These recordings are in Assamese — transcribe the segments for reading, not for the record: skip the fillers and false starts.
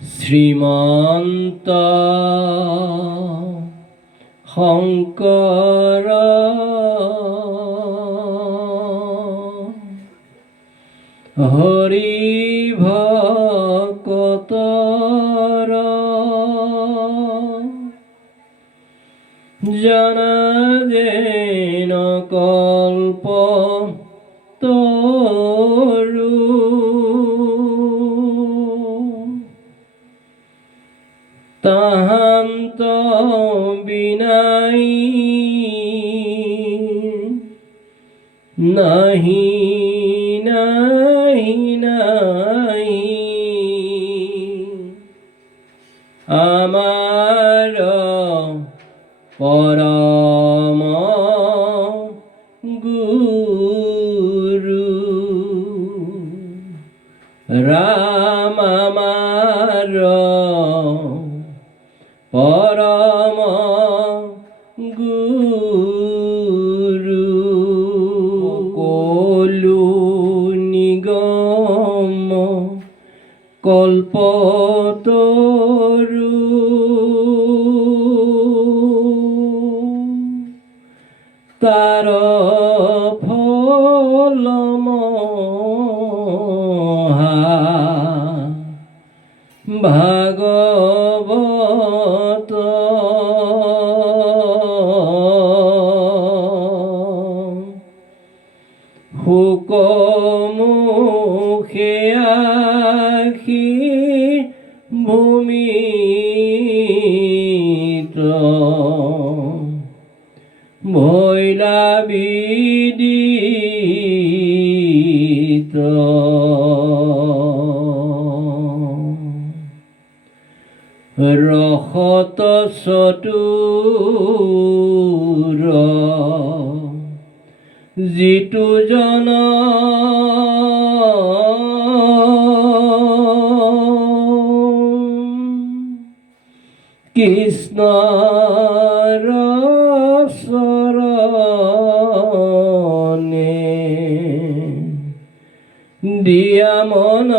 শ্ৰীমন্ত শংকৰ হৰি ভকতৰ জন যেন কল্প তৰু তাহান্ত বিনাই নাহি নাহি নাহি আমাৰ পৰম গুৰু ৰাম আমাৰ পৰম গুৰু সকলো নিগম কল্পতৰু তাৰ ফল মহা ভাগৱত শোকমুখে আখি ভূমিত ভৈলা বিদিত ৰসত চতুৰ যিটো জন কৃষ্ণৰ চৰণে দিয়া মন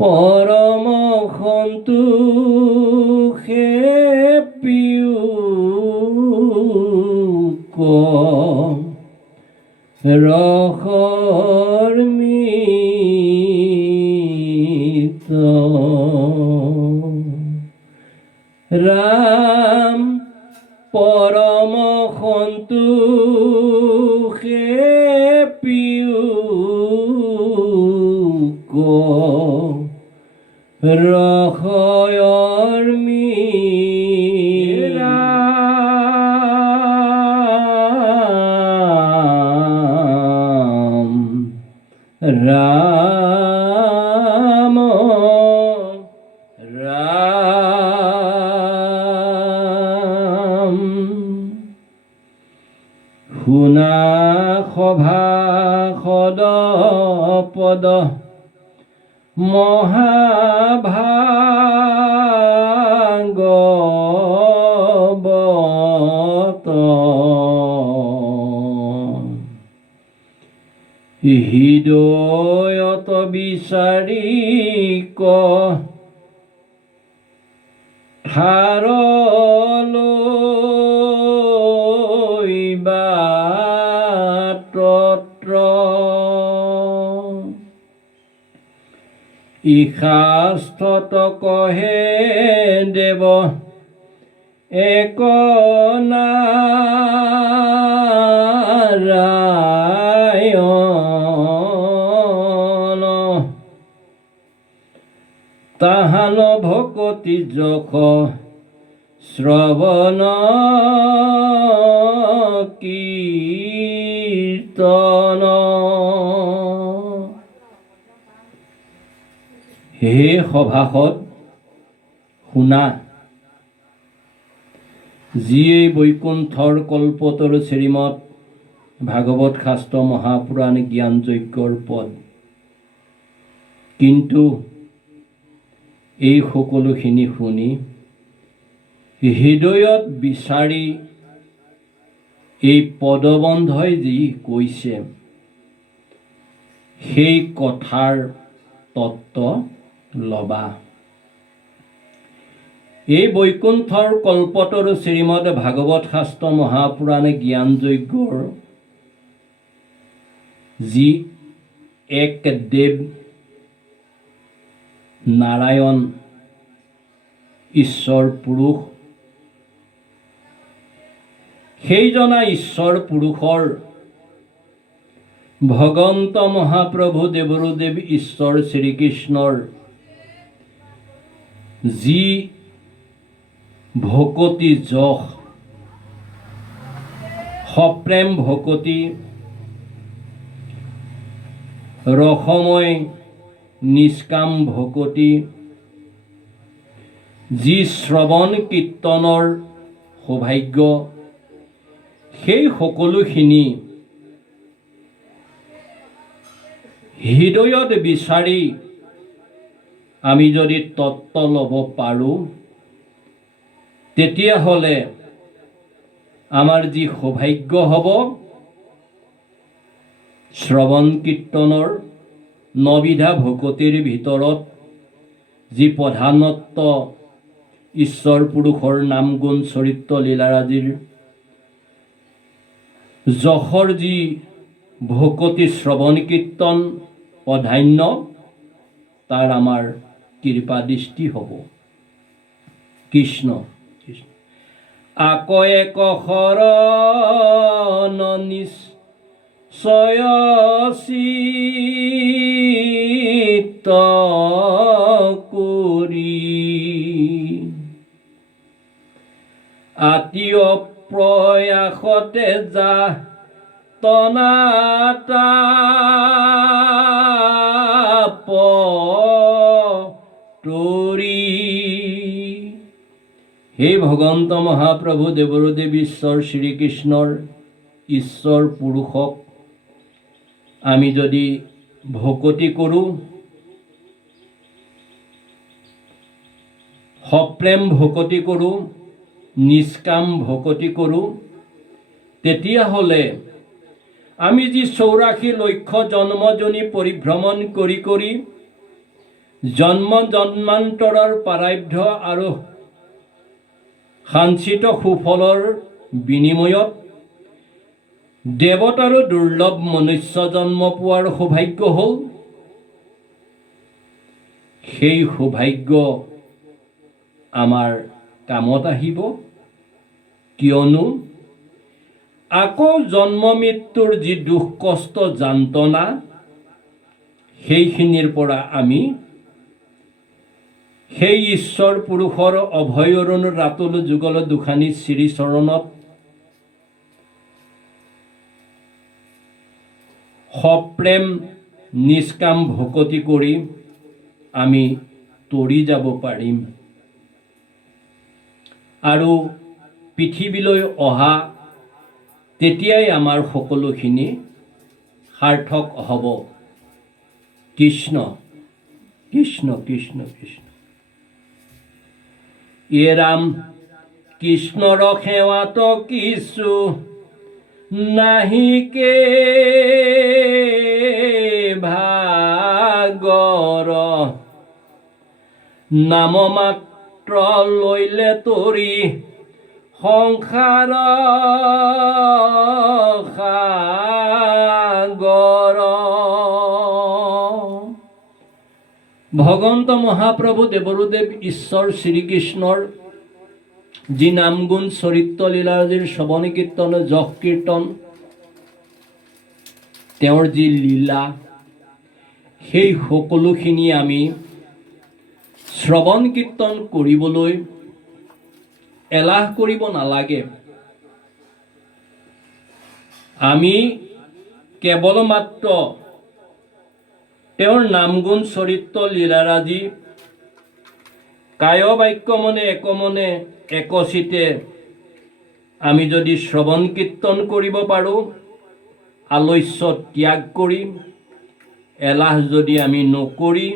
পৰম সন্তোষে পিয়ুক ৰসৰ মিত ৰাম পৰম সন্তোষে পিয়ুক ৰসয়ৰ ৰাম ৰাম ৰাম শুনা সভাসদ পদ মহাভাগৱত হৃদয়ত বিচাৰি ঠাৰলৈ বাটত্ৰ ইশাস্থত কহে দেৱ এক নাৰায়ণ তাহান ভকতি যশ শ্ৰৱণ কীৰ্তন হে সভাসদ শুনা যিয়ে বৈকুণ্ঠৰ কল্পতৰু শ্ৰীমৎ ভাগৱত শাস্ত্ৰ মহাপুৰাণ জ্ঞান যজ্ঞৰ পদ কিন্তু এই সকলোখিনি শুনি হৃদয়ত বিচাৰি এই পদবন্ধই যি কৈছে সেই কথাৰ তত্ত্ব ল'বা। এই বৈকুণ্ঠৰ কল্পতৰু শ্ৰীমদ ভাগৱত শাস্ত্ৰ মহাপুৰাণ জ্ঞান যজ্ঞৰ যি এক দেৱ নাৰায়ণ ঈশ্বৰ পুৰুষ, সেইজনা ঈশ্বৰ পুৰুষৰ ভগৱন্ত মহাপ্ৰভু দেৱৰুদেৱ ঈশ্বৰ শ্ৰীকৃষ্ণৰ যি ভকতি যশ, সপ্ৰেম ভকতি, ৰসময় নিষ্কাম ভকতি, যি শ্ৰৱণ কীৰ্তনৰ সৌভাগ্য, সেই সকলোখিনি হৃদয়ত বিচাৰি আমি যদি তত্ত্ব ল'ব পাৰোঁ, তেতিয়াহ'লে আমাৰ যি সৌভাগ্য হ'ব, শ্ৰৱণ কীৰ্তনৰ নবিধা ভকতিৰ ভিতৰত যি প্ৰধানত্ব ঈশ্বৰ পুৰুষৰ নাম গুণ চৰিত্ৰ লীলাৰাজিৰ যশৰ যি ভকতি শ্ৰৱণ কীৰ্তন প্ৰাধান্য, তাৰ আমাৰ কৃপা দৃষ্টি হ'ব। কৃষ্ণ কৃষ্ণ। আকৌ এক শৰণ নিশ্চয় চিত্ত কৰি, আতীয় প্ৰয়াসতে যা তনাতাপ তৰি। হে ভগৱন্ত মহাপ্ৰভু দেৱৰুদেৱ ঈশ্বৰ শ্ৰীকৃষ্ণৰ ঈশ্বৰ পুৰুষক আমি যদি ভকতি কৰোঁ, সপ্ৰেম ভকতি কৰোঁ, নিষ্কাম ভকতি কৰোঁ, তেতিয়াহ'লে আমি যি 84 লক্ষ জন্মজনী পৰিভ্ৰমণ কৰি কৰি জন্ম জন্মান্তৰৰ প্ৰাৰব্ধ আৰু সাঞ্চিত সুফলৰ বিনিময়ত দেৱতাৰো দুৰ্লভ মনুষ্য জন্ম পোৱাৰ সৌভাগ্য হ'ল। সেই সৌভাগ্য আমাৰ কামত আহিব, কিয়নো আকৌ জন্ম মৃত্যুৰ যি দুখ কষ্ট যান্ত্ৰণা, সেইখিনিৰ পৰা আমি সেই ঈশ্বৰ পুৰুষৰ অভয় অৰুণ ৰাতুল যুগল দুখানী শ্ৰীচৰণত সপ্ৰেম নিষ্কাম ভকতি কৰি আমি তৰি যাব পাৰিম আৰু পৃথিৱীলৈ অহা তেতিয়াই আমাৰ সকলোখিনি সাৰ্থক হ'ব। কৃষ্ণ কৃষ্ণ কৃষ্ণ কৃষ্ণ। এ ৰাম কৃষ্ণৰ সেৱাত কিছু নাহিকে ভাগৰ, নাম মাত্ৰ লৈলে তৰি সংসাৰ সাগৰ। ভগৱন্ত মহাপ্ৰভু দেৱৰুদেৱ ঈশ্বৰ শ্ৰীকৃষ্ণৰ যি নাম গুণ চৰিত্ৰ লীলাৰাজিৰ শ্ৰৱণ কীৰ্তন যশ কীৰ্তন, তেওঁৰ যি লীলা, সেই সকলোখিনি আমি শ্ৰৱণ কীৰ্তন কৰিবলৈ এলাহ কৰিব নালাগে। আমি কেৱল মাত্ৰ তেওঁৰ নাম গুণ চৰিত্ৰ লীলাৰাজি কায় বাক্য মনে একমনে একচিতে আমি যদি শ্ৰৱণ কীৰ্তন কৰিব পাৰোঁ, আলস্য ত্যাগ কৰি এলাহ যদি আমি নকৰি,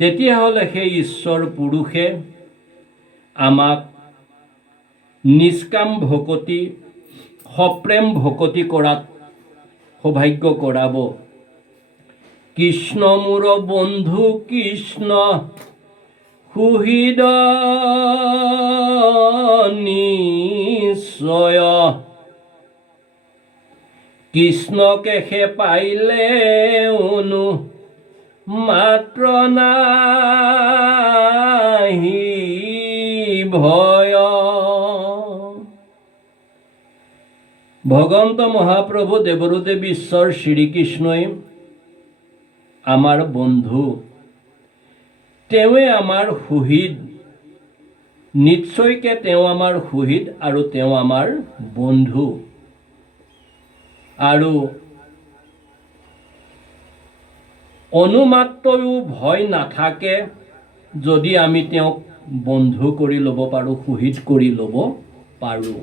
তেতিয়াহ'লে সেই ঈশ্বৰ পুৰুষে আমাক নিষ্কাম ভকতি সপ্ৰেম ভকতি কৰাত সৌভাগ্য কৰাব। কৃষ্ণ মোৰ বন্ধু কৃষ্ণ সুহৃদ নিশ্চয়, কৃষ্ণকে সে পাইলে অনু মাত্ৰ নাহি ভয়। ভগৱন্ত মহাপ্ৰভু দেৱৰুদেৱ ঈশ্বৰ শ্ৰীকৃষ্ণই আমাৰ বন্ধু, তেওঁৱে আমাৰ সুহৃদ, নিশ্চয়কৈ তেওঁ আমাৰ সুহৃদ আৰু তেওঁ আমাৰ বন্ধু। আৰু অনুমাত্ৰও ভয় নাথাকে যদি আমি তেওঁক বন্ধু কৰি ল'ব পাৰোঁ, সুহৃদ কৰি ল'ব পাৰোঁ।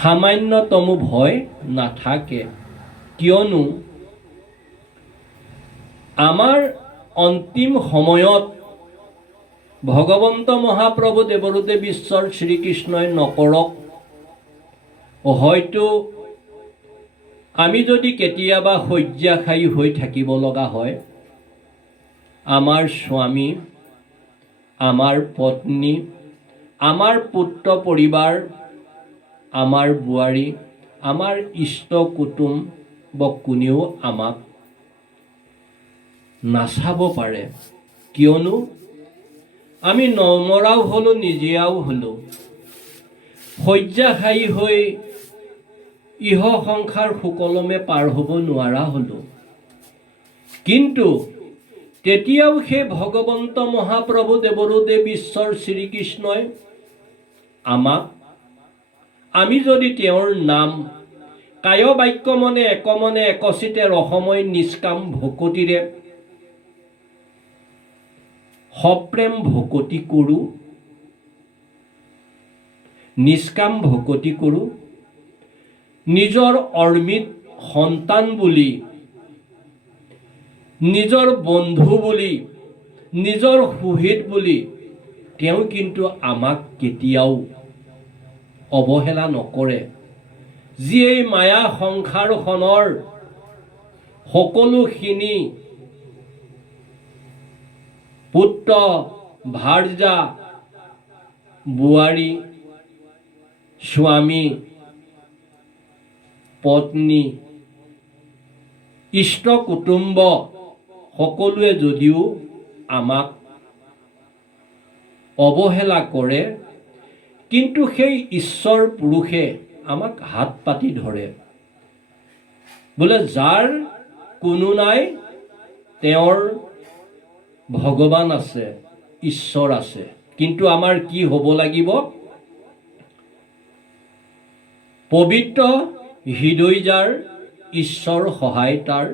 সামান্যতমো ভয় নাথাকে, কিয়নো আমাৰ অন্তিম সময়ত ভগৱন্ত মহাপ্ৰভু দেৱৰুদেৱ ঈশ্বৰ শ্ৰীকৃষ্ণই নকৰক, হয়তো আমি যদি কেতিয়াবা শয্যাশায়ী হৈ থাকিব লগা হয়, আমাৰ স্বামী, আমাৰ পত্নী, আমাৰ পুত্ৰ পৰিবাৰ, আমাৰ বোৱাৰী, আমাৰ ইষ্ট কুটুম্ব কোনেও আমাক নাচাব পাৰে, কিয়নো আমি নমৰাও হ'লোঁ, নিজেও হ'লোঁ, শয্যাশায়ী হৈ ইহ সংসাৰ সুকলমে পাৰ হ'ব নোৱাৰা হ'লোঁ। কিন্তু তেতিয়াও সেই ভগৱন্ত মহাপ্ৰভু দেৱৰুদেৱ ঈশ্বৰ শ্ৰীকৃষ্ণই আমাক, আমি যদি তেওঁৰ নাম কায় বাক্য মনে একমনে একচিতে ৰসময় নিষ্কাম ভকতিৰে সপ্ৰেম ভকতি কৰোঁ, নিষ্কাম ভকতি কৰোঁ, নিজৰ অৰ্মিত সন্তান বুলি, নিজৰ বন্ধু বুলি, নিজৰ সুহৃদ বুলি তেওঁ কিন্তু আমাক কেতিয়াও অৱহেলা নকৰে। যি এই মায়া সংসাৰখনৰ সকলোখিনি পুত্ৰ, ভাৰ্যা, বোৱাৰী, স্বামী, পত্নী, ইষ্ট কুটুম্ব সকলোৱে যদিও আমাক অৱহেলা কৰে, কিন্তু সেই ঈশ্বৰ পুৰুষে আমাক হাত পাতি ধৰে, বোলে যাৰ কোনো নাই তেওঁৰ ভগৱান আছে, ঈশ্বৰ আছে। কিন্তু আমাৰ কি হ'ব লাগিব? পবিত্ৰ হৃদয় যাৰ, ঈশ্বৰ সহায় তাৰ।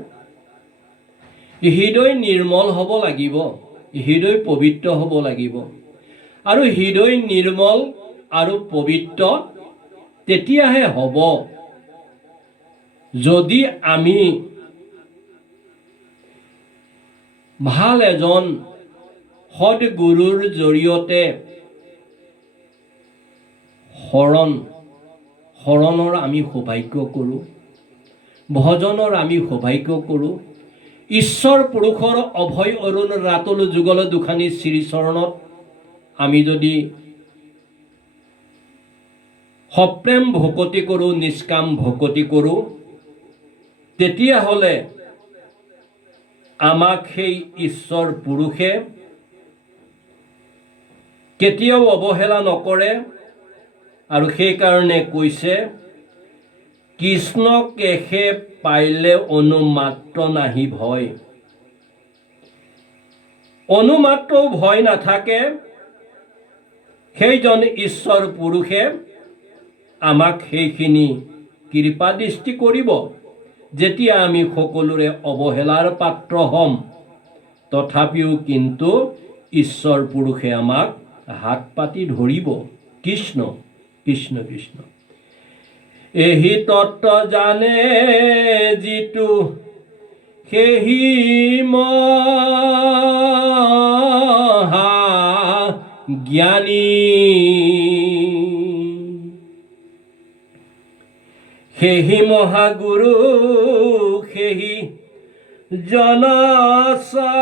হৃদয় নিৰ্মল হ'ব লাগিব, হৃদয় পবিত্ৰ হ'ব লাগিব। আৰু হৃদয় নিৰ্মল আৰু পবিত্ৰ তেতিয়াহে হ'ব যদি আমি ভাল এজন সদগুৰুৰ জৰিয়তে শৰণৰ আমি সৌভাগ্য কৰোঁ, ভজনৰ আমি সৌভাগ্য কৰোঁ, ঈশ্বৰ পুৰুষৰ অভয় অৰুণ ৰাতুল যুগল দুখানী শ্ৰীচৰণত আমি যদি সপ্ৰেম ভকতি কৰোঁ, নিষ্কাম ভকতি কৰোঁ, তেতিয়াহ'লে আমাক সেই ঈশ্বৰ পুৰুষে কেতিয়াও অৱহেলা নকৰে। আৰু সেইকাৰণে কৈছে, কৃষ্ণকেহে পাইলে অনুমাত্ৰ নাহি ভয়। অনুমাত্ৰও ভয় নাথাকে, সেইজন ঈশ্বৰ পুৰুষে আমাক সেইখিনি কৃপা দৃষ্টি কৰিব। যেতিয়া আমি সকলোৰে অৱহেলাৰ পাত্ৰ হ'ম, তথাপিও কিন্তু ঈশ্বৰ পুৰুষে আমাক হাত পাতি ধৰিব। কৃষ্ণ কৃষ্ণ কৃষ্ণ। এহি তত্ত্ব জানে যিটো সেহি মহা জ্ঞানী, সেহি মহাগুৰু সেহি জনসাগ্ৰ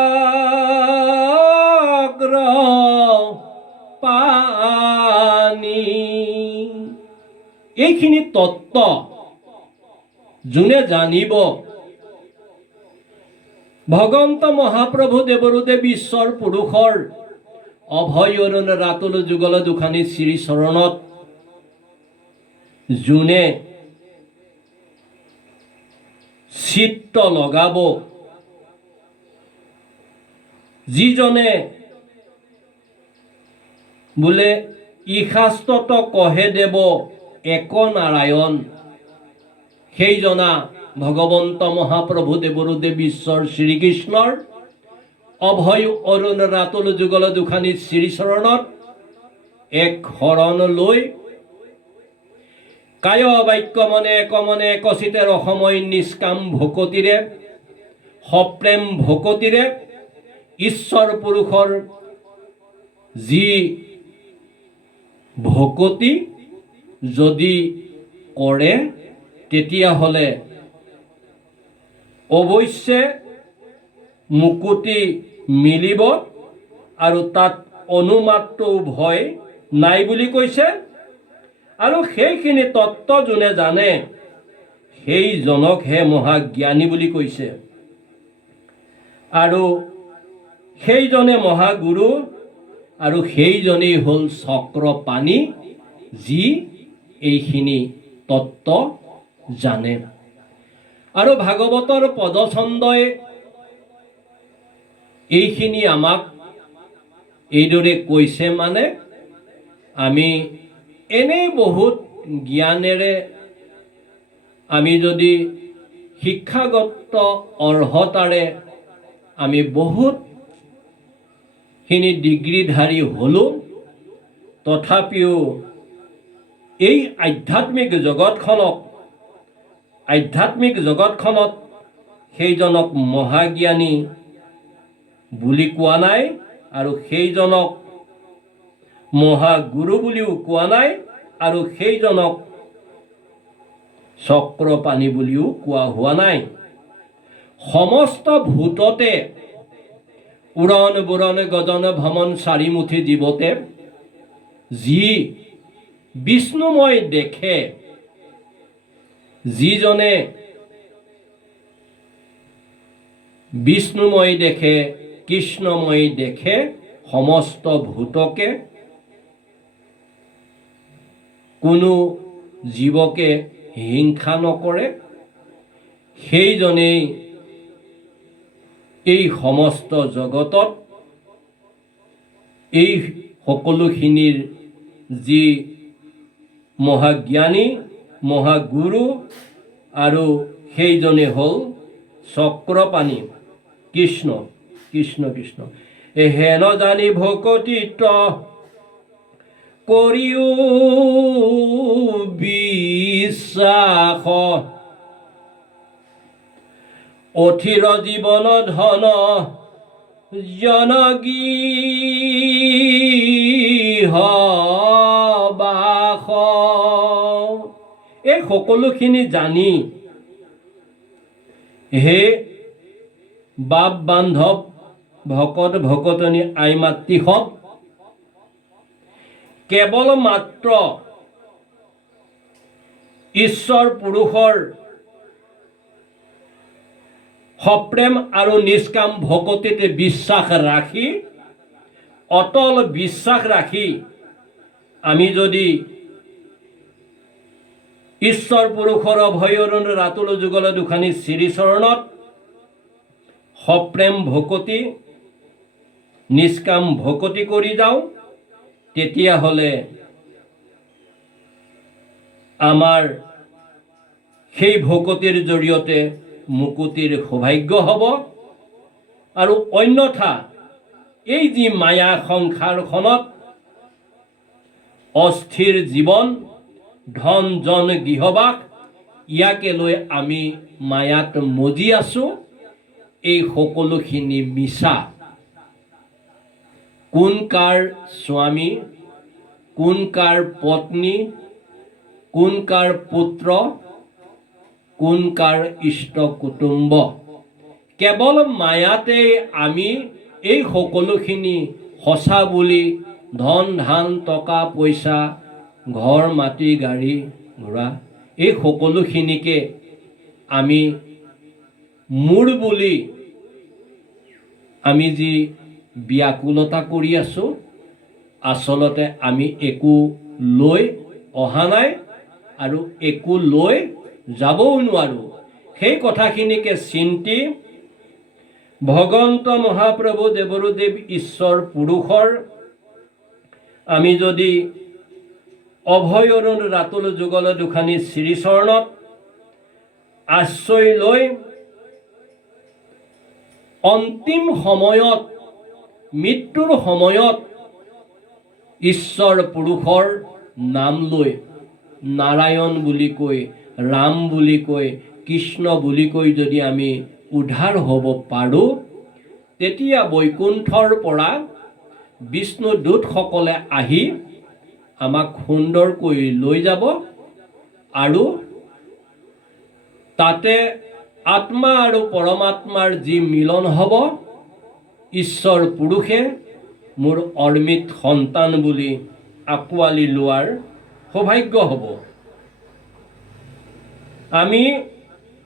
পানী। এইখিনি তত্ত্ব যোনে জানিব, ভগৱন্ত মহাপ্ৰভু দেৱৰুদেৱ ঈশ্বৰ পুৰুষৰ অভয় অৰুণ ৰাতুল যুগল দুখানী শ্ৰী চৰণত যোনে চিত্ত লগাব, যিজনে বোলে ইশাস্তত কহে দেৱ এক নাৰায়ণ, সেইজনা ভগৱন্ত মহাপ্ৰভু দেৱৰুদেৱ ঈশ্বৰ শ্ৰীকৃষ্ণৰ অভয় অৰুণ ৰাতুল যুগল দুখানী শ্ৰীচৰণত এক শৰণ লৈ কায় বাক্য মনে একমনে একচিতে ৰসময় নিষ্কাম ভকতিৰে সপ্ৰেম ভকতিৰে ঈশ্বৰ পুৰুষৰ যি ভকতি যদি কৰে, তেতিয়াহ'লে অৱশ্যে মুকুতি মিলিব আৰু তাত অনুমাত্ৰও ভয় নাই বুলি কৈছে। আৰু সেইখিনি তত্ত্ব যোনে জানে সেইজনকহে মহাজ্ঞানী বুলি কৈছে। আৰু সেইজনে মহাগুৰু, আৰু সেইজনেই হ'ল চক্ৰপাণি, যি এইখিনি তত্ত্ব জানে। আৰু ভাগৱতৰ পদছন্দই এইখিনি আমাক এইদৰে কৈছে, মানে আমি এনেই বহুত জ্ঞানেৰে আমি যদি শিক্ষাগত অৰ্হতাৰে আমি বহুতখিনি ডিগ্ৰীধাৰী হ'লোঁ, তথাপিও এই আধ্যাত্মিক জগতখনত সেইজনক মহাজ্ঞানী বুলি কোৱা নাই, আৰু সেইজনক মহাগুৰু বুলিও কোৱা নাই, আৰু সেইজনক চক্ৰপাণি বুলিও কোৱা হোৱা নাই। সমস্ত ভূততে উৰণ বুৰণ গজন ভ্ৰমণ চাৰিমুঠি জীৱতে যি বিষ্ণুময় দেখে, যিজনে বিষ্ণুময় দেখে, কৃষ্ণময় দেখে, সমস্ত ভূতকে, কোনো জীৱকে হিংসা নকৰে, সেইজনেই এই সমস্ত জগতত এই সকলোখিনিৰ যি মহাজ্ঞানী, মহাগুৰু, আৰু সেইজনে হ'ল চক্ৰপাণি কৃষ্ণ। কৃষ্ণ কৃষ্ণ। হেন জানি ভকতিত্ব কৰিও বিশ্বাস, অথিৰ জীৱন ধন জনগৃহ বাস। এই সকলোখিনি জানি হে বাপ বান্ধৱ ভকত ভকতনী আই মাতৃসৱ, কেৱল মাত্ৰ ঈশ্বৰ পুৰুষৰ সপ্ৰেম আৰু নিষ্কাম ভকতিত বিশ্বাস ৰাখি, অটল বিশ্বাস ৰাখি আমি যদি ঈশ্বৰ পুৰুষৰ অভয় অৰুণ ৰাতুল যুগল দুখানী শ্ৰীচৰণত সপ্ৰেম ভকতি, নিষ্কাম ভকতি কৰি যাওঁ, তেতিয়াহ'লে আমাৰ সেই ভকতিৰ জৰিয়তে মুকুতিৰ সৌভাগ্য হ'ব। আৰু অন্যথা এই যি মায়া সংসাৰখনত অস্থিৰ জীৱন, ধন জন গৃহবাস, ইয়াকে লৈ আমি মায়াত মজি আছোঁ, এই সকলোখিনি মিছা। কোন কাৰ স্বামী, কোন কাৰ পত্নী, কোন কাৰ পুত্ৰ, কোন কাৰ ইষ্ট কুটুম্ব, কেৱল মায়াতে আমি এই সকলোখিনি সঁচা বুলি ধন ধান টকা পইচা ঘৰ মাটি গাড়ী ঘোঁৰা এই সকলোখিনিকে আমি মোৰ বুলি আমি যি ব্যাকুলতা কৰি আছোঁ, আচলতে আমি একো লৈ অহা নাই আৰু একো লৈ যাবও নোৱাৰোঁ। সেই কথাখিনিকে চিন্তি ভগৱন্ত মহাপ্ৰভু দেৱৰুদেৱ ঈশ্বৰ পুৰুষৰ আমি যদি অভয় অৰুণ ৰাতুল যুগল দুখানী শ্ৰীচৰণত আশ্ৰয় লৈ অন্তিম সময়ত মৃত্যুৰ সময়ত ঈশ্বৰ পুৰুষৰ নাম লৈ নাৰায়ণ বুলি কৈ ৰাম বুলি কৈ কৃষ্ণ বুলি কৈ যদি আমি উদ্ধাৰ হ'ব পাৰোঁ, তেতিয়া বৈকুণ্ঠৰ পৰা বিষ্ণু দূতসকলে আহি আমাক সুন্দৰকৈ লৈ যাব আৰু তাতে আত্মা আৰু পৰমাত্মাৰ যি মিলন হ'ব, ঈশ্বৰ পুৰুষে মোৰ অৰ্মিত সন্তান বুলি আঁকোৱালি লোৱাৰ সৌভাগ্য হ'ব। আমি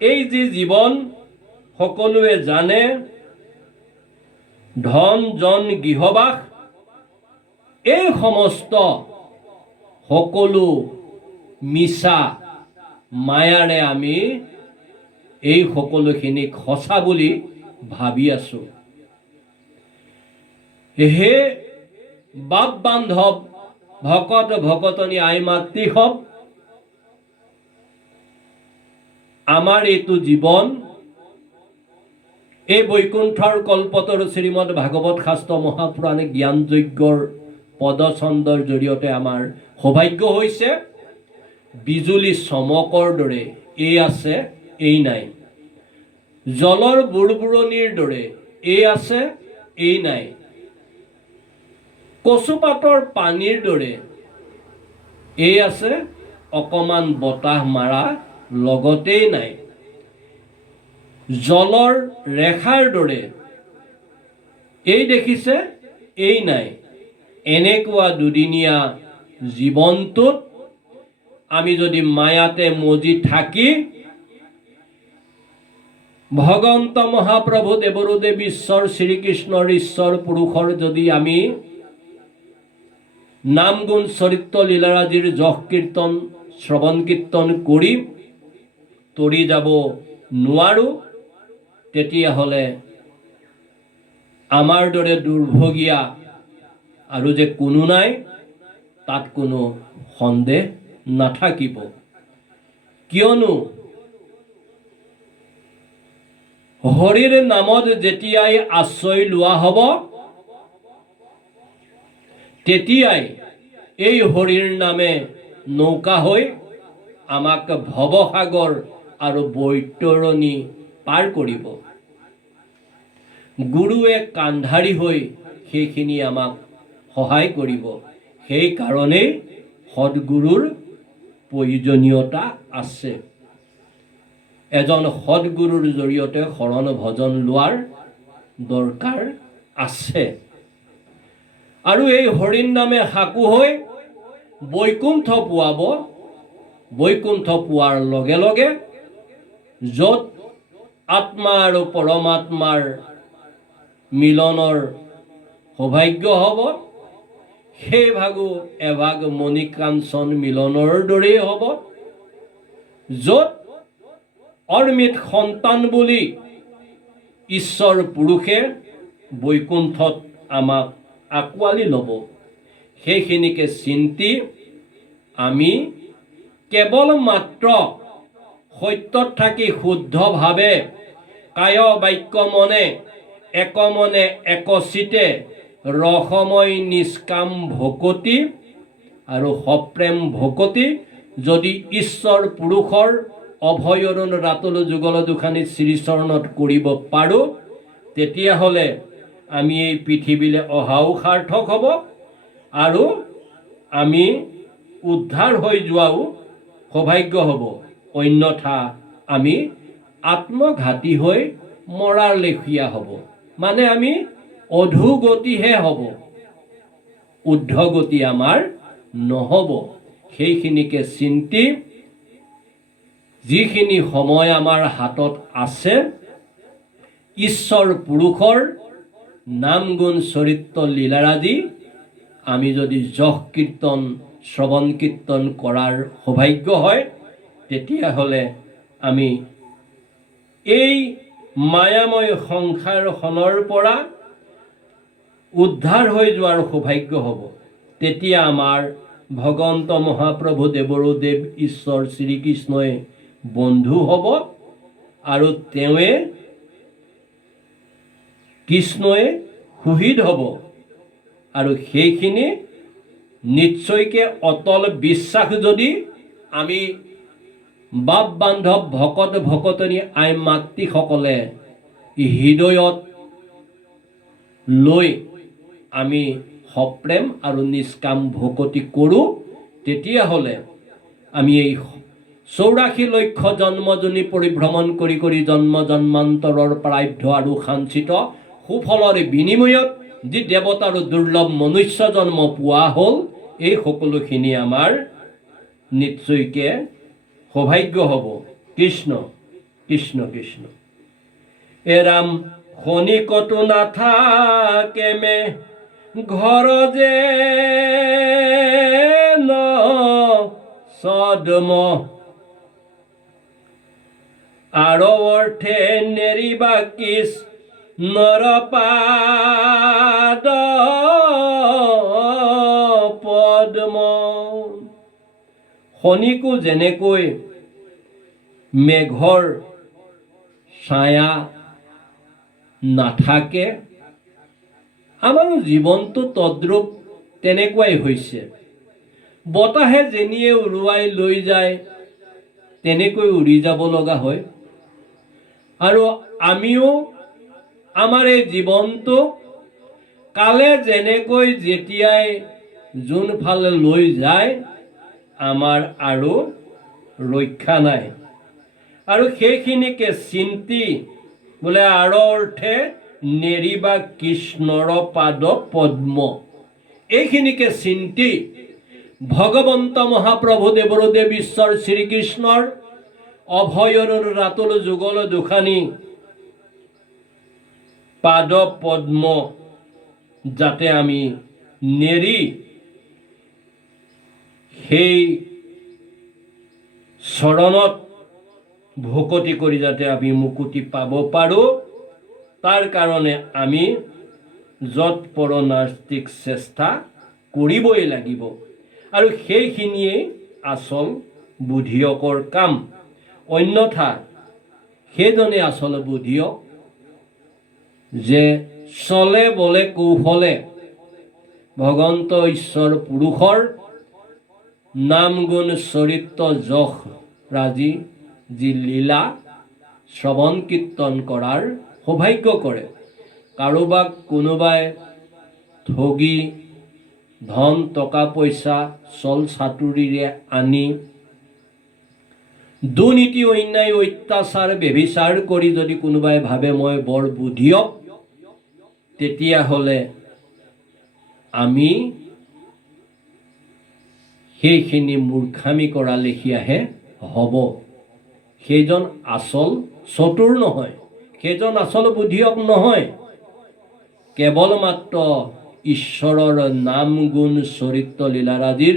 এই যি জীৱন সকলোৱে জানে, ধন জন গৃহবাস এই সমস্ত সকলো মিছা মায়াৰে আমি এই সকলোখিনিক সঁচা বুলি ভাবি আছোঁ। হে বাপ বান্ধৱ ভকত ভকতনী আই মাতৃসৱ, আমাৰ এইটো জীৱন এই বৈকুণ্ঠৰ কল্পতৰু শ্ৰীমদ ভাগৱত শাস্ত্ৰ মহাপুৰাণ জ্ঞান যজ্ঞৰ পদচন্দৰ জৰিয়তে আমাৰ সৌভাগ্য হৈছে। বিজুলী চমকৰ দৰে এই আছে এই নাই, জলৰ বুৰবুৰণিৰ দৰে এই আছে এই নাই, কচুপাতৰ পানীৰ দৰে এই আছে অকণমান বতাহ মাৰা লগতেই নাই, জলৰ ৰেখাৰ দৰে এই দেখিছে এই নাই। এনেকুৱা দুদিনীয়া জীৱনটোত আমি যদি মায়াতে মজি থাকি ভগৱন্ত মহাপ্ৰভু দেৱৰুদেৱ ঈশ্বৰ শ্ৰীকৃষ্ণৰ ঈশ্বৰ পুৰুষৰ যদি আমি নাম গুণ চৰিত্ৰ লীলাৰাজিৰ যশ কীৰ্তন শ্ৰৱণ কীৰ্তন কৰি তৰি যাব নোৱাৰোঁ, তেতিয়াহ'লে আমাৰ দৰে দুৰ্ভগীয়া আৰু যে কোনো নাই তাত কোনো সন্দেহ নাথাকিব। কিয়নো হৰিৰ নামত যেতিয়াই আশ্ৰয় লোৱা হ'ব, তেতিয়াই এই হৰিৰ নামে নৌকা হৈ আমাক ভৱসাগৰ আৰু বৈতৰণী পাৰ কৰিব। গুৰুৱে কান্ধাৰী হৈ সেইখিনি আমাক সহায় কৰিব। সেইকাৰণেই সদগুৰুৰ প্ৰয়োজনীয়তা আছে। এজন সদগুৰুৰ জৰিয়তে শৰণ ভজন লোৱাৰ দৰকাৰ আছে। আৰু এই হৰিৰ নামে সাকু হৈ বৈকুণ্ঠ পোৱাব। বৈকুণ্ঠ পোৱাৰ লগে লগে য'ত আত্মা আৰু পৰমাত্মাৰ মিলনৰ সৌভাগ্য হ'ব, সেই ভাগো এভাগ মণিকাঞ্চন মিলনৰ দৰেই হ'ব। য'ত অৰ্মিত সন্তান বুলি ঈশ্বৰ পুৰুষে বৈকুণ্ঠত আমাক আঁকোৱালি ল'ব, সেইখিনিকে চিন্তি আমি কেৱল মাত্ৰ সত্যত থাকি শুদ্ধভাৱে কায় বাক্য মনে একমনে একচিতে ৰসময় নিষ্কাম ভকতি আৰু সপ্ৰেম ভকতি যদি ঈশ্বৰ পুৰুষৰ অভয়ৰণ ৰাতুল যুগল দুখানী শ্ৰীচৰণত কৰিব পাৰোঁ, তেতিয়াহ'লে আমি এই পৃথিৱীলৈ অহাও সাৰ্থক হ'ব আৰু আমি উদ্ধাৰ হৈ যোৱাও সৌভাগ্য হ'ব। অন্যথা আমি আত্মঘাতী হৈ মৰাৰ লেখীয়া হ'ব, মানে আমি অধোগতিহে হ'ব, ঊৰ্ধ্বগতি আমাৰ নহ'ব। সেইখিনিকে চিন্তি যিখিনি সময় আমাৰ হাতত আছে, ঈশ্বৰ পুৰুষৰ নাম গুণ চৰিত্ৰ লীলাৰাজি আমি যদি যশ কীৰ্তন শ্ৰৱণ কীৰ্তন কৰাৰ সৌভাগ্য হয়, তেতিয়াহ'লে আমি এই মায়াময় সংসাৰখনৰ পৰা উদ্ধাৰ হৈ যোৱাৰ সৌভাগ্য হ'ব। তেতিয়া আমাৰ ভগৱন্ত মহাপ্ৰভু দেৱৰো দেৱ ঈশ্বৰ শ্ৰীকৃষ্ণই বন্ধু হ'ব আৰু তেওঁৱে কৃষ্ণই সুহৃদ হ'ব। আৰু সেইখিনি নিশ্চয়কৈ অটল বিশ্বাস যদি আমি বাপ বান্ধৱ ভকত ভকতনী আই মাতৃসকলে হৃদয়ত লৈ আমি সপ্ৰেম আৰু নিষ্কাম ভকতি কৰোঁ, তেতিয়াহ'লে আমি এই 84 লক্ষ জন্মজনী পৰিভ্ৰমণ কৰি কৰি জন্ম জন্মান্তৰৰ প্ৰাৰব্ধ আৰু সাঞ্চিত সুফলৰ বিনিময়ত যি দেৱতাৰ দুৰ্লভ মনুষ্য জন্ম পোৱা হ'ল, এই সকলোখিনি আমাৰ নিশ্চয়কৈ সৌভাগ্য হ'ব। কৃষ্ণ কৃষ্ণ কৃষ্ণ। এৰাম খনিকতো নাথাকে মে ঘৰ যে ন সদম আৰু অৰ্থে নেৰিবা কিছ নৰপাদ পদ্ম। খনিকো যেনেকৈ মেঘৰ ছায়া নাথাকে, আমাৰ জীৱনটো তদ্ৰূপ তেনেকুৱাই হৈছে। বতাহে যেনিয়ে উৰুৱাই লৈ যায় তেনেকৈ উৰি যাব লগা হয়। আৰু আমিও আমাৰ এই জীৱনটো কালে যেনেকৈ যেতিয়াই যোনফালে লৈ যায় আমাৰ আৰু ৰক্ষা নাই। আৰু সেইখিনিকে চিন্তি বোলে আৰু অৰ্থে নেৰিবা কৃষ্ণৰ পাদ পদ্ম, এইখিনিকে চিন্তি ভগৱন্ত মহাপ্ৰভু দেৱৰো দেৱ ঈশ্বৰ শ্ৰীকৃষ্ণৰ অভয়ৰ ৰাতুল যুগল দুখানি পাদ পদ্ম যাতে আমি নেৰি সেই চৰণত ভকতি কৰি যাতে আমি মুকুতি পাব পাৰোঁ, তাৰ কাৰণে আমি যৎপৰোনাস্তিক চেষ্টা কৰিবই লাগিব। আৰু সেইখিনিয়েই আচল বুদ্ধিয়কৰ কাম। অন্যথা সেইজনে আচল বুদ্ধিয়ক যে চলে বলে কৌশলে ভগৱন্ত ঈশ্বৰ পুৰুষৰ নাম গুণ চৰিত্ৰ যশ ৰাজি যি লীলা শ্ৰৱণ কীৰ্তন কৰাৰ সৌভাগ্য কৰে। কাৰোবাক কোনোবাই ঠগি ধন টকা পইচা চল চাতুৰিৰে আনি দুৰ্নীতি অন্যায় অত্যাচাৰ ব্যভিচাৰ কৰি যদি কোনোবাই ভাবে মই বৰ বুদ্ধিয়ক, তেতিয়াহ'লে আমি সেইখিনি মূৰ্খামি কৰা লেখীয়াহে হ'ব। সেইজন আচল চতুৰ নহয়, সেইজন আচল বুদ্ধিয়ক নহয়। কেৱল মাত্ৰ ঈশ্বৰৰ নাম গুণ চৰিত্ৰ লীলাৰাজিৰ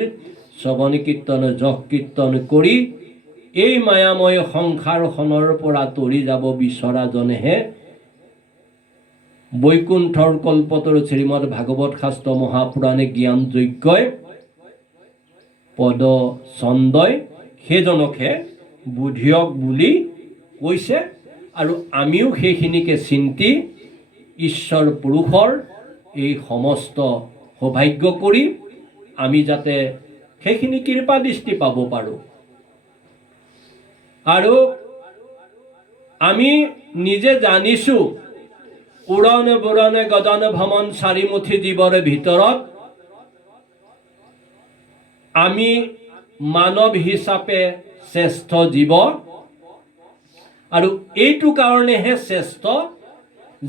শ্ৰৱণ কীৰ্তন যশ কীৰ্তন কৰি এই মায়াময় সংসাৰখনৰ পৰা তৰি যাব বিচৰাজনেহে বৈকুণ্ঠৰ কল্পতৰ শ্ৰীমদ ভাগৱত শাস্ত্ৰ মহাপুৰাণে জ্ঞান যজ্ঞই পদ ছন্দই সেইজনকহে বুদ্ধিয়ক বুলি কৈছে। আৰু আমিও সেইখিনিকে চিন্তি ঈশ্বৰ পুৰুষৰ এই সমস্ত সৌভাগ্য কৰি আমি যাতে সেইখিনি কৃপা দৃষ্টি পাব পাৰোঁ। আৰু আমি নিজে জানিছোঁ উৰণ বুৰণে গদন ভ্ৰমণ চাৰিমুঠি জীৱৰ ভিতৰত আমি মানৱ হিচাপে শ্ৰেষ্ঠ জীৱ, আৰু এইটো কাৰণেহে শ্ৰেষ্ঠ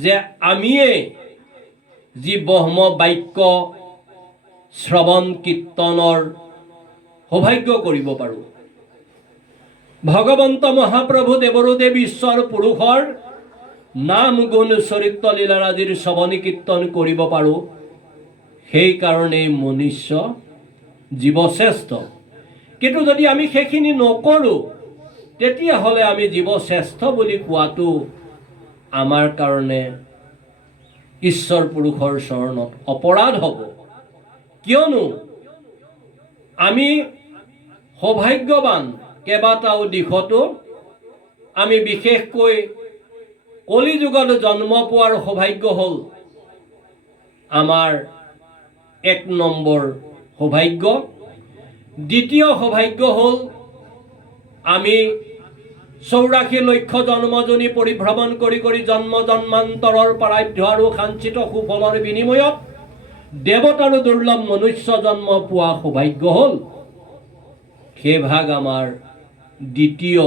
যে আমিয়ে যি ব্ৰহ্ম বাক্য শ্ৰৱণ কীৰ্তনৰ সৌভাগ্য কৰিব পাৰোঁ। ভগৱন্ত মহাপ্ৰভু দেৱৰুদেৱ ঈশ্বৰ পুৰুষৰ নাম গুণ চৰিত্ৰ লীলাৰাজিৰ শ্ৰৱণ কীৰ্তন কৰিব পাৰোঁ। সেইকাৰণেই মনুষ্য জীৱশ্ৰেষ্ঠ। কিন্তু যদি আমি সেইখিনি নকৰোঁ, তেতিয়াহ'লে আমি জীৱশ্ৰেষ্ঠ বুলি কোৱাটো আমাৰ কাৰণে ঈশ্বৰ পুৰুষৰ চৰণত অপৰাধ হ'ব। কিয়নো আমি সৌভাগ্যৱান কেইবাটাও দিশতো। আমি বিশেষকৈ কলিযুগত জন্ম পোৱাৰ সৌভাগ্য হ'ল আমাৰ 1 নম্বৰ সৌভাগ্য। দ্বিতীয় সৌভাগ্য হ'ল আমি 84 লক্ষ জন্মজনী পৰিভ্ৰমণ কৰি কৰি জন্ম জন্মান্তৰৰ প্ৰাৰব্ধ আৰু সাঞ্চিত সুফলৰ বিনিময়ত দেৱতাৰো দুৰ্লভ মনুষ্য জন্ম পোৱা সৌভাগ্য হ'ল। সেইভাগ আমাৰ দ্বিতীয়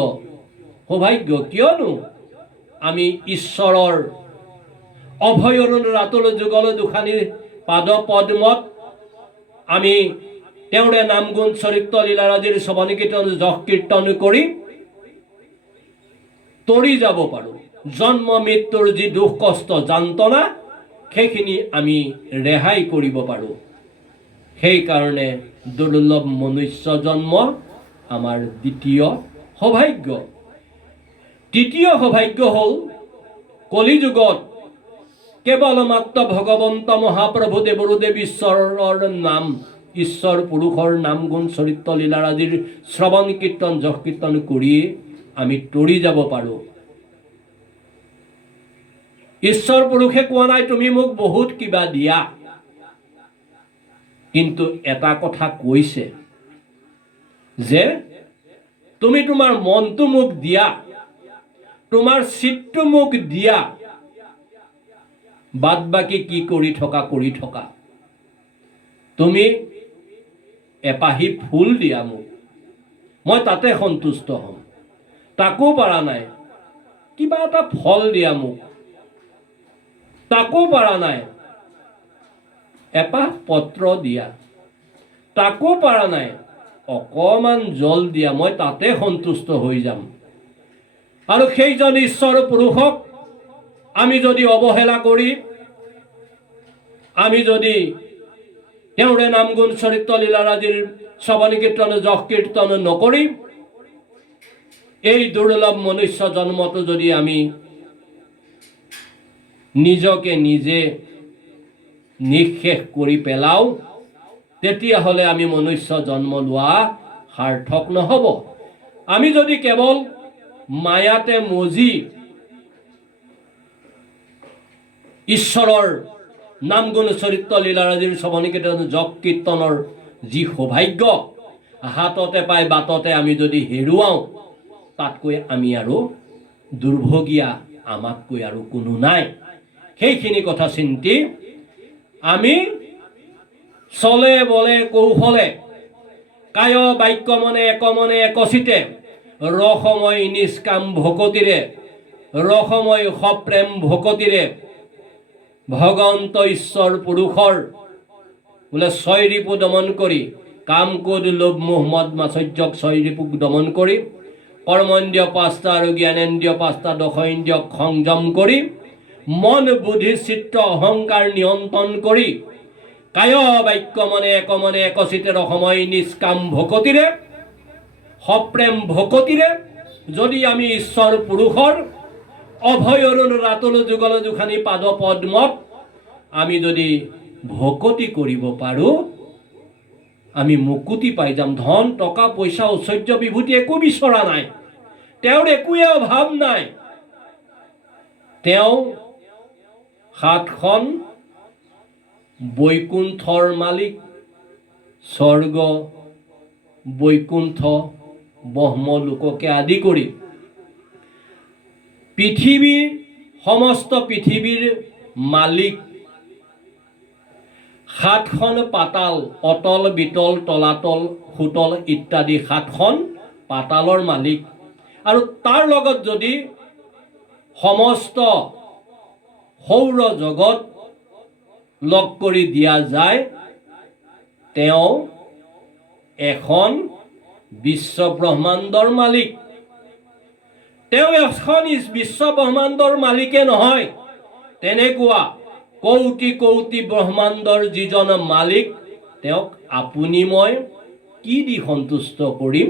সৌভাগ্য। কিয়নো আমি ঈশ্বৰৰ অভয়ৰুণ ৰাতুল যুগল দুখানীৰ পাদ পদ্মত আমি তেওঁৰে নাম গুণ চৰিত্ৰ লীলাৰাজিৰ শ্ৰৱণ কীৰ্তন যশ কীৰ্তন কৰি তৰি যাব পাৰোঁ। জন্ম মৃত্যুৰ যি দুখ কষ্ট যান্ত্ৰণা, সেইখিনি আমি ৰেহাই কৰিব পাৰোঁ। সেইকাৰণে দুৰ্লভ মনুষ্য জন্ম আমাৰ দ্বিতীয় সৌভাগ্য। তৃতীয় সৌভাগ্য হ'ল কলিযুগত কেৱল মাত্ৰ ভগৱন্ত মহাপ্ৰভু দেৱৰুদেৱ ঈশ্বৰৰ নাম, ঈশ্বৰ পুৰুষৰ নাম গুণ চৰিত্ৰ লীলাৰাজিৰ শ্ৰৱণ কীৰ্তন যশ কীৰ্তন কৰিয়ে আমি তৰি যাব পাৰোঁ। ঈশ্বৰ পুৰুষে কোৱা নাই তুমি মোক বহুত কিবা দিয়া, কিন্তু এটা কথা কৈছে যে তুমি তোমাৰ মনটো মোক দিয়া, তোমাৰ চিত্তটো মোক দিয়া, বাদ বাকী কি কৰি থকা। তুমি এপাহি ফুল দিয়া মোক, মই তাতে সন্তুষ্ট হ'ম। তাকো পৰা নাই, কিবা এটা ফল দিয়া মোক, তাকো পৰা নাই, এপাহ পত্ৰ দিয়া, তাকো পৰা নাই, অকণমান জল দিয়া, মই তাতে সন্তুষ্ট হৈ যাম। আৰু সেইজন ঈশ্বৰ পুৰুষক আমি যদি অৱহেলা কৰি, আমি যদি তেওঁৰে নাম গুণ চৰিত্ৰ লীলাৰাজিৰ শ্ৰৱণ কীৰ্তন যশ কীৰ্তন নকৰি এই দুৰ্লভ মনুষ্য জন্মটো যদি আমি নিজকে নিজে নিঃশেষ কৰি পেলাওঁ, তেতিয়াহ'লে আমি মনুষ্য জন্ম লোৱা সাৰ্থক নহ'ব। আমি যদি কেৱল মায়াতে মজি ঈশ্বৰৰ নাম গুণ চৰিত্ৰ লীলাৰাজিৰ শ্ৰৱণ কীৰ্তন যশ কীৰ্তনৰ যি সৌভাগ্য হাততে পাই বাটতে আমি যদি হেৰুৱাওঁ, তাতকৈ আমি আৰু দুৰ্ভগীয়া আমাতকৈ আৰু কোনো নাই। সেইখিনি কথা চিন্তি আমি চলে বলে কৌশলে কায় বাক্য মনে একচিতে ৰসময় নিষ্কাম ভকতিৰে, ৰসময় সপ্ৰেম ভকতিৰে ভগৱন্ত ঈশ্বৰ পুৰুষৰ বোলে 6 ৰিপু দমন কৰি, কাম ক্ৰোধ লোভ মোহ মদ মাচৰ্যক 6 ৰিপুক দমন কৰি, কৰ্মেন্দ্ৰিয় 5টা আৰু জ্ঞানেন্দ্ৰিয় 5টা দশেন্দ্ৰিয়ক সংযম কৰি, মন বুদ্ধি চিত্ত অহংকাৰ নিয়ন্ত্ৰণ কৰি, কায় বাক্য মনে একচিতে ৰসময় নিষ্কাম ভকতিৰে সপ্ৰেম ভকতিৰে যদি আমি ঈশ্বৰ পুৰুষৰ অভয় অৰুণ ৰাতুল যুগল দুখানী পাদ পদ্মত আমি যদি ভকতি কৰিব পাৰোঁ, আমি মুকুতি পাই যাম। ধন টকা পইচা ঐশ্বৰ্য বিভূতি একো বিচৰা নাই, তেওঁৰ একোৱে অভাৱ নাই। তেওঁ 7খন বৈকুণ্ঠৰ মালিক, স্বৰ্গ বৈকুণ্ঠ ব্ৰহ্মলোককে আদি কৰি পৃথিৱীৰ সমস্ত পৃথিৱীৰ মালিক। 7খন পাতাল, অতল বিতল তলাতল সুতল ইত্যাদি 7খন পাতালৰ মালিক। আৰু তাৰ লগত যদি সমস্ত সৌৰ জগত লগ কৰি দিয়া যায়। তেওঁ এখন বিশ্ব ব্ৰহ্মাণ্ডৰ মালিক। তেওঁ এখন বিশ্ব ব্ৰহ্মাণ্ডৰ মালিকে নহয়, তেনেকুৱা কৌটি কৌটি ব্ৰহ্মাণ্ডৰ যিজন মালিক, তেওঁক আপুনি মই কি দি সন্তুষ্ট কৰিম?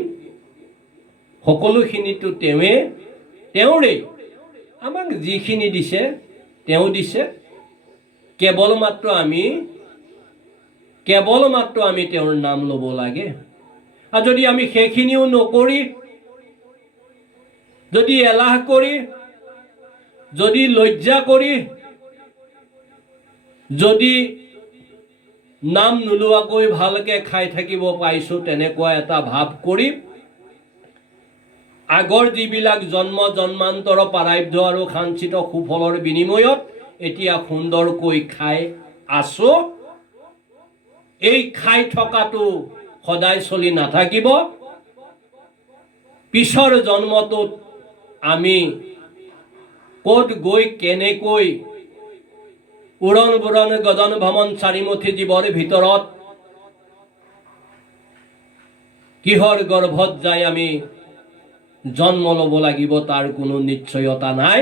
সকলোখিনিতো তেওঁৰেই। আমাক যিখিনি দিছে তেওঁ দিছে। কেৱল মাত্ৰ আমি তেওঁৰ নাম ল'ব লাগে। আৰু যদি আমি সেইখিনিও নকৰি, যদি এলাহ কৰি, যদি লজ্জা কৰি, যদি নাম নোলোৱাকৈ ভালকে খাই থাকিব পাৰিছোঁ তেনেকুৱা এটা ভাৱ কৰি, আগৰ যিবিলাক জন্ম জন্মান্তৰ প্ৰাৰব্ধ আৰু সাঞ্চিত সুফলৰ বিনিময়ত এতিয়া সুন্দৰকৈ খাই আছোঁ, এই খাই থকাটো সদায় চলি নাথাকিব। পিছৰ জন্মটোত আমি ক'ত গৈ কেনেকৈ উৰণ বুৰণ গজন ভ্ৰমণ চাৰিমুঠি জীৱৰ ভিতৰত কিহৰ গৰ্ভত যাই আমি জন্ম ল'ব লাগিব তাৰ কোনো নিশ্চয়তা নাই।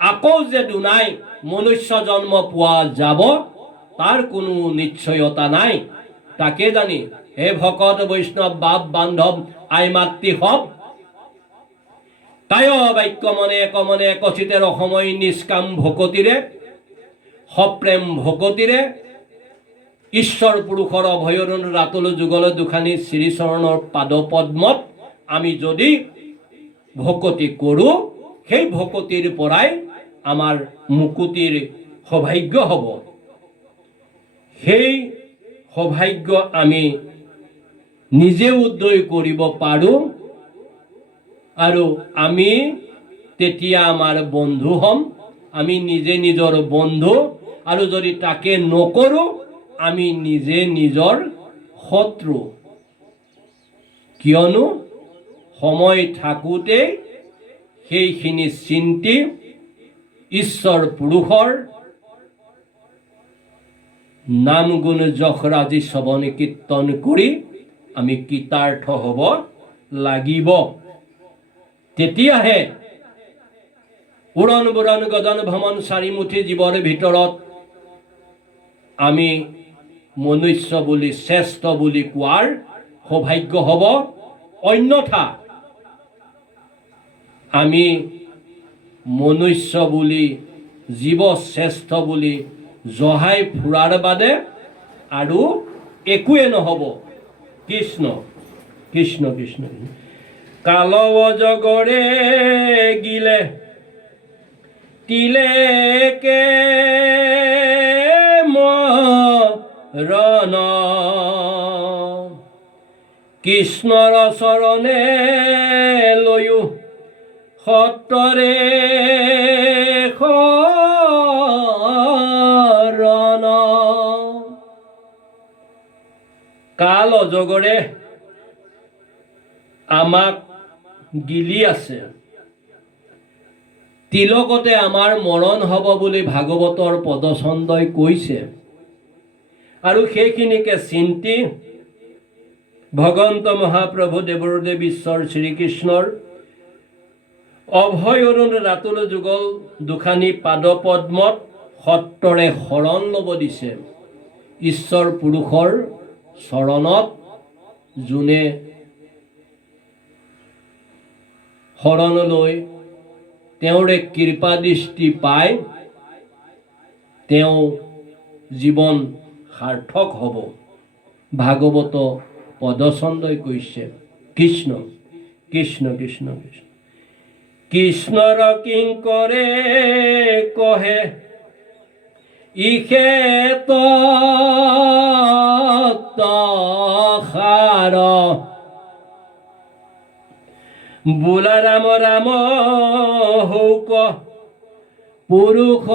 আকৌ যে দুনাই মনুষ্য জন্ম পোৱা যাব তাৰ কোনো নিশ্চয়তা নাই। তাকে জানি হে ভকত বৈষ্ণৱ বাপ বান্ধৱ আই মাতৃ সব, কায় বাক্য মনে একমনে একচিতে ৰসময় নিষ্কাম ভকতিৰে সপ্ৰেম ভকতিৰে ঈশ্বৰ পুৰুষৰ অভয়ৰণ ৰাতুল যুগল দুখানি শ্ৰীচৰণৰ পাদপদ্মত আমি যদি ভকতি কৰোঁ, সেই ভকতিৰ পৰাই আমাৰ মুকুতিৰ সৌভাগ্য হ'ব। সেই সৌভাগ্য আমি নিজে উদয় কৰিব পাৰোঁ আৰু আমি তেতিয়া আমাৰ বন্ধু হ'ম। আমি নিজে নিজৰ বন্ধু, আৰু যদি তাকে নকৰোঁ আমি নিজে নিজৰ শত্ৰু। কিয়নো সময় থাকোঁতেই সেইখিনি চিন্তি ঈশ্বৰ পুৰুষৰ নাম গুণ যশ ৰাজি শ্ৰৱণ কীৰ্তন কৰি আমি কৃতাৰ্থ হ'ব লাগিব। তেতিয়াহে উৰণ বুৰণ গজন ভ্ৰমণ চাৰিমুঠি জীৱৰ ভিতৰত আমি মনুষ্য বুলি শ্ৰেষ্ঠ বুলি কোৱাৰ সৌভাগ্য হ'ব। অন্যথা আমি মনুষ্য বুলি জীৱ শ্ৰেষ্ঠ বুলি জহাই ফুৰাৰ বাদে আৰু একোৱে নহ'ব। কৃষ্ণ কৃষ্ণ কৃষ্ণ। কাল অজগৰে গিলে তিলেকে মৰণ, কৃষ্ণৰ চৰণে লৈও সত্তৰে শৰণ। কাল অজগৰে আমাক গিলি আছে, তিলকতে আমাৰ মৰণ হ'ব বুলি ভাগৱতৰ পদছন্দই কৈছে। আৰু সেইখিনিকে চিন্তি ভগৱন্ত মহাপ্ৰভু দেৱদেৱ ঈশ্বৰ শ্ৰীকৃষ্ণৰ অভয় অৰুণ ৰাতুল যুগল দুখানি পাদপদ্মত সত্তৰে শৰণ ল'ব দিছে। ঈশ্বৰ পুৰুষৰ চৰণত যোনে শৰণ লৈ তেওঁৰে কৃপা দৃষ্টি পায়, তেওঁ জীৱন সাৰ্থক হ'ব। ভাগৱত পদছন্দই কৈছে। কৃষ্ণ কৃষ্ণ কৃষ্ণ কৃষ্ণ। কৃষ্ণৰ কিংকৰে কহে ইখেত সাৰ, বোলা ৰাম ৰাম হৌক পুৰুষ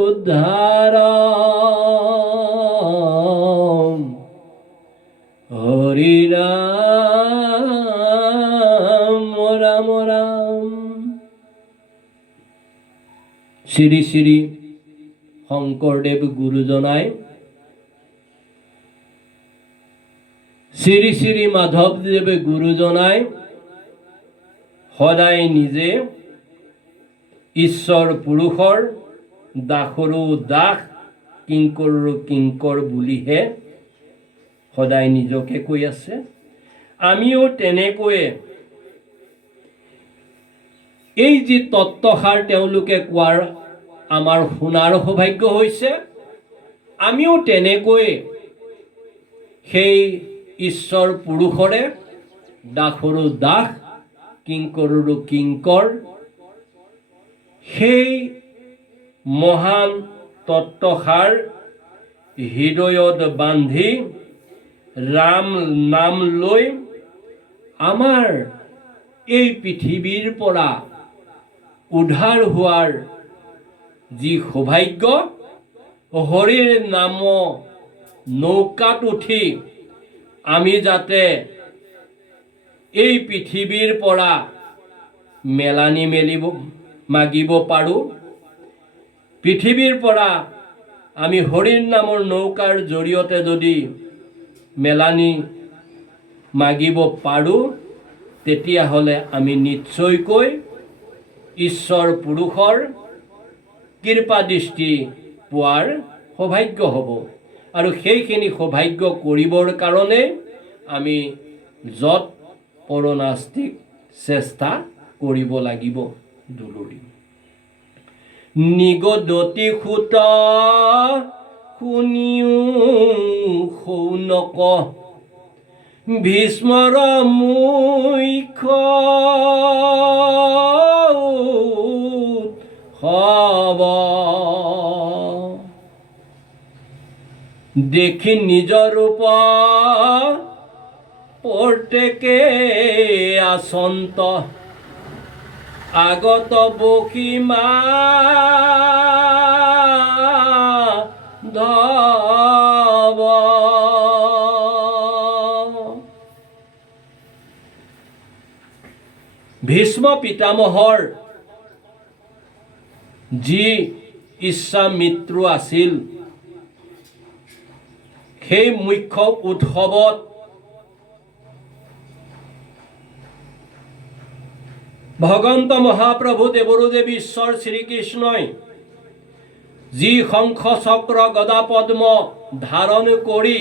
উদ্ধাৰ, হৰি ৰাম শ্ৰী শ্ৰী শংকৰদেৱ গুৰুজনাই শ্ৰী শ্ৰী মাধৱদেৱ গুৰুজনাই সদায় নিজে ঈশ্বৰ পুৰুষৰ দাসৰো দাস কিংকৰৰো কিংকৰ বুলিহে সদায় নিজকে কৈ আছে। আমিও তেনেকৈয়ে এই যি তত্ত্বসাৰ তেওঁলোকে কোৱাৰ আমাৰ শুনাৰ সৌভাগ্য হৈছে, আমিও তেনেকৈ সেই ঈশ্বৰ পুৰুষৰে দাসৰো দাস কিংকৰৰো কিংকৰ সেই মহান তত্ত্বসাৰ হৃদয়ত বান্ধি ৰাম নাম লৈ আমাৰ এই পৃথিৱীৰ পৰা উদ্ধাৰ হোৱাৰ যি সৌভাগ্য, হৰিৰ নাম নৌকাত উঠি আমি যাতে এই পৃথিৱীৰ পৰা মেলানি মাগিব পাৰোঁ, পৃথিৱীৰ পৰা আমি হৰিৰ নামৰ নৌকাৰ জৰিয়তে যদি মেলানি মাগিব পাৰোঁ, তেতিয়াহ'লে আমি নিশ্চয়কৈ ঈশ্বৰ পুৰুষৰ কৃপা দৃষ্টি পোৱাৰ সৌভাগ্য হ'ব। আৰু সেইখিনি সৌভাগ্য কৰিবৰ কাৰণে আমি যৎ পৰনাস্তিক চেষ্টা কৰিব লাগিব দুলুৰি। নিগদতি সুত শুনিও শৌনক ভীষ্মৰ মুখ্য হব দেখি নিজৰ ৰূপ প্ৰত্যেকে আচন্ত আগত বসীমা ধব। ভীষ্ম পিতামহৰ যি ইচ্ছামৃত্যু আছিল, সেই মুখ্য উৎসৱত ভগৱন্ত মহাপ্ৰভু দেৱৰুদেৱ ঈশ্বৰ শ্ৰীকৃষ্ণই যি শংখ চক্ৰ গদা পদ্ম ধাৰণ কৰি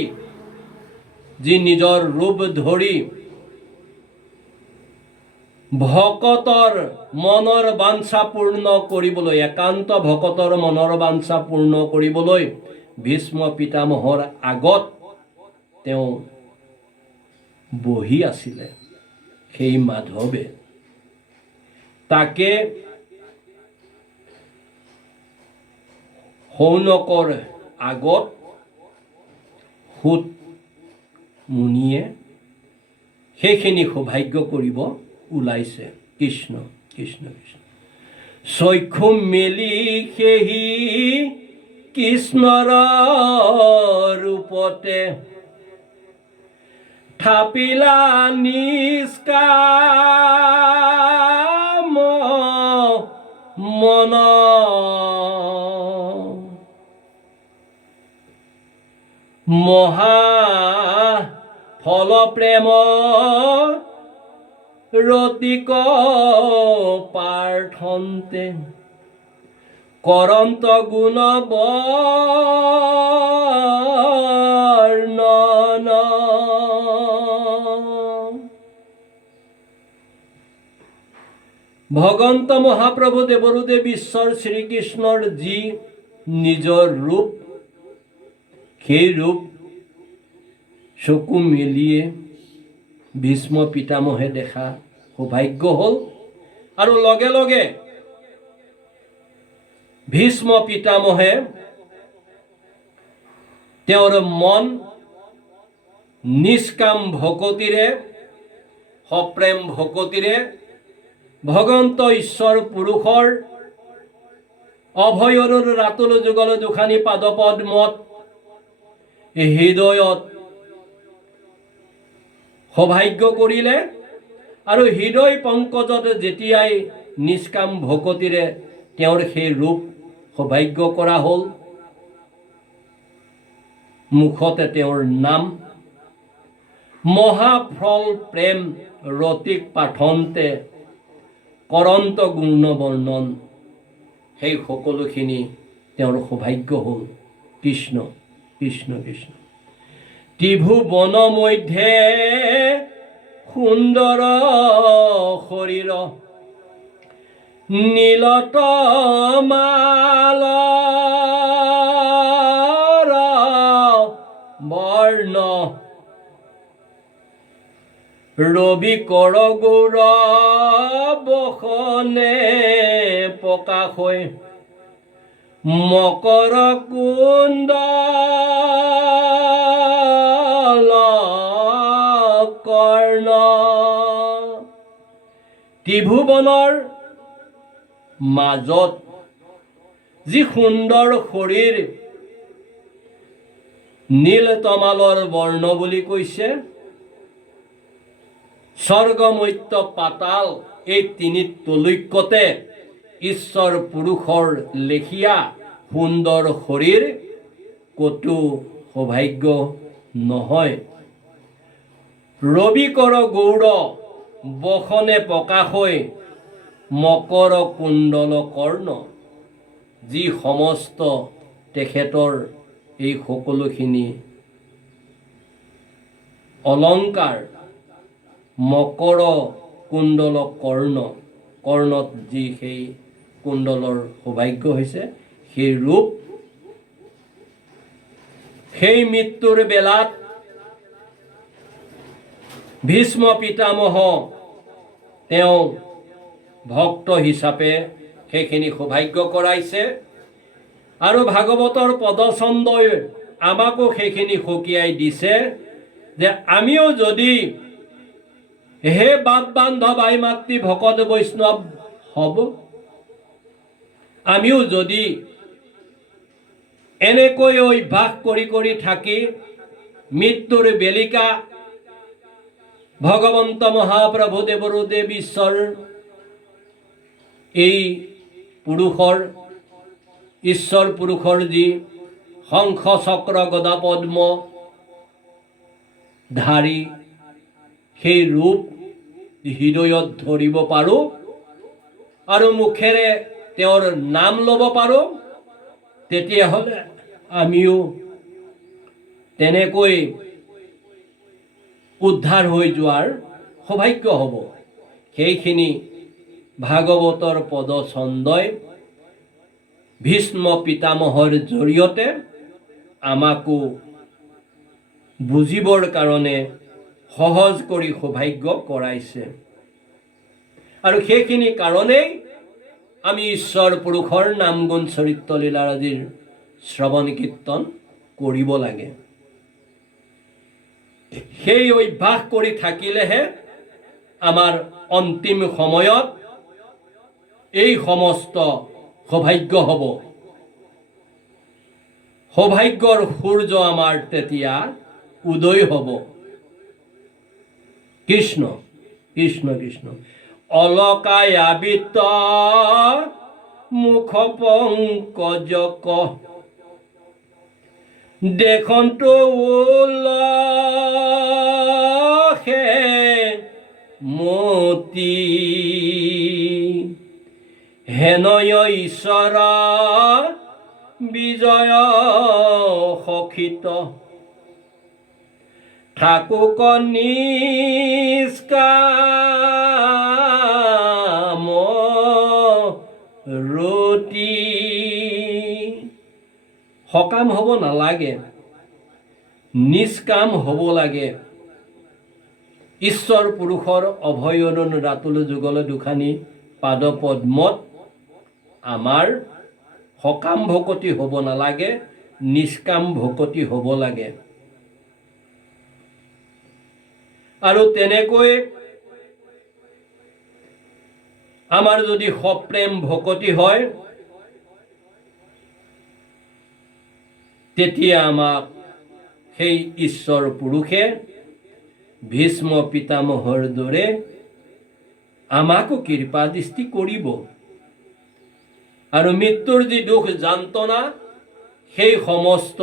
যি নিজৰ ৰূপ ধৰি ভকতৰ মনৰ বাঞ্ছা পূৰ্ণ কৰিবলৈ, একান্ত ভকতৰ মনৰ বাঞ্ছা পূৰ্ণ কৰিবলৈ ভীষ্ম পিতামহৰ আগত তেওঁ বহি আছিলে সেই মাধৱে। তাকে শৌনকৰ আগত সুত মুনিয়ে সেইখিনি সৌভাগ্য কৰিব ওলাইছে। কৃষ্ণ কৃষ্ণ কৃষ্ণ। চক্ষু মেলি সেহি কৃষ্ণৰ ৰূপতে থাপিলা নিষ্কাম মন মহা ফল প্ৰেম ৰতিক পাৰ্থন্তে কৰন্ত গুণ বৰ্ণন। ভগৱন্ত মহাপ্ৰভু দেৱৰুদেৱ ঈশ্বৰ শ্ৰীকৃষ্ণৰ যি নিজৰ ৰূপ, সেই ৰূপ চকু মেলিয়ে ভীষ্ম পিতামহে দেখা সৌভাগ্য হ'ল। আৰু লগে লগে ভীষ্ম পিতামহে তেওঁৰ মন নিষ্কাম ভকতিৰে, সপ্ৰেম ভকতিৰে ভগৱন্ত ঈশ্বৰ পুৰুষৰ অভয় অৰুণ ৰাতুল যুগল দুখানি পাদপদ্মত হৃদয়ত সৌভাগ্য কৰিলে। আৰু হৃদয় পংকজত যেতিয়াই নিষ্কাম ভকতিৰে তেওঁৰ সেই ৰূপ সৌভাগ্য কৰা হ'ল। মুখতে তেওঁৰ নাম, মহাফল প্ৰেম ৰতিক পাঠন্তে কৰন্ত গুণ বৰ্ণন, সেই সকলোখিনি তেওঁৰ সৌভাগ্য হ'ল। কৃষ্ণ কৃষ্ণ কৃষ্ণ। ত্ৰিভুৱন মধ্যে সুন্দৰ শৰীৰ, নীলত মাল বৰ্ণ, ৰবি কৰ গৌৰ বসনে প্ৰকাশ হৈ, মকৰ কুণ্ডল কৰ্ণ। ত্ৰিভুৱনৰ মাজত যি সুন্দৰ শৰীৰ, নীল তমালৰ বৰ্ণ বুলি কৈছে। স্বৰ্গ মৰ্ত্য পাতাল এই তিনি তলৈকতে ঈশ্বৰ পুৰুষৰ লেখীয়া সুন্দৰ শৰীৰ ক'তো সৌভাগ্য নহয়। ৰবি কৰ গৌৰ বসনে প্ৰকাশ হৈ, মকৰ কুণ্ডল কৰ্ণ, যি সমস্ত তেখেতৰ এই সকলোখিনি অলংকাৰ, মকৰ কুণ্ডল কৰ্ণ, কৰ্ণত যি সেই কুণ্ডলৰ সৌভাগ্য হৈছে, সেই ৰূপ, সেই মৃত্যুৰ বেলাত ভীষ্ম পিতামহ তেওঁ ভক্ত হিচাপে সেইখিনি সৌভাগ্য কৰাইছে। আৰু ভাগৱতৰ পদছন্দই আমাকো সেইখিনি সকীয়াই দিছে যে আমিও যদি হে বাপ বান্ধৱ আই মাতৃ ভকত বৈষ্ণৱ হ'ব, আমিও যদি এনেকৈ অভ্যাস কৰি কৰি থাকি মৃত্যুৰ বেলিকা ভগৱন্ত মহাপ্ৰভু দেৱৰুদেৱ ঈশ্বৰ এই পুৰুষৰ, ঈশ্বৰ পুৰুষৰ যি শংখ চক্ৰ গদা পদ্ম ধাৰী সেই ৰূপ হৃদয়ত ধৰিব পাৰোঁ আৰু মুখেৰে তেওঁৰ নাম ল'ব পাৰোঁ, তেতিয়াহ'লে আমিও তেনেকৈ উদ্ধাৰ হৈ যোৱাৰ সৌভাগ্য হ'ব। সেইখিনি ভাগৱতৰ পদছন্দই ভীষ্ম পিতামহৰ জৰিয়তে আমাকো বুজিবৰ কাৰণে সহজ কৰি সৌভাগ্য কৰাইছে। আৰু সেইখিনি কাৰণেই আমি ঈশ্বৰ পুৰুষৰ নাম গুণ চৰিত্ৰ লীলাৰাজিৰ শ্ৰৱণ কীৰ্তন কৰিব লাগে। সেই অভ্যাস কৰি থাকিলেহে আমাৰ অন্তিম সময়ত এই সমস্ত সৌভাগ্য হ'ব। সৌভাগ্যৰ সূৰ্য আমাৰ তেতিয়া উদয় হ'ব। কৃষ্ণ কৃষ্ণ কৃষ্ণ। অলকাই আবৃত মুখ পংকজক, দেখন্তু উলহে মতি, হেনয় ঈশ্বৰ বিজয় সখিত, ঠাকুক নিষ্কাম ৰতি। সকাম হ'ব নালাগে, নিষ্কাম হ'ব লাগে। ঈশ্বৰ পুৰুষৰ অভয়ৰণ ৰাতুল যুগল দুখানি পাদ পদ্মত আমাৰ সকাম ভকতি হ'ব নালাগে, নিষ্কাম ভকতি হ'ব লাগে। আৰু তেনেকৈ আমাৰ যদি সপ্ৰেম ভকতি হয়, তেতিয়া আমাক সেই ঈশ্বৰ পুৰুষে ভীষ্ম পিতামহৰ দৰে আমাকো কৃপা দৃষ্টি কৰিব। আৰু মৃত্যুৰ যি দুখ যন্ত্ৰণা সেই সমস্ত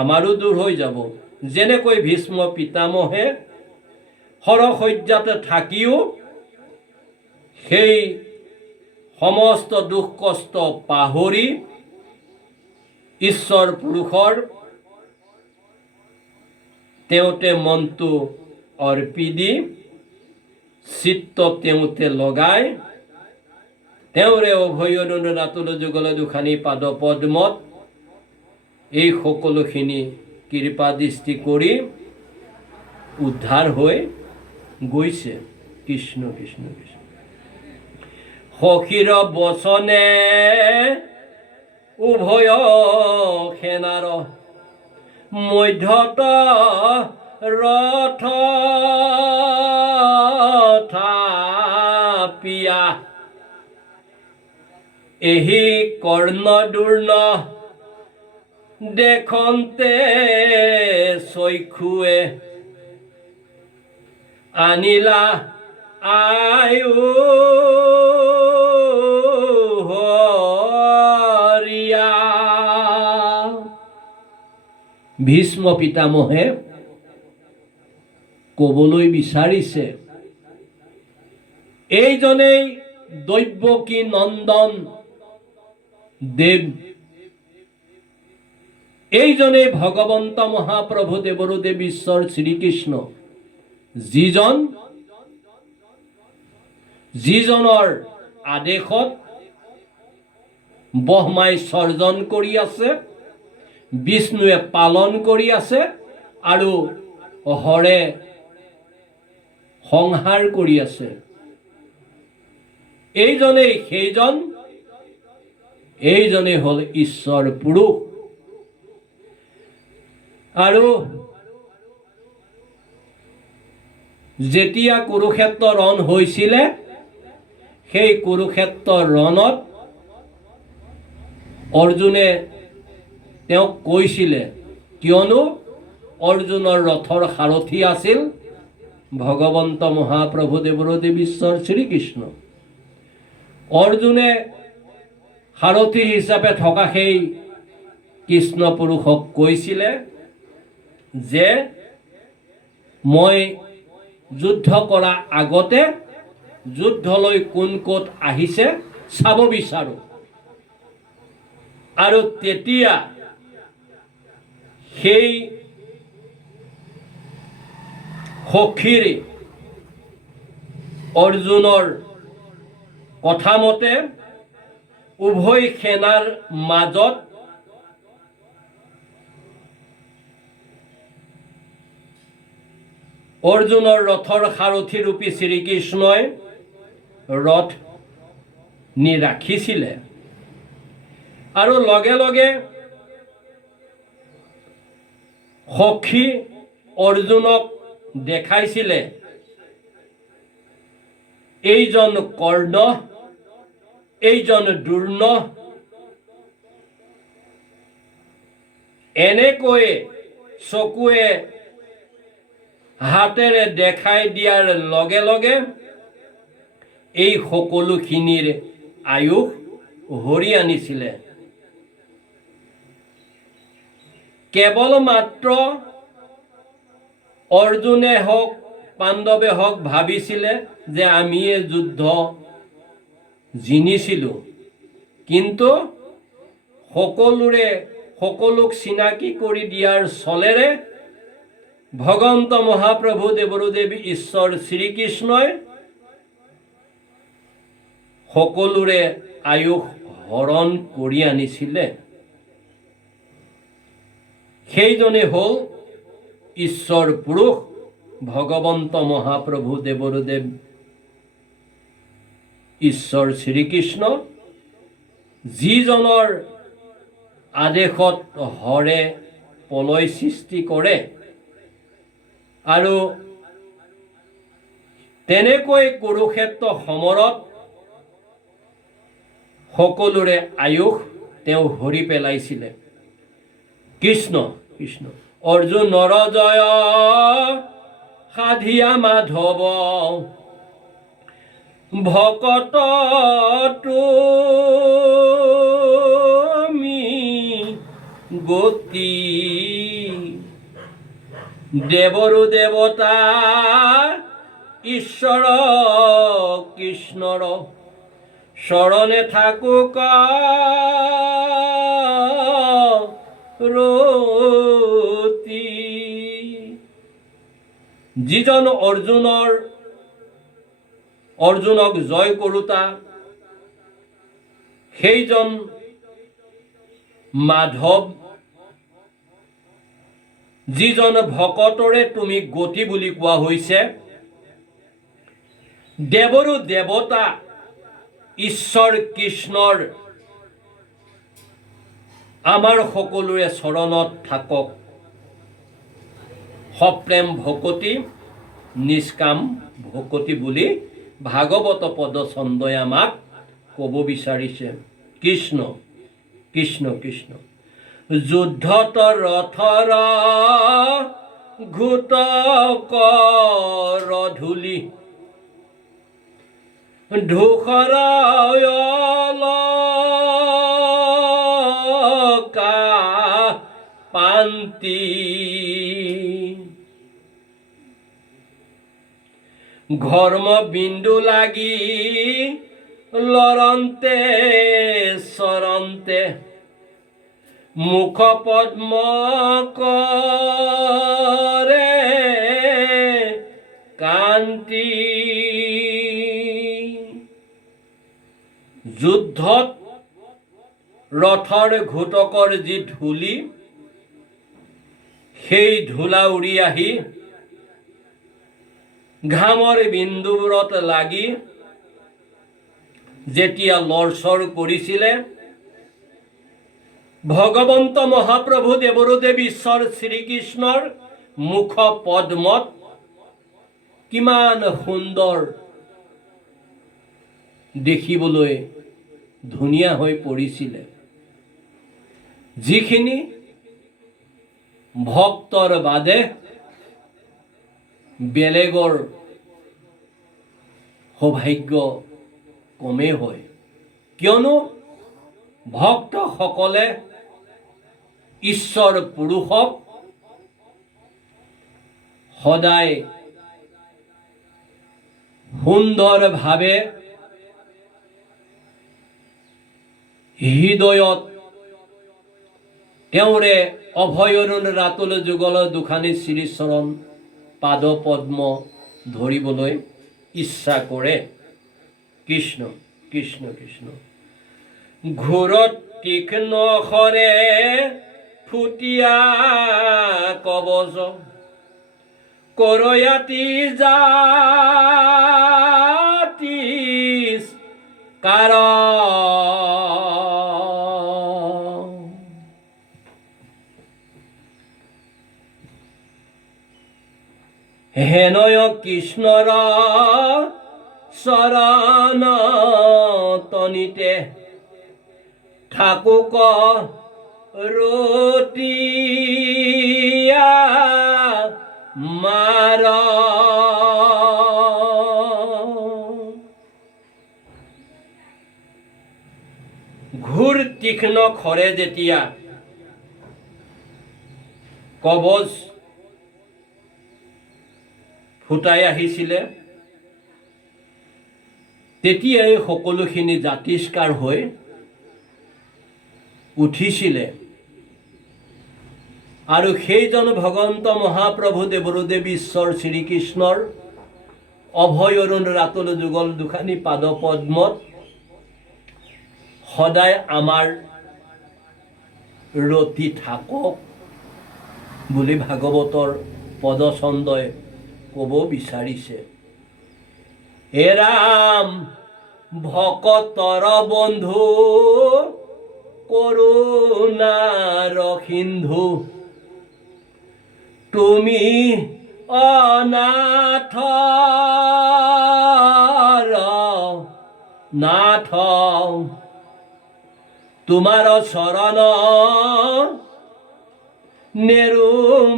আমাৰো দূৰ হৈ যাব। যেনেকৈ ভীষ্ম পিতামহে শৰশয্যাতে থাকিও সেই সমস্ত দুখ কষ্ট পাহৰি ঈশ্বৰ পুৰুষৰ তেওঁতে মনটো অৰ্পি দি চিত্ত তেওঁতে লগাই তেওঁৰে অভয় অৰুণ ৰাতুল যুগল দুখানি পাদ পদ্মত এই সকলোখিনি কৃপা দৃষ্টি কৰি উদ্ধাৰ হৈ গৈছে। কৃষ্ণ কৃষ্ণ কৃষ্ণ। সখীৰ বচনে উভয় সেনাৰ মধ্যত ৰথ থাপিয়া এহি কৰ্ণ দূৰ্ণ দেখন্তে চক্ষুৱে আনিলা আয়ু হৰিয়া। ভীষ্ম পিতামহে ক'বলৈ বিচাৰিছে এইজনেই দৈৱকী নন্দন দেৱ, এইজনেই ভগৱন্ত মহাপ্ৰভু দেৱৰো দেৱ ঈশ্বৰ শ্ৰীকৃষ্ণ, যিজনৰ আদেশত ব্ৰহ্মাই সৰ্জন কৰি আছে, বিষ্ণুৱে পালন কৰি আছে আৰু হৰে সংহাৰ কৰি আছে। এইজনেই সেইজন, এইজনেই হ'ল ঈশ্বৰ পুৰুষ। আৰু যেতিয়া কুৰুক্ষেত্ৰ ৰণ হৈছিলে সেই কুৰুক্ষেত্ৰ ৰণত অৰ্জুনে তেওঁক কৈছিলে, কিয়নো অৰ্জুনৰ ৰথৰ সাৰথি আছিল ভগৱন্ত মহাপ্ৰভু দেৱদেৱ ঈশ্বৰ শ্ৰীকৃষ্ণ। অৰ্জুনে সাৰথি হিচাপে থকা সেই কৃষ্ণ পুৰুষক কৈছিলে যে মই যুদ্ধ কৰা আগতে যুদ্ধলৈ কোন ক'ত আহিছে চাব বিচাৰোঁ। আৰু তেতিয়া সেই সখীৰ অৰ্জুনৰ কথা মতে উভয় সেনাৰ মাজত অৰ্জুনৰ ৰথৰ সাৰথি ৰূপী শ্ৰীকৃষ্ণই ৰথ নি ৰাখিছিলে আৰু লগে লগে সখী অৰ্জুনক দেখাইছিলে এইজন কৰ্ণ, এইজন দূৰ্ণ। এনেকৈ চকুৱে হাতেৰে দেখাই দিয়াৰ লগে লগে এই সকলোখিনিৰ আয়ুস হৰি আনিছিলে। কেৱল মাত্ৰ অৰ্জুনে হওক পাণ্ডৱে হওক ভাবিছিলে যে আমিয়ে যুদ্ধ জিনিছিলোঁ, কিন্তু সকলোক চিনাকি কৰি দিয়াৰ চলেৰে ভগৱন্ত মহাপ্ৰভু দেৱদেৱ ঈশ্বৰ শ্ৰীকৃষ্ণই সকলোৰে আয়ুস হৰণ কৰি আনিছিলে। সেইজনে হ'ল ঈশ্বৰ পুৰুষ ভগৱন্ত মহাপ্ৰভু দেৱদেৱ ঈশ্বৰ শ্ৰীকৃষ্ণ, যিজনৰ আদেশত হৰে প্ৰলয় সৃষ্টি কৰে আৰু তেনেকৈ কুৰুক্ষেত্ৰ সমৰত সকলোৰে আয়ুস তেওঁ হৰি পেলাইছিলে। কৃষ্ণ কৃষ্ণ। অৰ্জুনৰ জয় সাধিয়া মাধৱ ভকত তুমি গতি, দেৱৰো দেৱতা ঈশ্বৰ কৃষ্ণৰ শৰণে থাকো ৰতি। যিজন অৰ্জুনক জয় কৰোতা সেইজন মাধৱ, যিজন ভকতৰে তুমি গতি বুলি কোৱা হৈছে, দেৱৰো দেৱতা ঈশ্বৰ কৃষ্ণৰ আমাৰ সকলোৰে চৰণত থাকক। সপ্ৰেম ভকতি নিষ্কাম ভকতি বুলি ভাগৱত পদছন্দই আমাক ক'ব বিচাৰিছে। কৃষ্ণ কৃষ্ণ কৃষ্ণ। যুদ্ধত ৰথৰ ঘোটকৰ ধূলি, ধূসৰ অলকা পান্তি, ঘৰ্ম বিন্দু লাগি লৰন্তে চৰন্তে, মুখ পদ্ম কৰে কান্তি। যুদ্ধত ৰথৰ ঘোটকৰ যি ধূলি, সেই ধূলা উৰি আহি ঘামৰ বিন্দুবোৰত লাগি যেতিয়া লৰচৰ কৰিছিলে, ভগৱন্ত মহাপ্ৰভু দেৱৰোদেৱ ঈশ্বৰ শ্ৰীকৃষ্ণৰ মুখ পদ্মত কিমান সুন্দৰ দেখিবলৈ ধুনীয়া হৈ পৰিছিলে, যিখিনি ভক্তৰ বাদে বেলেগৰ সৌভাগ্য কমেই হয়। কিয়নো ভক্তসকলে ঈশ্বৰ পুৰুষক সদায় সুন্দৰভাৱে হৃদয়ত তেওঁৰে অভয়ৰণ ৰাতুল যুগল দুখানি শ্ৰীচৰণ পাদ পদ্ম ধৰিবলৈ ইচ্ছা কৰে। কৃষ্ণ কৃষ্ণ কৃষ্ণ। ঘোৰত তীক্ষ্ণ শৰে ফুটিয়া কবচ, কৰয়াতি জাতি কাৰ, হেনয় কৃষ্ণৰ চৰণ তনিতে, থাকুক ৰতিয়া মাৰ। ঘোৰ তীক্ষ্ণ খৰে যেতিয়া কবচ ফুটাই আহিছিলে, তেতিয়াই সকলোখিনি জাতিষ্কাৰ হৈ উঠিছিলে। আৰু সেইজন ভগৱন্ত মহাপ্ৰভু দেৱৰোদেৱ ঈশ্বৰ শ্ৰীকৃষ্ণৰ অভয় অৰুণ ৰাতুল যুগল দুখানি পাদ পদ্মত সদায় আমাৰ ৰতি থাকক বুলি ভাগৱতৰ পদছন্দই ক'ব বিচাৰিছে। হে ৰাম ভকতৰ বন্ধু কৰুণাৰ সিন্ধু, তুমি অনাথ নাথ, তোমাৰ শৰণ নেৰু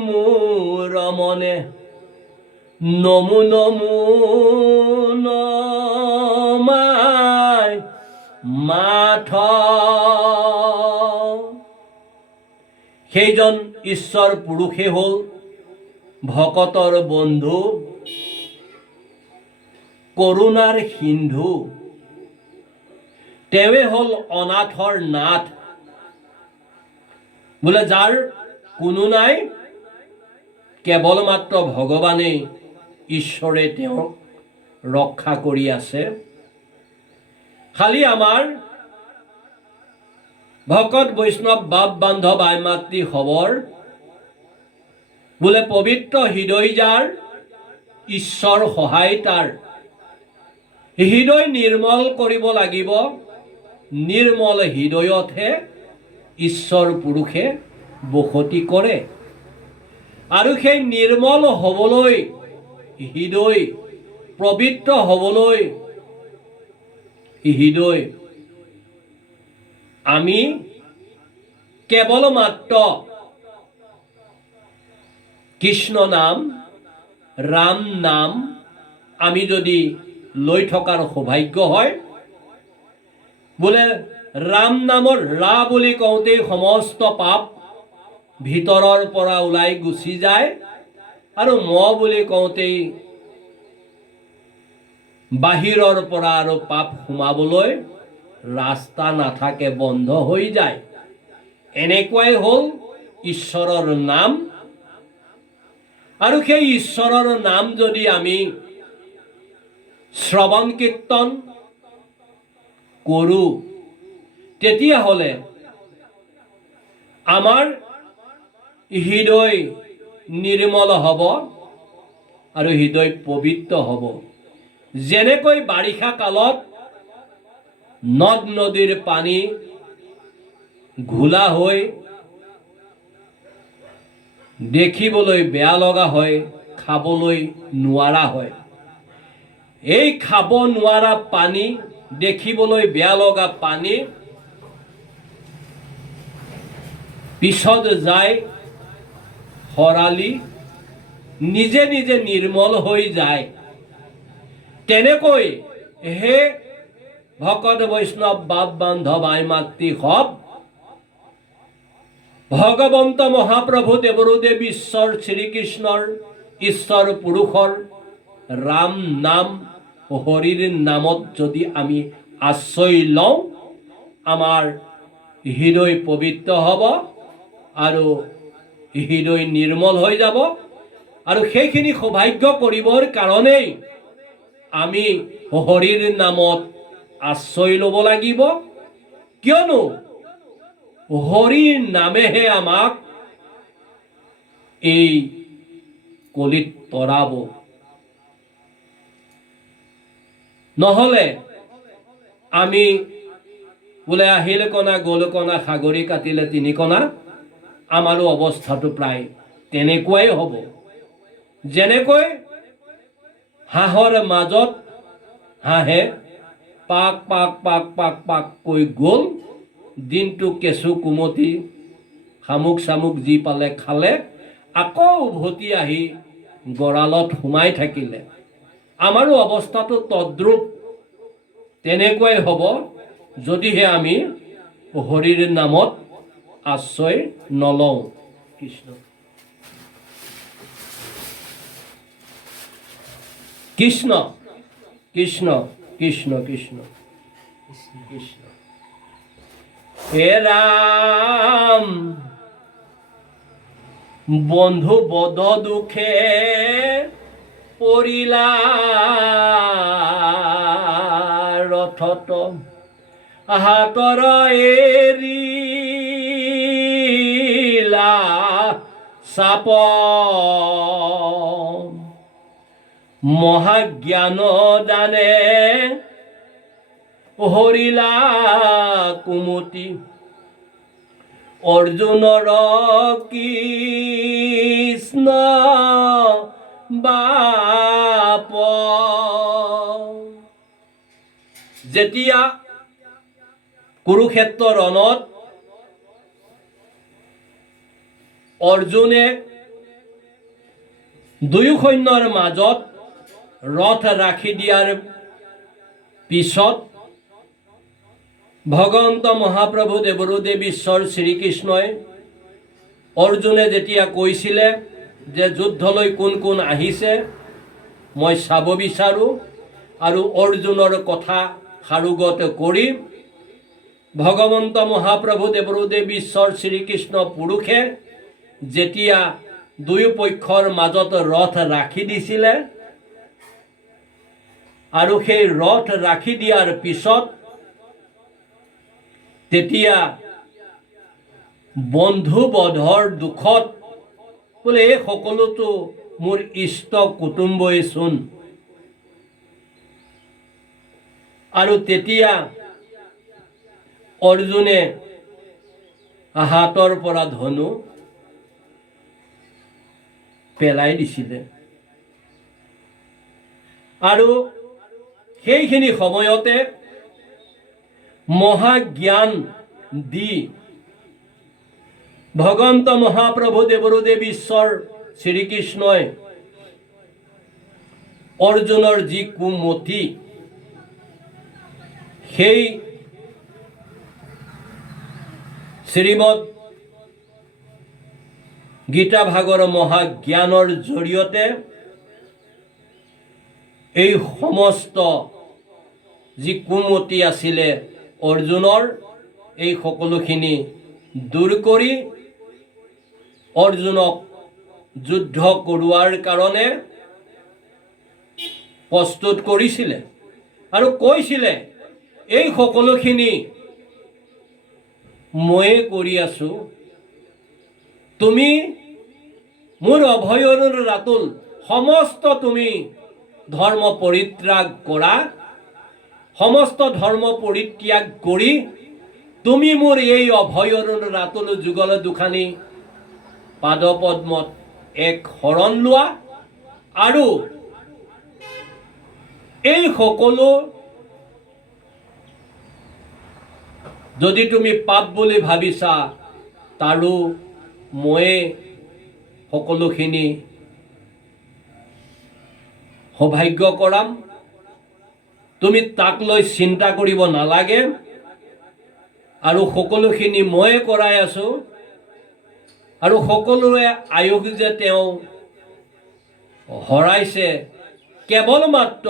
মোৰ মনে, নমু নমু মাথ সেইজন ঈশ্বৰ পুৰুষে হ'ল ভকতৰ বন্ধু, কৰুণাৰ সিন্ধু। তেৱে হ'ল অনাথৰ নাথ। বোলে যাৰ কোনো নাই, কেৱল মাত্ৰ ভগৱানে ঈশ্বৰে তেওঁক ৰক্ষা কৰি আছে। খালি আমাৰ ভকত বৈষ্ণৱ বাপ বান্ধৱ আই মাতৃ খবৰ বোলে পবিত্ৰ হৃদয় যাৰ, ঈশ্বৰ সহায় তাৰ। হৃদয় নিৰ্মল কৰিব লাগিব, নিৰ্মল হৃদয়তহে ঈশ্বৰ পুৰুষে বসতি কৰে। আৰু সেই নিৰ্মল হ'বলৈ, হৃদয় পবিত্ৰ হ'বলৈ হৃদয় আমি কেৱল মাত্ৰ কৃষ্ণ নাম, ৰাম নাম আমি যদি লৈ থকাৰ সৌভাগ্য হয়, বোলে ৰাম নামৰ ৰা বুলি কওঁতেই সমস্ত পাপ ভিতৰৰ পৰা ওলাই গুচি যায়, আৰু ম বুলি কওঁতেই বাহিৰৰ পৰা আৰু পাপ সোমাবলৈ ৰাস্তা নাথাকে, বন্ধ হৈ যায়। এনেকুৱাই হ'ল ঈশ্বৰৰ নাম। আৰু সেই ঈশ্বৰৰ নাম যদি আমি শ্ৰৱণ কীৰ্তন কৰোঁ, তেতিয়াহ'লে আমাৰ হৃদয় নিৰ্মল হ'ব আৰু হৃদয় পবিত্ৰ হ'ব। যেনেকৈ বাৰিষা কালত নদ নদীৰ পানী ঘোলা হৈ দেখিবলৈ বেয়া লগা হয়, খাবলৈ নোৱাৰা হয়। এই খাব নোৱাৰা পানী, দেখিবলৈ বেয়া লগা পানী পিছত যায় সৰালি নিজে নিজে নিৰ্মল হৈ যায়। তেনেকৈ হে ভকত বৈষ্ণৱ বাপ বান্ধৱ আই মাতৃ সব, ভগৱন্ত মহাপ্ৰভু দেৱৰুদেৱ ঈশ্বৰ শ্ৰীকৃষ্ণৰ, ঈশ্বৰ পুৰুষৰ ৰাম নাম হৰিৰ নামত যদি আমি আশ্ৰয় লওঁ, আমাৰ হৃদয় পবিত্ৰ হ'ব আৰু হৃদয় নিৰ্মল হৈ যাব। আৰু সেইখিনি সৌভাগ্য কৰিবৰ কাৰণেই আমি হৰিৰ নামত আশ্ৰয় ল'ব লাগিব। কিয়নো হৰিৰ নামেহে আমাক এই কলিত তৰাব। নহ'লে আমি বোলে আহিল কণা গ'ল কণা, সাগৰি কাটিলে তিনি কণা, আমাৰো অৱস্থাটো প্ৰায় তেনেকুৱাই হ'ব। যেনেকৈ হাঁহৰ মাজত হাঁহে পাক পাক পাক পাক পাক কৈ গ'ল, দিনটো কেঁচু কুমতি শামুক চামুক যি পালে খালে, আকৌ উভতি আহি গঁৰালত সোমাই থাকিলে। আমাৰো অৱস্থাটো তদ্ৰূপ তেনেকুৱাই হ'ব, যদিহে আমি হৰিৰ নামত আশ্ৰয় নলওঁ। কৃষ্ণ কৃষ্ণ কৃষ্ণ কৃষ্ণ কৃষ্ণ কৃষ্ণ। হে ৰাম বন্ধু বদ দুখে পৰিলা ৰথত, হাতৰ এৰিলা চাপ, মহাজ্ঞান দানে হৰিলা কুমতি, অৰ্জুনৰ কৃষ্ণ বাপ। যেতিয়া কুৰুক্ষেত্ৰ ৰণত অৰ্জুনে দুয়ো সৈন্যৰ মাজত ৰথ ৰাখি দিয়াৰ পিছত ভগৱন্ত মহাপ্ৰভু দেৱৰুদেৱ ঈশ্বৰ শ্ৰীকৃষ্ণই অৰ্জুনে যেতিয়া কৈছিলে যে যুদ্ধলৈ কোন কোন আহিছে মই চাব বিচাৰোঁ আৰু অৰ্জুনৰ কথা সাৰোগত কৰি ভগৱন্ত মহাপ্ৰভু দেৱৰুদেৱ ঈশ্বৰ শ্ৰীকৃষ্ণ পুৰুষে যেতিয়া দুয়ো পক্ষৰ মাজত ৰথ ৰাখি দিছিলে আৰু সেই ৰথ ৰাখি দিয়াৰ পিছত তেতিয়া বন্ধুবধৰ দুখত বোলে এই সকলোতো মোৰ ইষ্ট কুটুম্বই চোন আৰু তেতিয়া অৰ্জুনে হাতৰ পৰা ধনু পেলাই দিছিলে আৰু সেইখিনি সময়তে মহাজ্ঞান দি ভগৱন্ত মহাপ্ৰভু দেৱৰুদেৱ ঈশ্বৰ শ্ৰীকৃষ্ণই অৰ্জুনৰ যি কুমতি সেই শ্ৰীমদ গীতা ভাগৰ মহাজ্ঞানৰ জৰিয়তে এই সমস্ত যি কুমতি আছিলে অৰ্জুনৰ এই সকলোখিনি দূৰ কৰি অৰ্জুনক যুদ্ধ কৰোৱাৰ কাৰণে প্ৰস্তুত কৰিছিলে আৰু কৈছিলে এই সকলোখিনি ময়ে কৰি আছো তুমি মোৰ অভয়ৰ ৰাতুল সমস্ত তুমি ধৰ্ম পৰিত্যাগ কৰা সমস্ত ধৰ্ম পৰিত্যাগ কৰি তুমি মোৰ এই অভয়ৰ ৰাতুল যুগল দুখানি পাদপদ্মত এক শৰণ লোৱা আৰু এই সকলো যদি তুমি পাপ বুলি ভাবিছা তাৰো ময়ে সকলোখিনি সৌভাগ্য কৰাম তুমি তাক লৈ চিন্তা কৰিব নালাগে আৰু সকলোখিনি ময়ে কৰাই আছো আৰু সকলোৱে আয়ুস যে তেওঁ হৰাইছে কেৱল মাত্ৰ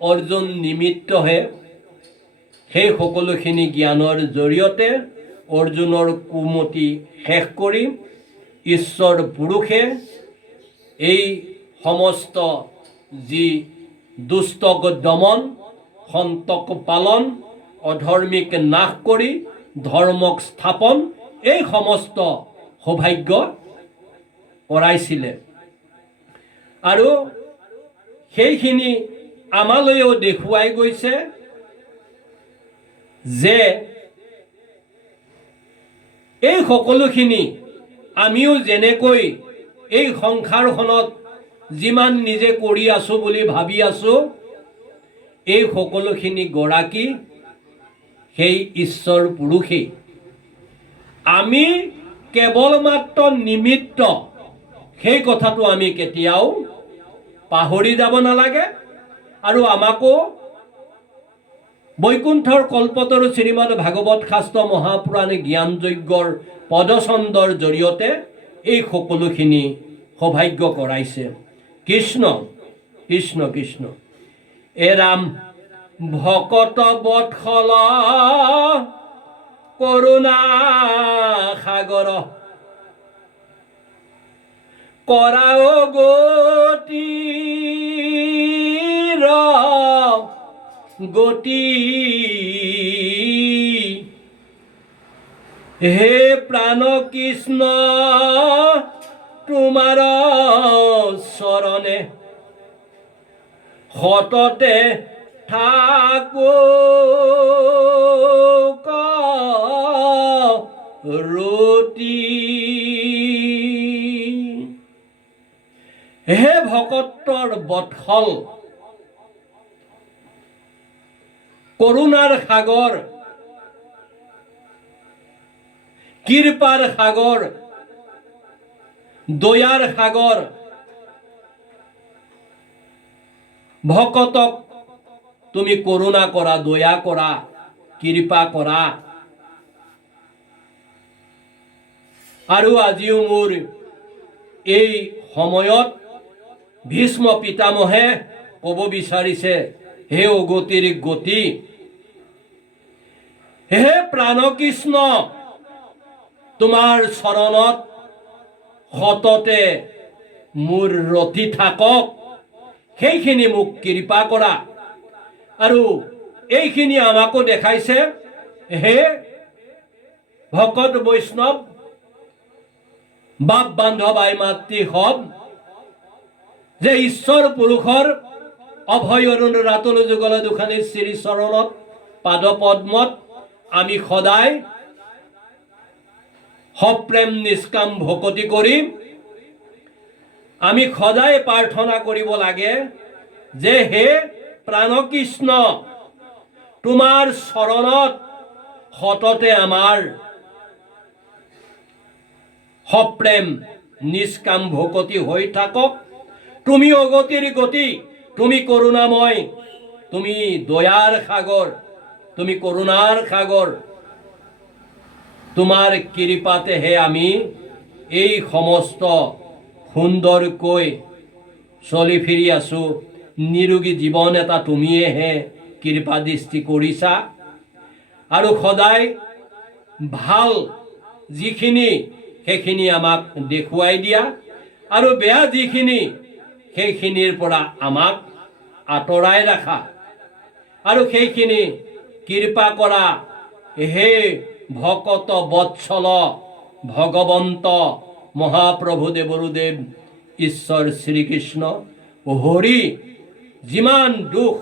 অৰ্জুন নিমিত্তহে সেই সকলোখিনি জ্ঞানৰ জৰিয়তে অৰ্জুনৰ কুমতি শেষ কৰি ঈশ্বৰ পুৰুষে এই সমস্ত যি দুষ্টক দমন সন্তক পালন অধৰ্মিক নাশ কৰি ধৰ্মক স্থাপন এই সমস্ত সৌভাগ্য কৰাইছিলে আৰু সেইখিনি আমালৈও দেখুৱাই গৈছে যে এই সকলোখিনি আমিও যেনেকৈ এই সংসাৰখনত যিমান নিজে কৰি আছো বুলি ভাবি আছো এই সকলোখিনি গৰাকী সেই ঈশ্বৰ পুৰুষেই আমি কেৱল মাত্ৰ নিমিত্ত সেই কথাটো আমি কেতিয়াও পাহৰি যাব নালাগে আৰু আমাকো বৈকুণ্ঠৰ কল্পতৰু শ্ৰীমদ ভাগৱত শাস্ত্ৰ মহাপুৰাণ জ্ঞান যজ্ঞৰ পদচন্দৰ জৰিয়তে এই সকলোখিনি সৌভাগ্য কৰাইছে কৃষ্ণ কৃষ্ণ কৃষ্ণ এ ৰাম ভকত বৎসল কৰুণা সাগৰ কৰাও গতি গতি হে প্ৰাণ কৃষ্ণ তোমাৰ চৰণে সততে থাকো ৰতি হে ভকতৰ বৎসল কৰুণাৰ সাগৰ কৃপাৰ সাগৰ দয়াৰ সাগৰ ভকতক তুমি কৰুণা কৰা দয়া কৰা কৃপা কৰা। আৰু আজিও মোৰ এই সময়ত ভীষ্ম পিতামহে ক'ব বিচাৰিছে, হে অগতিৰ গতি, হে প্ৰাণকৃষ্ণ, তোমাৰ চৰণত সততে মোৰ ৰতি থাকক, সেইখিনি মোক কৃপা কৰা। আৰু এইখিনি আমাকো দেখাইছে, হে ভকত বৈষ্ণৱ, বাপ বান্ধৱ আই মাতৃ সব, যে ঈশ্বৰ পুৰুষৰ অভয় অৰুণ ৰাতুল যুগল দুখানি শ্ৰী চৰণত পাদ পদ্মত আমি সদায় সপ্ৰেম নিষ্কাম ভকতি কৰি আমি সদায় প্ৰাৰ্থনা কৰিব লাগে যে হে প্ৰাণকৃষ্ণ, তোমাৰ চৰণত সততে আমাৰ সপ্ৰেম নিষ্কাম ভকতি হৈ থাকক। তুমি অগতিৰ গতি, তুমি কৰুণাময়, তুমি দয়াৰ সাগৰ, তুমি কৰুণাৰ সাগৰ। তোমাৰ কৃপাতে হে আমি এই সমস্ত সুন্দৰকৈ চলি ফিৰি আছো। নিৰোগী জীৱন এটা তুমিয়েহে কৃপা দৃষ্টি কৰিছা। আৰু সদায় ভাল যিখিনি সেইখিনি আমাক দেখুৱাই দিয়া, আৰু বেয়া যিখিনি সেইখিনিৰ পৰা আমাক আঁতৰাই ৰাখা, আৰু সেইখিনি কৃপা কৰা হে ভকত বৎসল ভগৱন্ত মহাপ্ৰভু দেৱৰুদেৱ ঈশ্বৰ শ্ৰীকৃষ্ণ। হৰি যিমান দুখ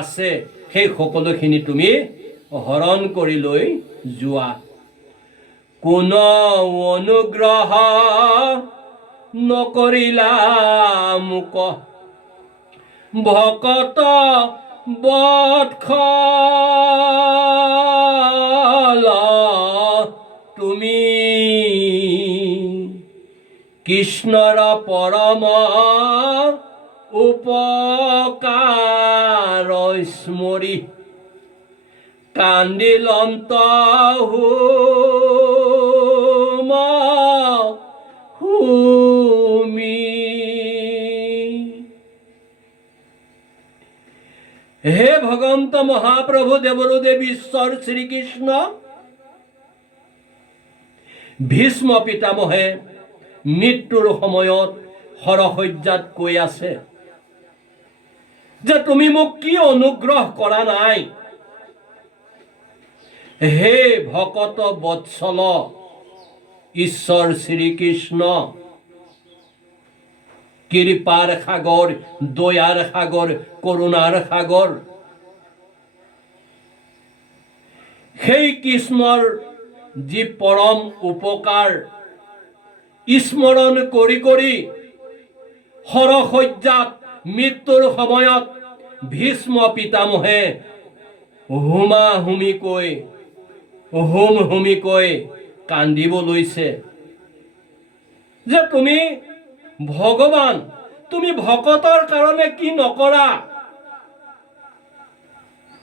আছে সেই সকলোখিনি তুমি হৰণ কৰি লৈ যোৱা। কোন অনুগ্ৰহ নকৰিলা মোক ভকত বৎসল, তুমি কৃষ্ণৰ পৰম উপকাৰ স্মৰি কান্দিলন্ত হুমি। হে ভগৱন্ত মহাপ্ৰভু দেৱৰুদেৱ ঈশ্বৰ শ্ৰীকৃষ্ণ, ভীষ্ম পিতামহে মৃত্যুৰ সময়ত হৰশয্যাত কৈ আছে যে তুমি মোক কি অনুগ্ৰহ কৰা নাই। হে ভকত বৎসল ঈশ্বৰ শ্ৰীকৃষ্ণ, কৃপাৰ সাগৰ, দয়াৰ সাগৰ, কৰুণাৰ সাগৰ, সেই কৃষ্ণৰ যি পৰম উপকাৰ স্মৰণ কৰি কৰি হৰশয্যাত মৃত্যুৰ সময়ত ভীষ্ম পিতামহে হুমিকৈ কান্দিব লৈছে যে তুমি ভগৱান, তুমি ভকতৰ কাৰণে কি নকৰা?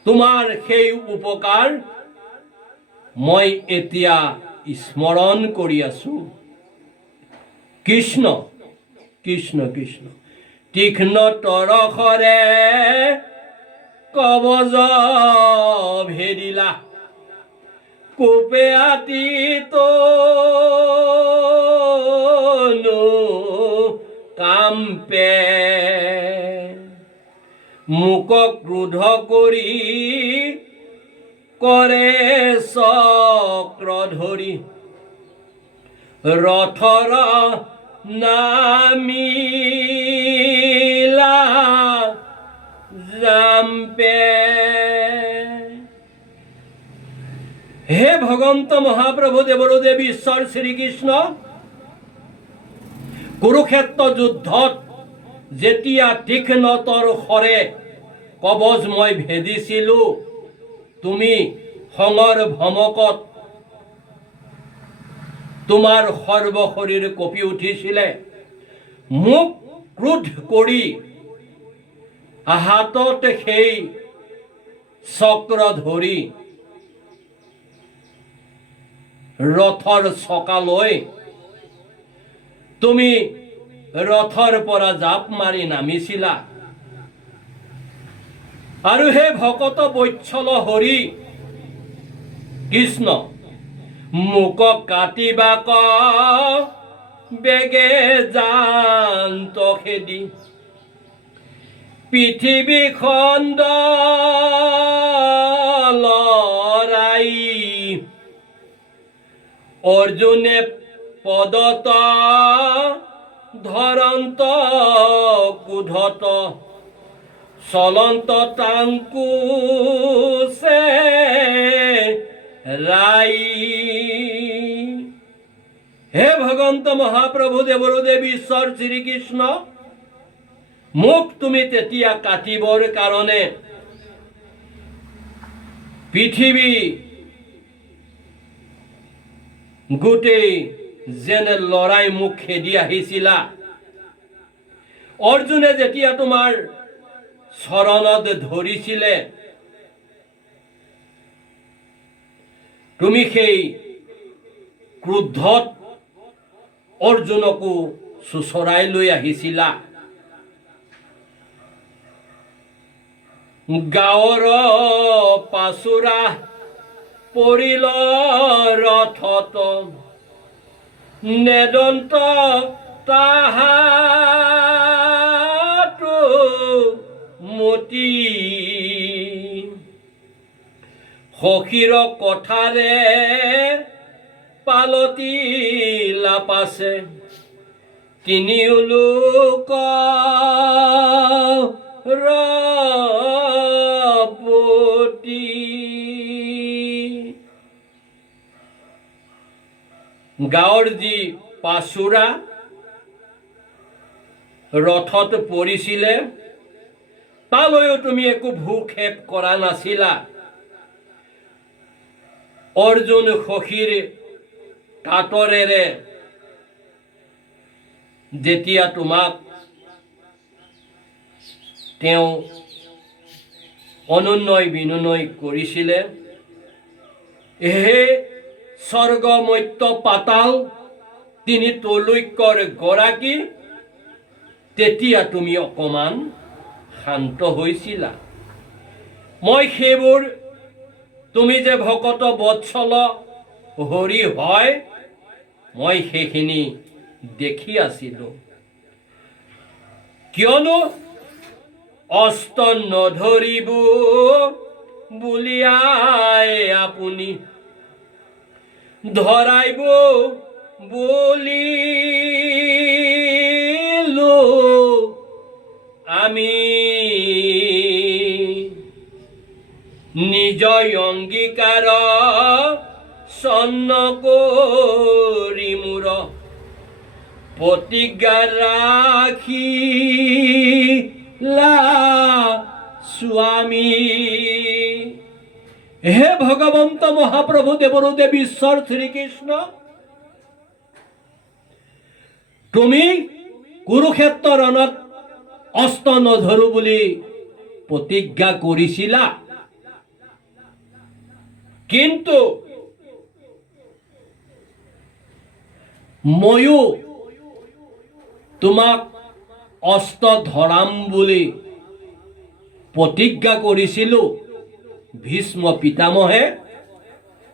তোমাৰ সেই উপকাৰ মই এতিয়া স্মৰণ কৰি আছো। কৃষ্ণ কৃষ্ণ কৃষ্ণ তীক্ষ্ণ তৰসৰে কবজ ভেদিলা, কোপে আতিত কাম্পে, মোক ক্ৰোধ কৰি কৰে চক্ৰ ধৰি, ৰথৰ নামিলা জাম্পে। হে ভগৱন্ত মহাপ্ৰভু দেৱৰুদেৱ ঈশ্বৰ শ্ৰীকৃষ্ণ, কুৰুক্ষেত্ৰ যুদ্ধত যেতিয়া তীক্ষ্ণ তৰসৰে কবজ মই ভেদিছিলো, তুমি খঙৰ ভমকত তোমাৰ সৰ্বশৰীৰ কঁপি উঠিছিলে। মোক ক্ৰোধ কৰি হাতত সেই চক্ৰ ধৰি ৰথৰ চকালৈ তুমি ৰথৰ পৰা জাপ মাৰি নামিছিলা আৰু হে ভকত বৎসল হৰি কৃষ্ণ মোক কাটিবাক বেগে জান্ত খেদি পৃথিৱী খণ্ড লৰাই অৰ্জুনে পদত ধৰন্ত কুধত চলন্ত টাংকুচে ৰাই। হে ভগৱন্ত মহাপ্ৰভু দেৱৰুদেৱ ঈশ্বৰ শ্ৰীকৃষ্ণ, মোক তুমি তেতিয়া কাটিবৰ কাৰণে পৃথিৱী গোটেই যেনে লৰাই মোক খেদি আহিছিলা। অৰ্জুনে যেতিয়া তোমাৰ চৰণত ধৰিছিলে তুমি সেই ক্ৰোধত অৰ্জুনকো চুচৰাই লৈ আহিছিলা। গাঁৱৰ পাচোৰা পৰিল ৰথত নেদন্ত তাহাতো মতি সখীৰ কথাৰে পালতি লাপাছে তিনিও লোক ৰপতি। গাঁৱৰ যি পাচোৰা ৰথত পৰিছিলে তালৈও তুমি একো ভূক্ষেপ কৰা নাছিলা। অৰ্জুন সখীৰ কাতৰেৰে যেতিয়া তোমাক তেওঁ অনুনয় বিনুনয় কৰিছিলে, হে স্বৰ্গ মৰ্ত্য পাতাল তিনি তলৈকৰ গৰাকী, তেতিয়া তুমি অকমান শান্ত হৈছিলা। মই সেইবোৰ তুমি যে ভকত বৎসল হৰি হয় মই সেইখিনি দেখি আছিলো। কিয়নো অস্ত নধৰিব বুলিয়াই আপুনি ধৰাইব বুলিলো আমি নিজ অংগীকাৰ চন্ন কৰি মূৰ প্ৰতিজ্ঞা ৰাখিলা স্বামী। হে ভগৱন্ত মহাপ্ৰভু দেৱৰুদেৱ ঈশ্বৰ শ্ৰীকৃষ্ণ, তুমি কুৰুক্ষেত্ৰ ৰণত অস্ত্ৰ নধৰো বুলি প্ৰতিজ্ঞা কৰিছিলা, কিন্তু ময়ো তোমাক অস্ত্ৰ ধৰাম বুলি প্ৰতিজ্ঞা কৰিছিলো। ভীষ্ম পিতামহে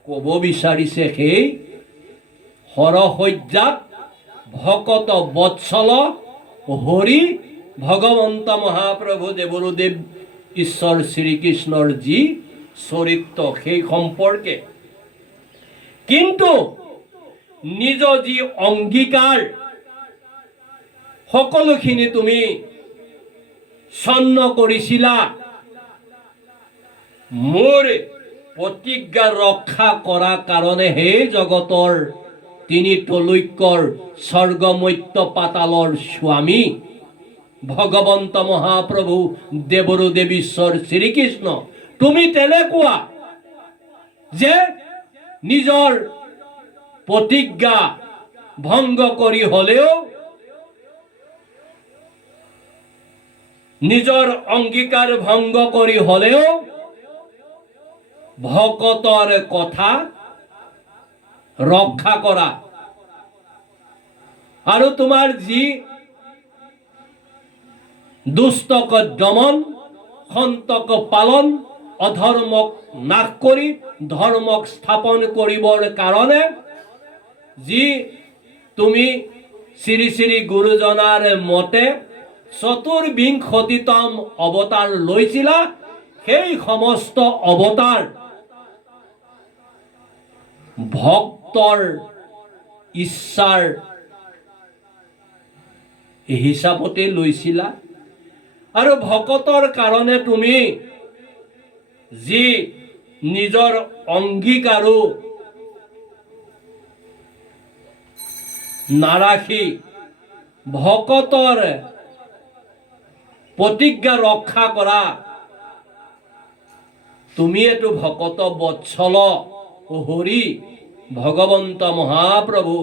ক'ব বিচাৰিছে সেই হৰসজ্জাত ভকত বৎসল হৰি ভগৱন্ত মহাপ্ৰভু দেৱৰুদেৱ ঈশ্বৰ শ্ৰীকৃষ্ণৰ যি চৰিত্ৰ সেই সম্পৰ্কে। কিন্তু নিজ যি অংগীকাৰ সকলোখিনি তুমি চন্ন কৰিছিলা, মোৰ প্ৰতিজ্ঞা ৰক্ষা কৰা কাৰণে হে জগতৰ তিনি তলৈকৰ স্বৰ্গ মৰ্ত্য পাতালৰ স্বামী ভগৱন্ত মহাপ্ৰভু দেৱৰুদেৱ ঈশ্বৰ শ্ৰীকৃষ্ণ, তুমি তেনেকুৱা যে নিজৰ প্ৰতিজ্ঞা ভংগ কৰি হলেও নিজৰ অংগীকাৰ ভংগ কৰি হলেও ভকতৰ কথা ৰক্ষা কৰা আৰু তোমাৰ যি দুষ্টক দমন, সন্তক পালন, অধৰ্মক নাশ কৰি ধৰ্মক স্থাপন কৰিবৰ কাৰণে যি তুমি শ্ৰী শ্ৰী গুৰুজনাৰ মতে চতুৰ্বিংশতিতম অৱতাৰ লৈছিলা, সেই সমস্ত অৱতাৰ ভক্তৰ ইচ্ছাৰ হিচাপতে লৈছিলা আৰু ভকতৰ কাৰণে তুমি যি নিজৰ অংগীকাৰো নাৰাখি ভকতৰ প্ৰতিজ্ঞা ৰক্ষা কৰা, তুমি এটো ভকত বৎসল হৰি ভগৱন্ত মহাপ্ৰভু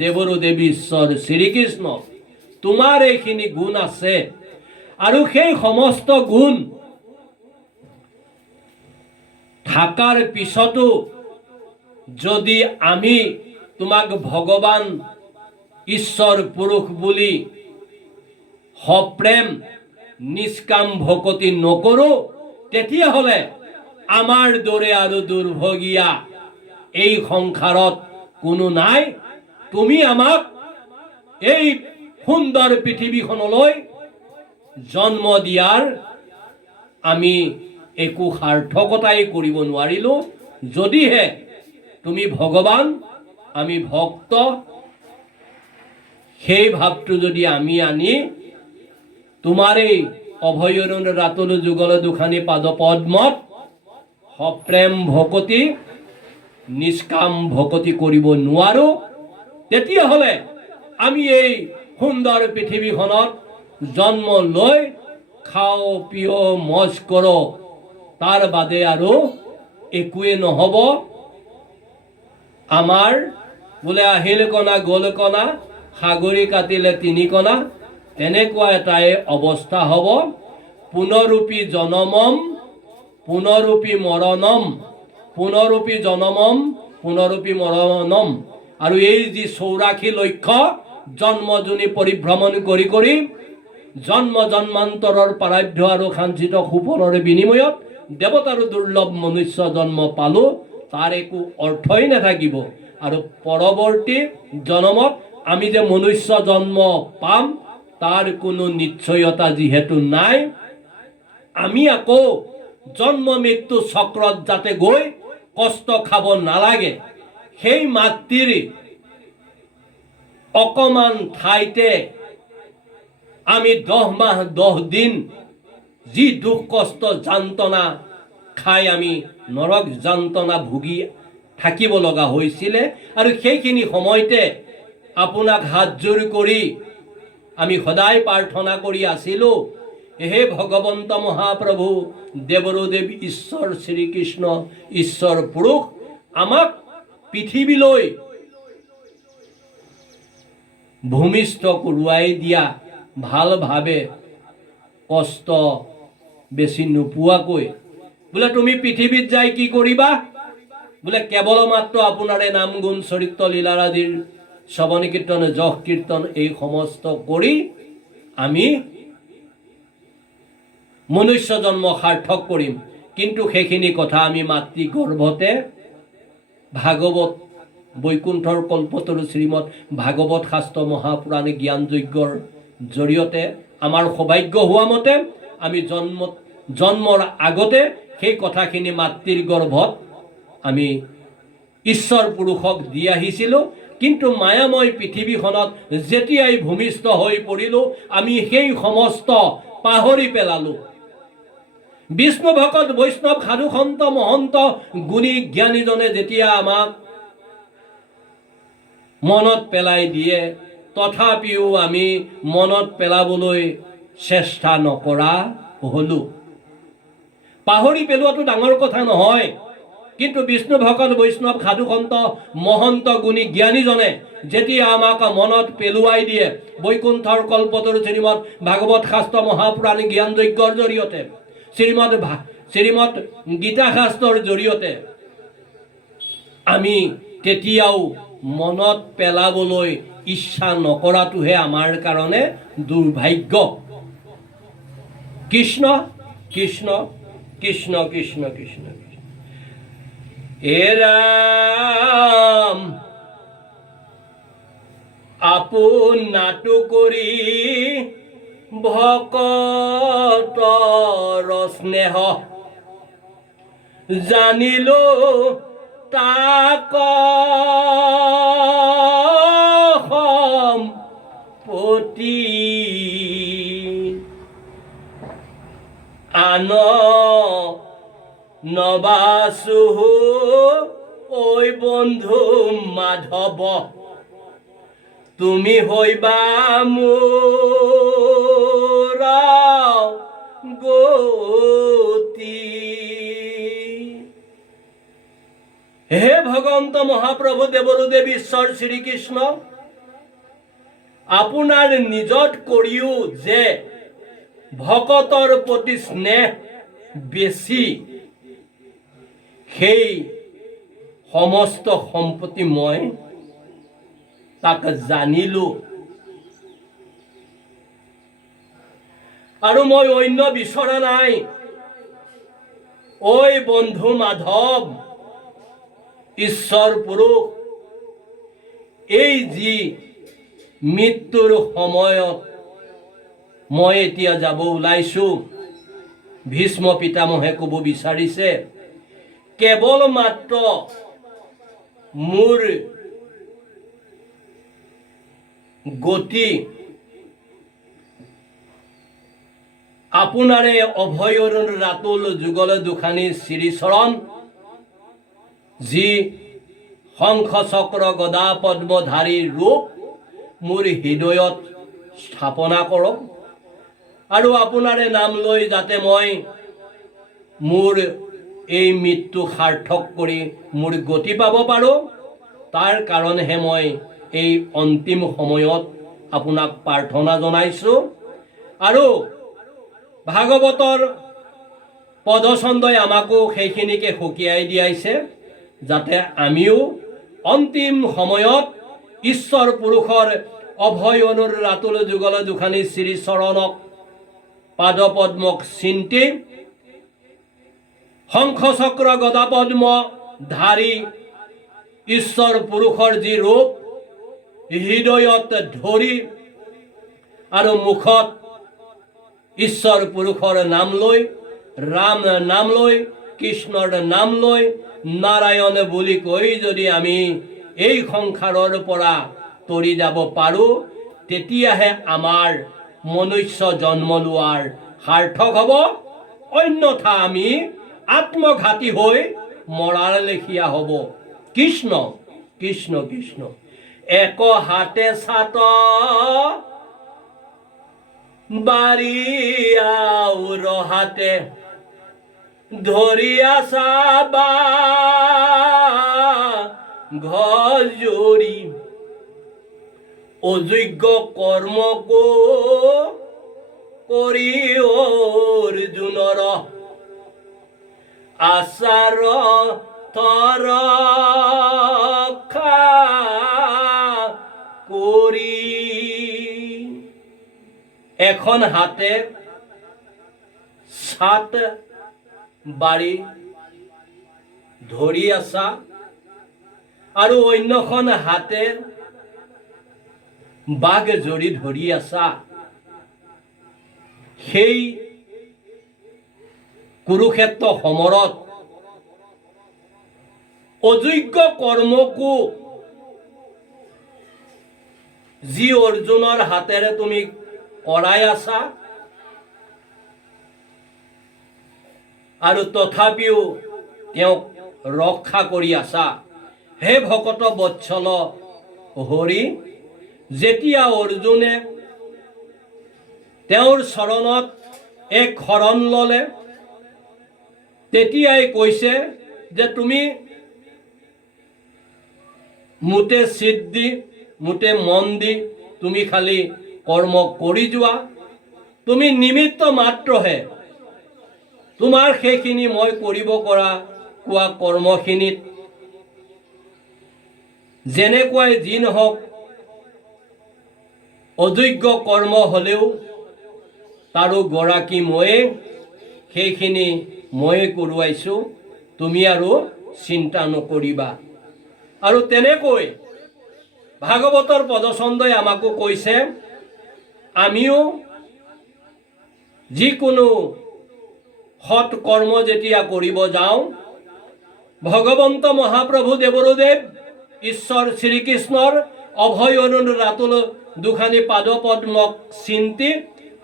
দেৱৰু দেৱী ঈশ্বৰ শ্ৰীকৃষ্ণ, তোমাৰ এইখিনি গুণ আছে আৰু সেই সমস্ত গুণ থাকাৰ পিছতো যদি আমি তোমাক ভগৱান ঈশ্বৰ পুৰুষ বুলি সপ্ৰেম নিষ্কাম ভকতি নকৰো, তেতিয়াহ'লে আমাৰ দৰে আৰু দুৰ্ভগীয়া এই সংসাৰত কোনো নাই। তুমি আমাক এই সুন্দৰ পৃথিৱীখনলৈ জন্ম দিয়াৰ আমি একো সাৰ্থকতাই কৰিব নোৱাৰিলো। যদিহে তুমি ভগৱান, আমি ভক্ত, সেই ভাৱটো যদি আমি আনি তোমাৰ এই অভয়ৰণ ৰাতুল যুগল দুখানি পাদ পদ্মত সপ্ৰেম ভকতি নিষ্কাম ভকতি কৰিব নোৱাৰো, তেতিয়াহ'লে আমি এই সুন্দৰ পৃথিৱীখনত জন্ম লৈ খাওঁ পিয় মজ কৰোঁ, তাৰ বাদে আৰু একোৱে নহ'ব। আমাৰ বোলে আহিল কণা গ'ল কণা, সাগৰী কাটিলে তিনি কণা, তেনেকুৱা এটাই অৱস্থা হ'ব। পুনৰূপী জনমম পুনৰূপী মৰণম, পুনৰূপী জনমম পুনৰূপী মৰণম। আৰু এই যি 84 লক্ষ জন্মজনী পৰিভ্ৰমণ কৰি কৰি জন্ম জন্মান্তৰৰ প্ৰাৰব্ধ আৰু সাঞ্চিত সুফলৰ বিনিময়ত দেৱতাৰো দুৰ্লভ মনুষ্য জন্ম পালো, তাৰ একো অৰ্থই নাথাকিব। আৰু পৰৱৰ্তী জন্মত আমি যে মনুষ্য জন্ম পাম তাৰ কোনো নিশ্চয়তা যিহেতু নাই, আমি আকৌ জন্ম মৃত্যু চক্ৰত যাতে গৈ কষ্ট খাব নালাগে, সেই মাতৃৰ অকমান ঠাইতে আমি 10 মাহ 10 দিন যি দুখ কষ্ট যান্ত্ৰণা খাই আমি নৰক যান্ত্ৰণা ভুগি থাকিব লগা হৈছিলে। আৰু সেইখিনি সময়তে আপোনাক হাতযোৰ কৰি আমি সদায় প্ৰাৰ্থনা কৰি আছিলোঁ, হে ভগৱন্ত মহাপ্ৰভু দেৱৰু দেৱ ঈশ্বৰ শ্ৰীকৃষ্ণ ঈশ্বৰ পুৰুষ, আমাক পৃথিৱীলৈ ভূমিষ্ঠ কৰোৱাই দিয়া, ভালভাৱে কষ্ট বেছি নোপোৱাকৈ। বোলে তুমি পৃথিৱীত যাই কি কৰিবা? বোলে কেৱল মাত্ৰ আপোনাৰে নাম গুণ চৰিত্ৰ লীলাৰাজিৰ শ্ৰৱণ কীৰ্তন যশ কীৰ্তন এই সমস্ত কৰি আমি মনুষ্য জন্ম সাৰ্থক কৰিম। কিন্তু সেইখিনি কথা আমি মাতৃ গৰ্ভতে ভাগৱত বৈকুণ্ঠৰ কল্পতৰু শ্ৰীমদ ভাগৱত শাস্ত্ৰ মহাপুৰাণে জ্ঞান যজ্ঞৰ জৰিয়তে আমাৰ সৌভাগ্য হোৱা মতে আমি জন্মৰ আগতে সেই কথাখিনি মাতৃৰ গৰ্ভত আমি ঈশ্বৰ পুৰুষক দি আহিছিলোঁ। কিন্তু মায়াময় পৃথিৱীখনত যেতিয়াই ভূমিষ্ঠ হৈ পৰিলোঁ, আমি সেই সমস্ত পাহৰি পেলালোঁ। বিষ্ণু ভকত বৈষ্ণৱ সাধু সন্ত মহন্ত গুণী জ্ঞানীজনে যেতিয়া আমাক মনত পেলাই দিয়ে, তথাপিও আমি মনত পেলাবলৈ চেষ্টা নকৰা হলোঁ। পাহৰি পেলোৱাটো ডাঙৰ কথা নহয়, কিন্তু বিষ্ণু ভকত বৈষ্ণৱ সাধু সন্ত মহন্ত গুণী জ্ঞানীজনে যেতিয়া আমাক মনত পেলুৱাই দিয়ে বৈকুণ্ঠৰ কল্পতৰু শ্ৰীমদ ভাগৱত শাস্ত্ৰ মহাপুৰাণ জ্ঞান যজ্ঞৰ জৰিয়তে, শ্ৰীমদ গীতা শাস্ত্ৰৰ জৰিয়তে আমি তেতিয়াও মনত পেলাবলৈ ইচ্ছা নকৰাটোহে আমাৰ কাৰণে দুৰ্ভাগ্য। কৃষ্ণ কৃষ্ণ কৃষ্ণ কৃষ্ণ কৃষ্ণ হে ৰাম আপোনাটো কৰি ভকতৰ স্নেহ জানিলো তাক সম্পত্তি আন নবাসু ঐ বন্ধু মাধৱ তুমি হইবা মোৰ গতি। হে ভগৱন্ত মহাপ্ৰভু দেৱৰুদেৱ ঈশ্বৰ শ্ৰীকৃষ্ণ, আপোনাৰ নিজত কৰিও যে ভকতৰ প্ৰতি স্নেহ বেছি, সেই সমস্ত সম্পত্তি মই তাক জানিলো আৰু মই অন্য বিচৰা নাই। ঐ বন্ধু মাধৱ ঈশ্বৰ পুৰুষ, এই যি মৃত্যুৰ সময়ত মই এতিয়া যাব ওলাইছো, ভীষ্ম পিতামহে ক'ব বিচাৰিছে কেৱল মাত্ৰ মোৰ গতি আপোনাৰে অভয়ৰ ৰাতুল যুগল দুখানি শ্ৰীচৰণ, যি শংখ চক্ৰ গদা পদ্মধাৰী ৰূপ মোৰ হৃদয়ত স্থাপনা কৰক আৰু আপোনাৰে নাম লৈ যাতে মই মোৰ এই মৃত্যু সাৰ্থক কৰি মোৰ গতি পাব পাৰোঁ, তাৰ কাৰণেহে মই এই অন্তিম সময়ত আপোনাক প্ৰাৰ্থনা জনাইছোঁ। আৰু ভাগৱতৰ পদছন্দই আমাকো সেইখিনিকে সকীয়াই দিয়াইছে, যাতে আমিও অন্তিম সময়ত ঈশ্বৰ পুৰুষৰ অভয় অনুৰ ৰাতুল যুগল দুখানি শ্ৰীচৰণক পাদপদ্মক চিন্তি শংখ চক্ৰ গদা পদ্ম ধাৰী ঈশ্বৰ পুৰুষৰ যি ৰূপ হৃদয়ত ধৰি আৰু মুখত ঈশ্বৰ পুৰুষৰ নাম লৈ, ৰাম নাম লৈ, কৃষ্ণৰ নাম লৈ, নাৰায়ণ বুলি কৈ যদি আমি এই সংসাৰৰ পৰা তৰি যাব পাৰোঁ, তেতিয়াহে আমাৰ মনুষ্য জন্ম লোৱাৰ সাৰ্থক হ'ব। অন্যথা আমি আত্মঘাতী হৈ মৰাৰ লেখীয়া হ'ব। কৃষ্ণ কৃষ্ণ কৃষ্ণ এক হাতে ছাত বাৰী আউৰ হাতে ধৰি আছা বা ঘজুৰি অযোগ্য কৰ্ম কৰি অৰ্জুনৰ আচাৰ থৰ কৰি এখন হাতে ছাত বাৰী ধৰি আছা আৰু অন্যখন হাতে বাঘ জৰি ধৰি আছা। সেই কুৰুক্ষেত্ৰ সমৰত অযোগ্য কৰ্মকো যি অৰ্জুনৰ হাতেৰে তুমি কৰাই আছা, আৰু তথাপিও তেওঁক ৰক্ষা কৰি আছা। হে ভকত বৎসল হৰি, যেতিয়া অৰ্জুনে তেওঁৰ চৰণত এক শৰণ ল'লে, তেতিয়াই কৈছে যে তুমি মোতে চিত দি, মোতে মন দি তুমি খালি কৰ্ম কৰি যোৱা, তুমি নিমিত্ত মাত্ৰহে। তোমাৰ সেইখিনি মই কৰিব কোৱা কৰ্মখিনিত যেনেকুৱাই যি নহওক অযোগ্য কৰ্ম হ'লেও তাৰো গৰাকী ময়ে, সেইখিনি ময়ে কৰোৱাইছোঁ, তুমি আৰু চিন্তা নকৰিবা। আৰু তেনেকৈ ভাগৱতৰ পদছন্দই আমাকো কৈছে, আমিও যিকোনো সৎ কৰ্ম যেতিয়া কৰিব যাওঁ, ভগৱন্ত মহাপ্ৰভু দেৱৰুদেৱ ঈশ্বৰ শ্ৰীকৃষ্ণৰ অভয় অৰুণ ৰাতুল দুখানি পাদপদ্মক চিন্তি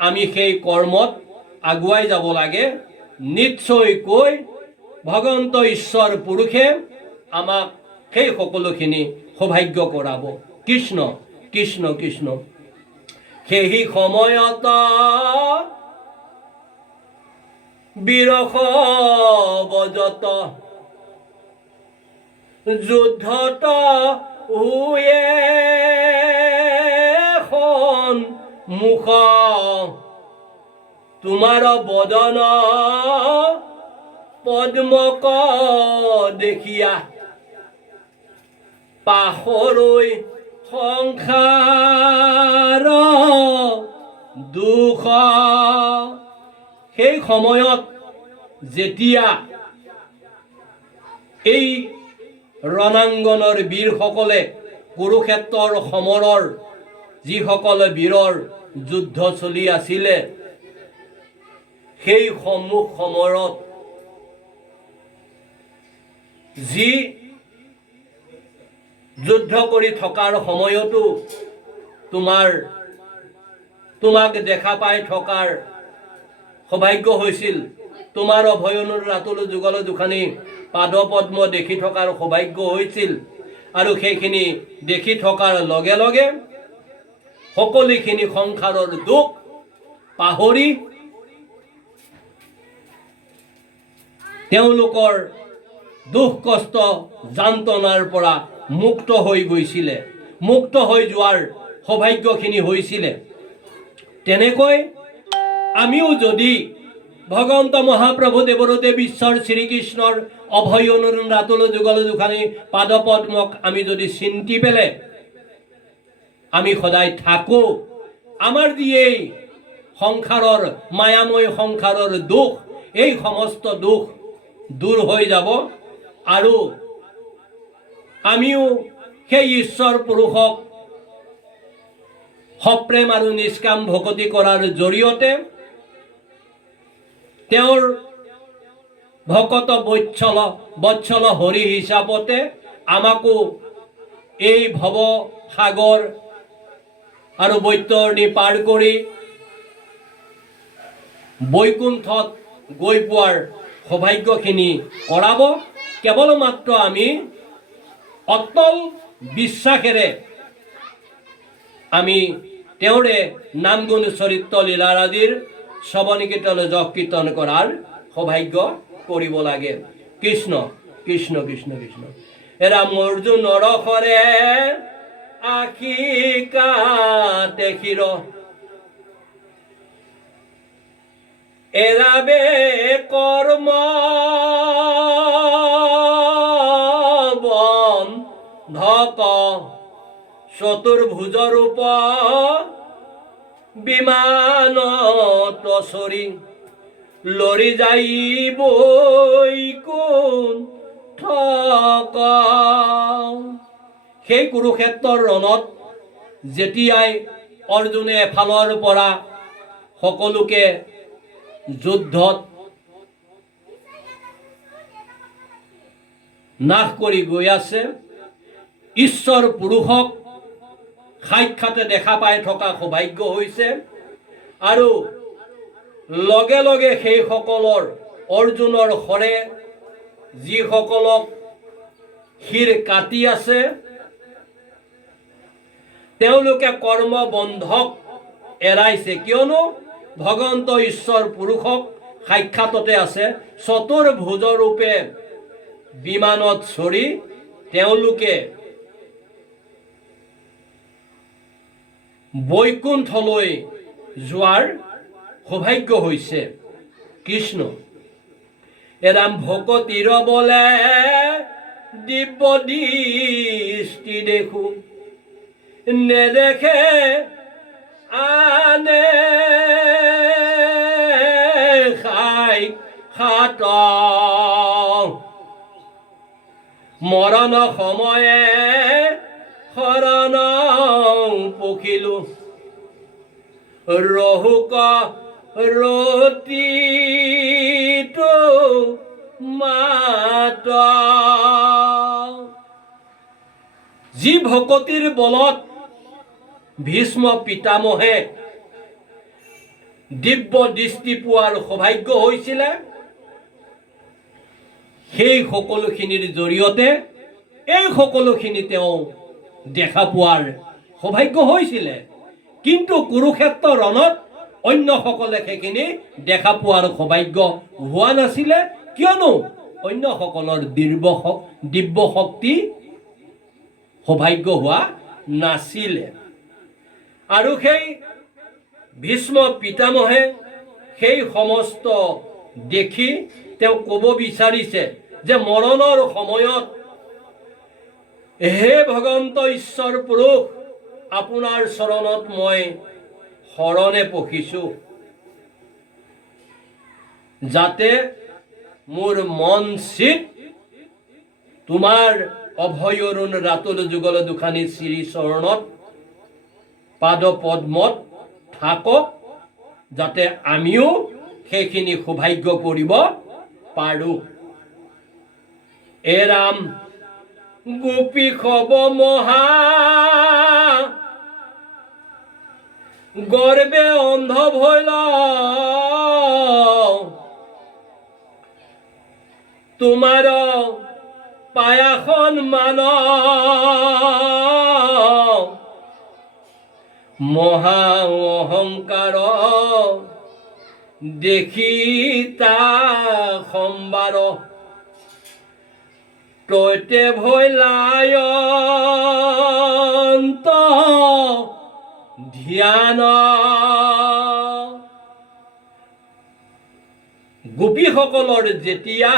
আমি সেই কৰ্মত আগুৱাই যাব লাগে। নিশ্চয়কৈ ভগৱন্ত ঈশ্বৰ পুৰুষে আমাক সেই সকলোখিনি সৌভাগ্য কৰাব। কৃষ্ণ কৃষ্ণ কৃষ্ণ। সেই সময়ত বিৰস বজত যুদ্ধত হুয়ে মুখ তোমাৰ বদন পদ্মক দেখিয়া পাহৰৈ সংসাৰ দুখ। সেই সময়ত যেতিয়া এই ৰণাংগনৰ বীৰসকলে কুৰুক্ষেত্ৰৰ সমৰৰ যিসকল বীৰৰ যুদ্ধ চলি আছিলে, সেই সন্মুখ সমৰত যি যুদ্ধ কৰি থকাৰ সময়তো তোমাক দেখা পাই থকাৰ সৌভাগ্য হৈছিল, তোমাৰ অভয়নুৰ ৰাতুল যুগল দুখানি পাদপদ্ম দেখি থকাৰ সৌভাগ্য হৈছিল। আৰু সেইখিনি দেখি থকাৰ লগে লগে সকলোখিনি সংসাৰৰ দুখ পাহৰি তেওঁলোকৰ দুখ কষ্ট যান্ত্ৰণাৰ পৰা মুক্ত হৈ গৈছিলে, মুক্ত হৈ যোৱাৰ সৌভাগ্যখিনি হৈছিলে। তেনেকৈ আমিও যদি ভগৱন্ত মহাপ্ৰভু দেৱৰুদেৱ ঈশ্বৰ শ্ৰীকৃষ্ণৰ অভয় অৰুণ ৰাতুল যুগল দুখানি পাদপদ্মক আমি যদি চিন্তি পেলাই আমি সদায় থাকোঁ, আমাৰ যি এই সংসাৰৰ মায়াময় সংসাৰৰ দুখ, এই সমস্ত দুখ দূৰ হৈ যাব। আৰু আমিও সেই ঈশ্বৰ পুৰুষক সপ্ৰেম আৰু নিষ্কাম ভকতি কৰাৰ জৰিয়তে তেওঁৰ ভকত বৎসল হৰি হিচাপতে আমাকো এই ভৱ সাগৰ আৰু বৈতৰণি পাৰ কৰি বৈকুণ্ঠত গৈ পোৱাৰ সৌভাগ্যখিনি কৰাব। কেৱল মাত্ৰ আমি অটল বিশ্বাসেৰে আমি তেওঁৰে নাম গুণ চৰিত্ৰ লীলাৰ আদিৰ শ্ৰৱণ কীৰ্তন যশ কীৰ্তন কৰাৰ সৌভাগ্য কৰিব লাগে। কৃষ্ণ কৃষ্ণ কৃষ্ণ কৃষ্ণ। ৰাম অৰ্জুন নৰসৰে আখি কাটে ক্ষীৰ, এৰাবে কৰ্ম বন্ধক, চতুৰ্ভুজ ৰূপ বিমানত চৰি, লৰি যাই বৈকুণ্ঠ। সেই কুৰুক্ষেত্ৰৰ ৰণত যেতিয়াই অৰ্জুনে এফালৰ পৰা সকলোকে যুদ্ধত নাশ কৰি গৈ আছে, ঈশ্বৰ পুৰুষক সাক্ষাতে দেখা পাই থকা সৌভাগ্য হৈছে। আৰু লগে লগে সেইসকলৰ অৰ্জুনৰ হৰে যিসকলক শিৰ কাটি আছে, তেওঁলোকে কৰ্ম বন্ধক এৰাইছে, কিয়নো ভগৱন্ত ঈশ্বৰ পুৰুষক সাক্ষাততে আছে। চতুৰ্ভুজ ৰূপে বিমানত চৰি তেওঁলোকে বৈকুণ্ঠলৈ যোৱাৰ সৌভাগ্য হৈছে। কৃষ্ণ। এৰাম ভকতিৰ বলে দিব্য দৃষ্টি দেখো নেদেখে আনে খাই খাত মৰণ সময়ে শৰণ পখিলো ৰহুক ৰতিটো মাত যি ভকতিৰ বলত ভীষ্ম পিতামহে দিব্য দৃষ্টি পোৱাৰ সৌভাগ্য হৈছিলে সেই সকলোখিনিৰ জৰিয়তে এই সকলোখিনি তেওঁ দেখা পোৱাৰ সৌভাগ্য হৈছিলে কিন্তু কুৰুক্ষেত্ৰ ৰণত অন্যসকলে সেইখিনি দেখা পোৱাৰ সৌভাগ্য হোৱা নাছিলে কিয়নো অন্যসকলৰ দিব্য শক্তি সৌভাগ্য হোৱা নাছিলে আৰু সেই ভীষ্ম পিতামহে সেই সমস্ত দেখি তেওঁ ক'ব বিচাৰিছে যে মৰণৰ সময়ত হে ভগৱন্ত ঈশ্বৰ পুৰুষ আপোনাৰ চৰণত মই শৰণে পখিছোঁ যাতে মোৰ মন চিত তোমাৰ অভয় অৰুণ ৰাতুল যুগল দুখানি শ্ৰী চৰণত পাদ পদ্মত থাকক যাতে আমিও সেইখিনি সৌভাগ্য কৰিব পাৰোঁ এ ৰাম গোপী খব মহা গৰ্বে অন্ধ ভইল তোমাৰ পায়াখন মান মহা অহংকাৰ দেখি তা সম্বাৰ তৈতে ভৈলায়ন্ত ধ্যান গোপীসকলৰ যেতিয়া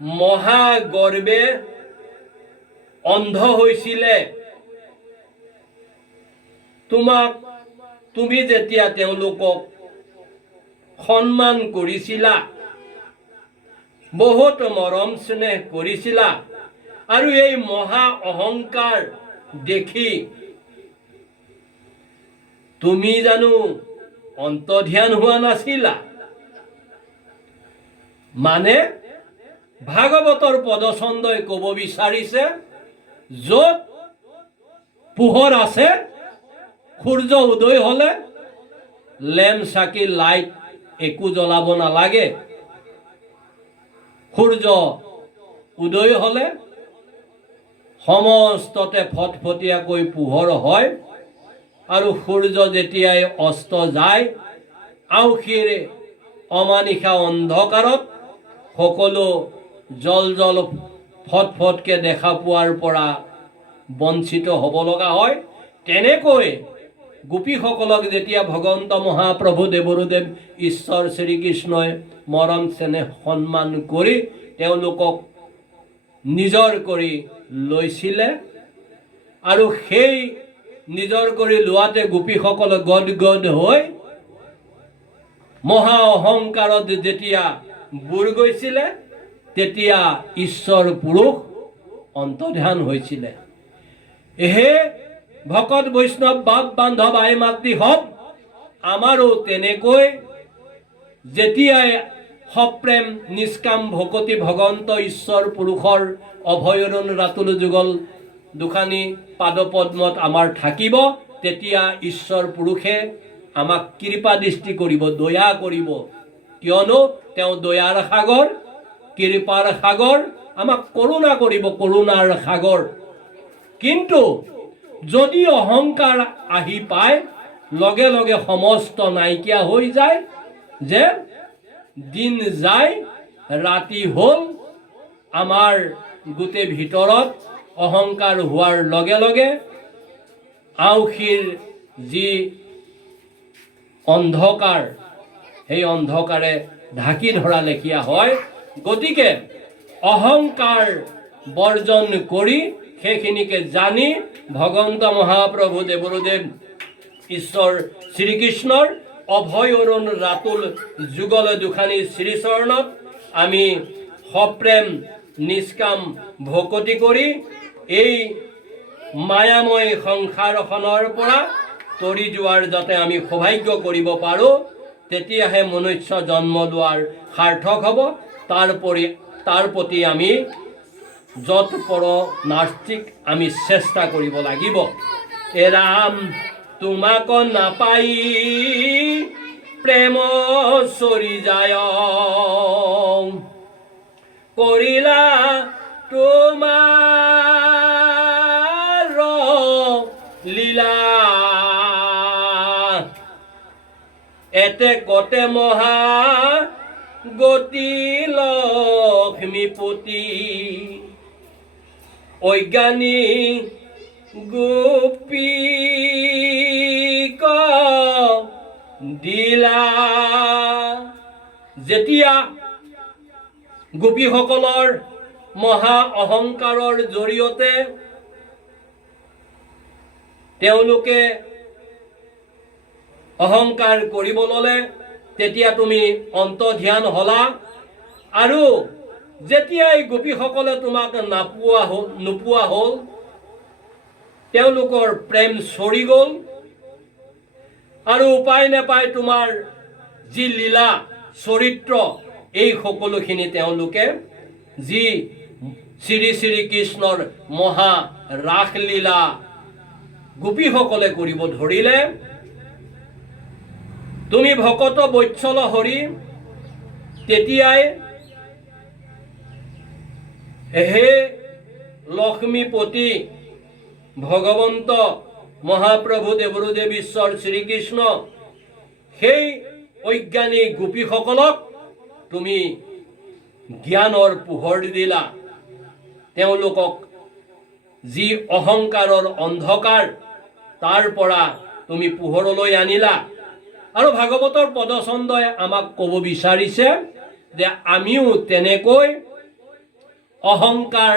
মহাগৰ্বে অন্ধ হৈছিলে তুমি যেতিয়া তেওঁলোকক সন্মান কৰিছিলা বহুত মৰম স্নেহ কৰিছিলা আৰু এই মহা অহংকাৰ দেখি তুমি জানো অন্তৰ্ধান হোৱা নাছিলা মানে ভাগৱতৰ পদছন্দই ক'ব বিচাৰিছে য'ত পোহৰ আছে সূৰ্য উদয় হলে লেম্প চাকি লাইট একো জ্বলাব নালাগে সূৰ্য উদয় হলে সমস্ততে ফটফটীয়াকৈ পোহৰ হয় আৰু সূৰ্য যেতিয়াই অস্ত যায় আউসিৰে অমানিশা অন্ধকাৰত সকলো জল ফটফটকে দেখা পোৱাৰ পৰা বঞ্চিত হ'ব লগা হয় তেনেকৈ গোপীসকলক যেতিয়া ভগৱন্ত মহাপ্ৰভু দেৱৰুদেৱ ঈশ্বৰ শ্ৰীকৃষ্ণই মৰম চেনেহ সন্মান কৰি তেওঁলোকক নিজৰ কৰি লৈছিলে আৰু সেই নিজৰ কৰি লোৱাতে গোপীসকল গদ হৈ মহা অহংকাৰত যেতিয়া বুৰ গৈছিলে তেতিয়া ঈশ্বৰ পুৰুষ অন্তৰ্ধান হৈছিলে হে ভকত বৈষ্ণৱ বাপ বান্ধৱ আই মাতৃ হব আমাৰো তেনেকৈ যেতিয়াই সপ্ৰেম নিষ্কাম ভকতি ভগৱন্ত ঈশ্বৰ পুৰুষৰ অভয়ৰণ ৰাতুল যুগল দুখানি পাদ পদ্মত আমাৰ থাকিব তেতিয়া ঈশ্বৰ পুৰুষে আমাক কৃপা দৃষ্টি কৰিব দয়া কৰিব কিয়নো তেওঁ দয়াৰ সাগৰ কৃপাৰ সাগৰ আমাক কৰোণা কৰিব কৰোণাৰ সাগৰ কিন্তু যদি অহংকাৰ আহি পায় লগে লগে সমস্ত নাইকিয়া হৈ যায় যে দিন যায় ৰাতি হ'ল আমাৰ গোটেই ভিতৰত অহংকাৰ হোৱাৰ লগে লগে আউসিৰ যি অন্ধকাৰ সেই অন্ধকাৰে ঢাকি ধৰা লেখীয়া হয় গতিকে অহংকাৰ বৰ্জন কৰি সেইখিনিকে জানি ভগৱন্ত মহাপ্ৰভু দেৱৰুদেৱ ঈশ্বৰ শ্ৰীকৃষ্ণৰ অভয় অৰুণ ৰাতুল যুগল দুখানী শ্ৰীচৰণত আমি সপ্ৰেম নিষ্কাম ভকতি কৰি এই মায়াময় সংসাৰখনৰ পৰা তৰি যোৱাৰ যাতে আমি সৌভাগ্য কৰিব পাৰোঁ, তেতিয়াহে মনুষ্য জন্ম লোৱাৰ সাৰ্থক হ'ব। তাৰ প্ৰতি আমি যৎপৰ নাস্তিক আমি চেষ্টা কৰিব লাগিব। এ ৰাম তোমাক নাপাই প্ৰেম চৰি যায়, কৰিলা তোমাৰ লীলা, এতে কতে মহা গতি লক্ষ্মীপতি, অজ্ঞানী গোপীক দিলা। যেতিয়া গোপীসকলৰ মহা অহংকাৰৰ জৰিয়তে তেওঁলোকে অহংকাৰ কৰিব ল'লে, তেতিয়া তুমি অন্তৰ্ধান হলা। আৰু যেতিয়াই গোপীসকলে তোমাক নোপোৱা হ'ল, তেওঁলোকৰ প্ৰেম চৰি গ'ল আৰু উপায় নাপায় তোমাৰ যি লীলা চৰিত্ৰ এই সকলোখিনি তেওঁলোকে যি শ্ৰী শ্ৰীকৃষ্ণৰ মহা ৰাসলীলা গোপীসকলে কৰিব ধৰিলে, তুমি ভকত বৎসল হৰি তেতিয়াই হে লক্ষ্মীপতি ভগৱন্ত মহাপ্ৰভু দেৱৰুদেৱ ঈশ্বৰ শ্ৰীকৃষ্ণ সেই অজ্ঞানী গোপীসকলক তুমি জ্ঞানৰ পোহৰ দিলা। তেওঁলোকক যি অহংকাৰৰ অন্ধকাৰ তাৰ পৰা তুমি পোহৰলৈ আনিলা। আৰু ভাগৱতৰ পদচন্দই আমাক ক'ব বিচাৰিছে যে আমিও তেনেকৈ অহংকাৰ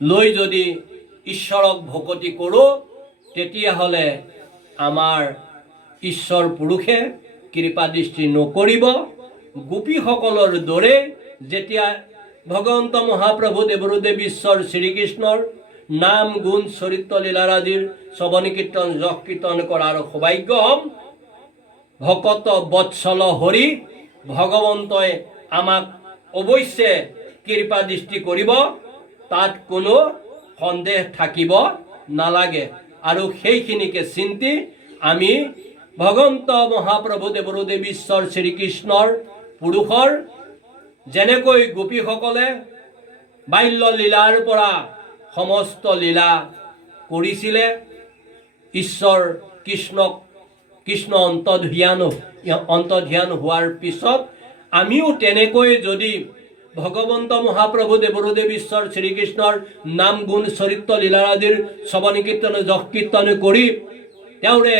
লৈ যদি ঈশ্বৰক ভকতি কৰোঁ, তেতিয়াহ'লে আমাৰ ঈশ্বৰ পুৰুষে কৃপা দৃষ্টি নকৰিব। গোপীসকলৰ দৰে যেতিয়া ভগৱন্ত মহাপ্ৰভু দেৱৰুদেৱ ঈশ্বৰ শ্ৰীকৃষ্ণৰ নাম গুণ চৰিত্ৰ লীলাৰাদিৰ শ্ৰৱণ কীৰ্তন যশ কীৰ্তন কৰাৰ সৌভাগ্য হ'ম, ভকত বৎসল হৰি ভগৱন্তই আমাক অৱশ্যে কৃপা দৃষ্টি কৰিব, তাত কোনো সন্দেহ থাকিব নালাগে। আৰু সেইখিনিকে চিন্তি আমি ভগৱন্ত মহাপ্ৰভু দেৱৰুদেৱ ঈশ্বৰ শ্ৰীকৃষ্ণৰ পুৰুষৰ যেনেকৈ গোপীসকলে বাল্য লীলাৰ পৰা সমস্ত লীলা কৰিছিলে, ঈশ্বৰ কৃষ্ণ অন্তৰ্ধান হোৱাৰ পিছত আমিও তেনেকৈ যদি ভগৱন্ত মহাপ্ৰভু দেৱৰুদেৱ ঈশ্বৰ শ্ৰীকৃষ্ণৰ নাম গুণ চৰিত্ৰ লীলাৰাদিৰ শ্ৰৱণ কীৰ্তন যশ কীৰ্তন কৰি তেওঁৰে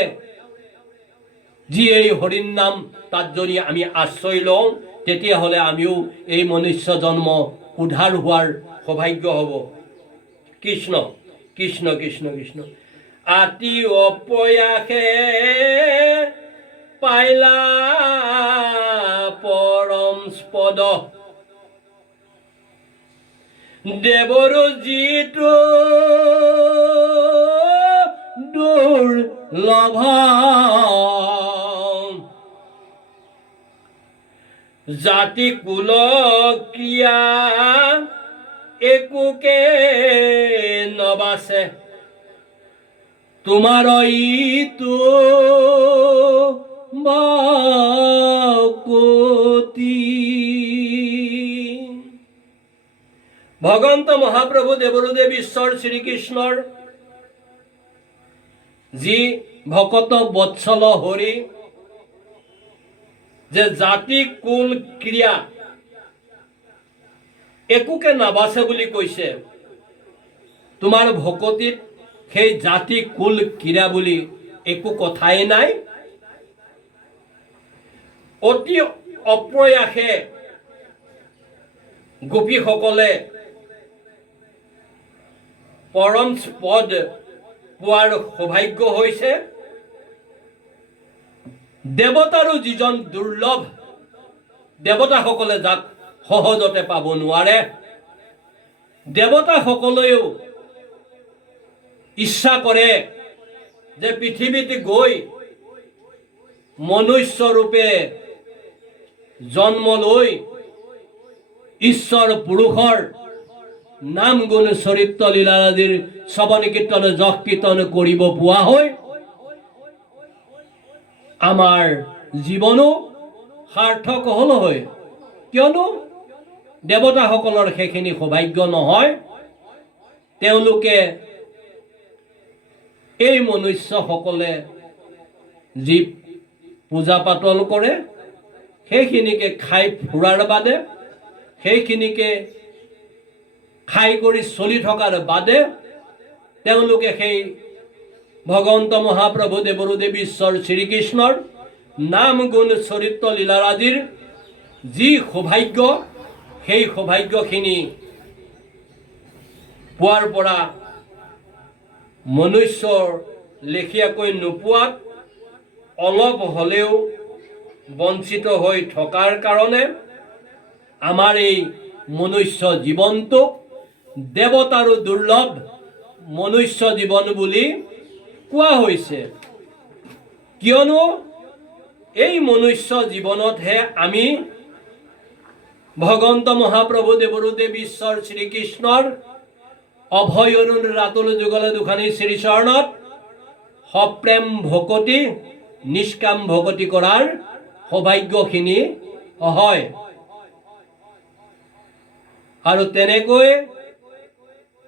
যি এই হৰিৰ নাম তাত যদি আমি আশ্ৰয় লওঁ, তেতিয়াহ'লে আমিও এই মনুষ্য জন্ম উদ্ধাৰ হোৱাৰ সৌভাগ্য হ'ব। কৃষ্ণ কৃষ্ণ কৃষ্ণ কৃষ্ণ। আতি অপ্ৰয়াসে পাইলা পৰম পদ, দেৱৰো যিটো দুৰ্লভ, জাতি কুল ক্ৰিয়া একোকে নবাচে, তোমাৰ ইটো ভকতি। ভগৱন্ত মহাপ্ৰভু দেৱৰুদেৱ ঈশ্বৰ শ্ৰীকৃষ্ণৰ যি ভকত বৎসল হৰি, যে জাতি কুল ক্ৰিয়া একোকে নাবাচে বুলি কৈছে। তোমাৰ ভকতিত সেই জাতি কুল ক্ৰিয়া বুলি একো কথাই নাই। অতি অপ্ৰয়াসে গোপীসকলে পৰম পদ পোৱাৰ সৌভাগ্য হৈছে। দেৱতাৰো যিজন দুৰ্লভ, দেৱতাসকলে যাক সহজতে পাব নোৱাৰে, দেৱতাসকলেও ইচ্ছা কৰে যে পৃথিৱীত গৈ মনুষ্য ৰূপে জন্ম লৈ ঈশ্বৰ পুৰুষৰ নাম গুণ চৰিত্ৰ লীলা আদিৰ শ্ৰৱণ কীৰ্তন যশ কীৰ্তন কৰিব পোৱা হয় আমাৰ জীৱনো সাৰ্থক হ'ল হয়। কিয়নো দেৱতাসকলৰ সেইখিনি সৌভাগ্য নহয়। তেওঁলোকে এই মনুষ্যসকলে যি পূজা পাতল কৰে সেইখিনিকে খাই ফুৰাৰ বাদে, সেইখিনিকে খাই কৰি চলি থকাৰ বাদে তেওঁলোকে সেই ভগৱন্ত মহাপ্ৰভু দেৱৰু দেৱ ঈশ্বৰ শ্ৰীকৃষ্ণৰ নাম গুণ চৰিত্ৰ লীলাৰাজিৰ যি সৌভাগ্য, সেই সৌভাগ্যখিনি পোৱাৰ পৰা মনুষ্যৰ লেখীয়াকৈ নোপোৱাত অলপ হ'লেও বঞ্চিত হৈ থকাৰ কাৰণে আমাৰ এই মনুষ্য জীৱনটোক দেৱতাৰো দুৰ্লভ মনুষ্য জীৱন বুলি কোৱা হৈছে। কিয়নো এই মনুষ্য জীৱনতহে আমি ভগৱন্ত মহাপ্ৰভু দেৱৰু দেৱ ঈশ্বৰ শ্ৰীকৃষ্ণৰ অভয় অৰুণ ৰাতুল যুগল দুখানী শ্ৰীচৰণত সপ্ৰেম ভকতি নিষ্কাম ভকতি কৰাৰ সৌভাগ্যখিনি হয়। আৰু তেনেকৈ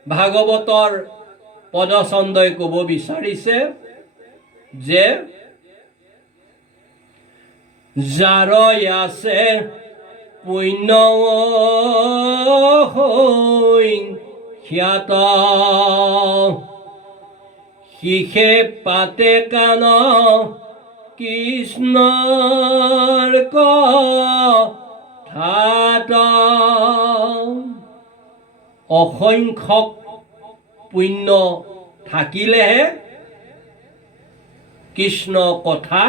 ভাগৱতৰ পদচন্দই ক'ব বিচাৰিছে যে যাৰ আছে পুণ্য হৈ খ্যাত, শিখে পাতে কান কৃষ্ণৰ কথাত। অসংখ্যক পুণ্য থাকিলেহে কৃষ্ণ কথা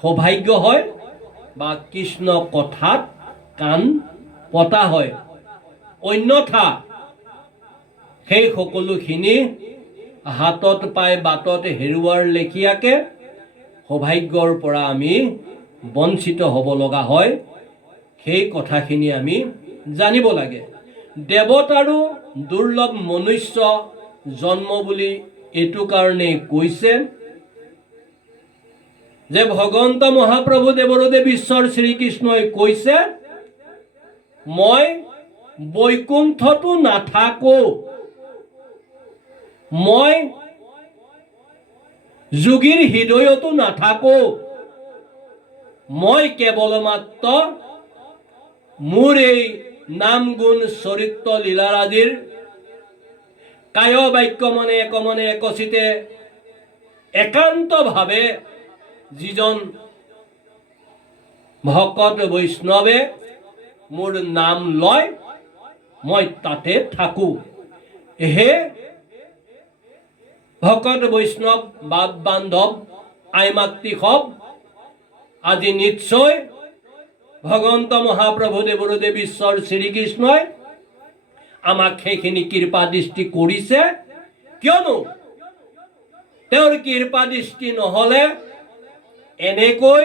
সৌভাগ্য হয় বা কৃষ্ণ কথাত কাণ পতা হয়। অন্যথা সেই সকলোখিনি হাতত পাই বাটত হেৰুৱাৰ লেখীয়াকে সৌভাগ্যৰ পৰা আমি বঞ্চিত হ'ব লগা হয়। সেই কথাখিনি আমি জানিব লাগে। দেৱতাৰো দুৰ্লভ মনুষ্য জন্ম বুলি এইটো কাৰণেই কৈছে যে ভগৱন্ত মহাপ্ৰভু দেৱৰু দেৱ ঈশ্বৰ শ্ৰীকৃষ্ণই কৈছে, মই বৈকুণ্ঠতো নাথাকো, মই যোগীৰ হৃদয়তো নাথাকো, মই কেৱল মাত্ৰ মোৰ এই নাম গুণ চৰিত্ৰ লীলাৰাজিৰ কায় বাক্য মনে একমনে একচিতে একান্তভাৱে যিজন ভকত বৈষ্ণৱে মোৰ নাম লয় মই তাতে থাকো। হে ভকত বৈষ্ণৱ বাপ বান্ধৱ আই মাতৃসৱ, আজি নিশ্চয় ভগৱন্ত মহাপ্ৰভু দেৱৰু দেৱ ঈশ্বৰ শ্ৰীকৃষ্ণই আমাক সেইখিনি কৃপা দৃষ্টি কৰিছে। কিয়নো তেওঁৰ কৃপা দৃষ্টি নহ'লে এনেকৈ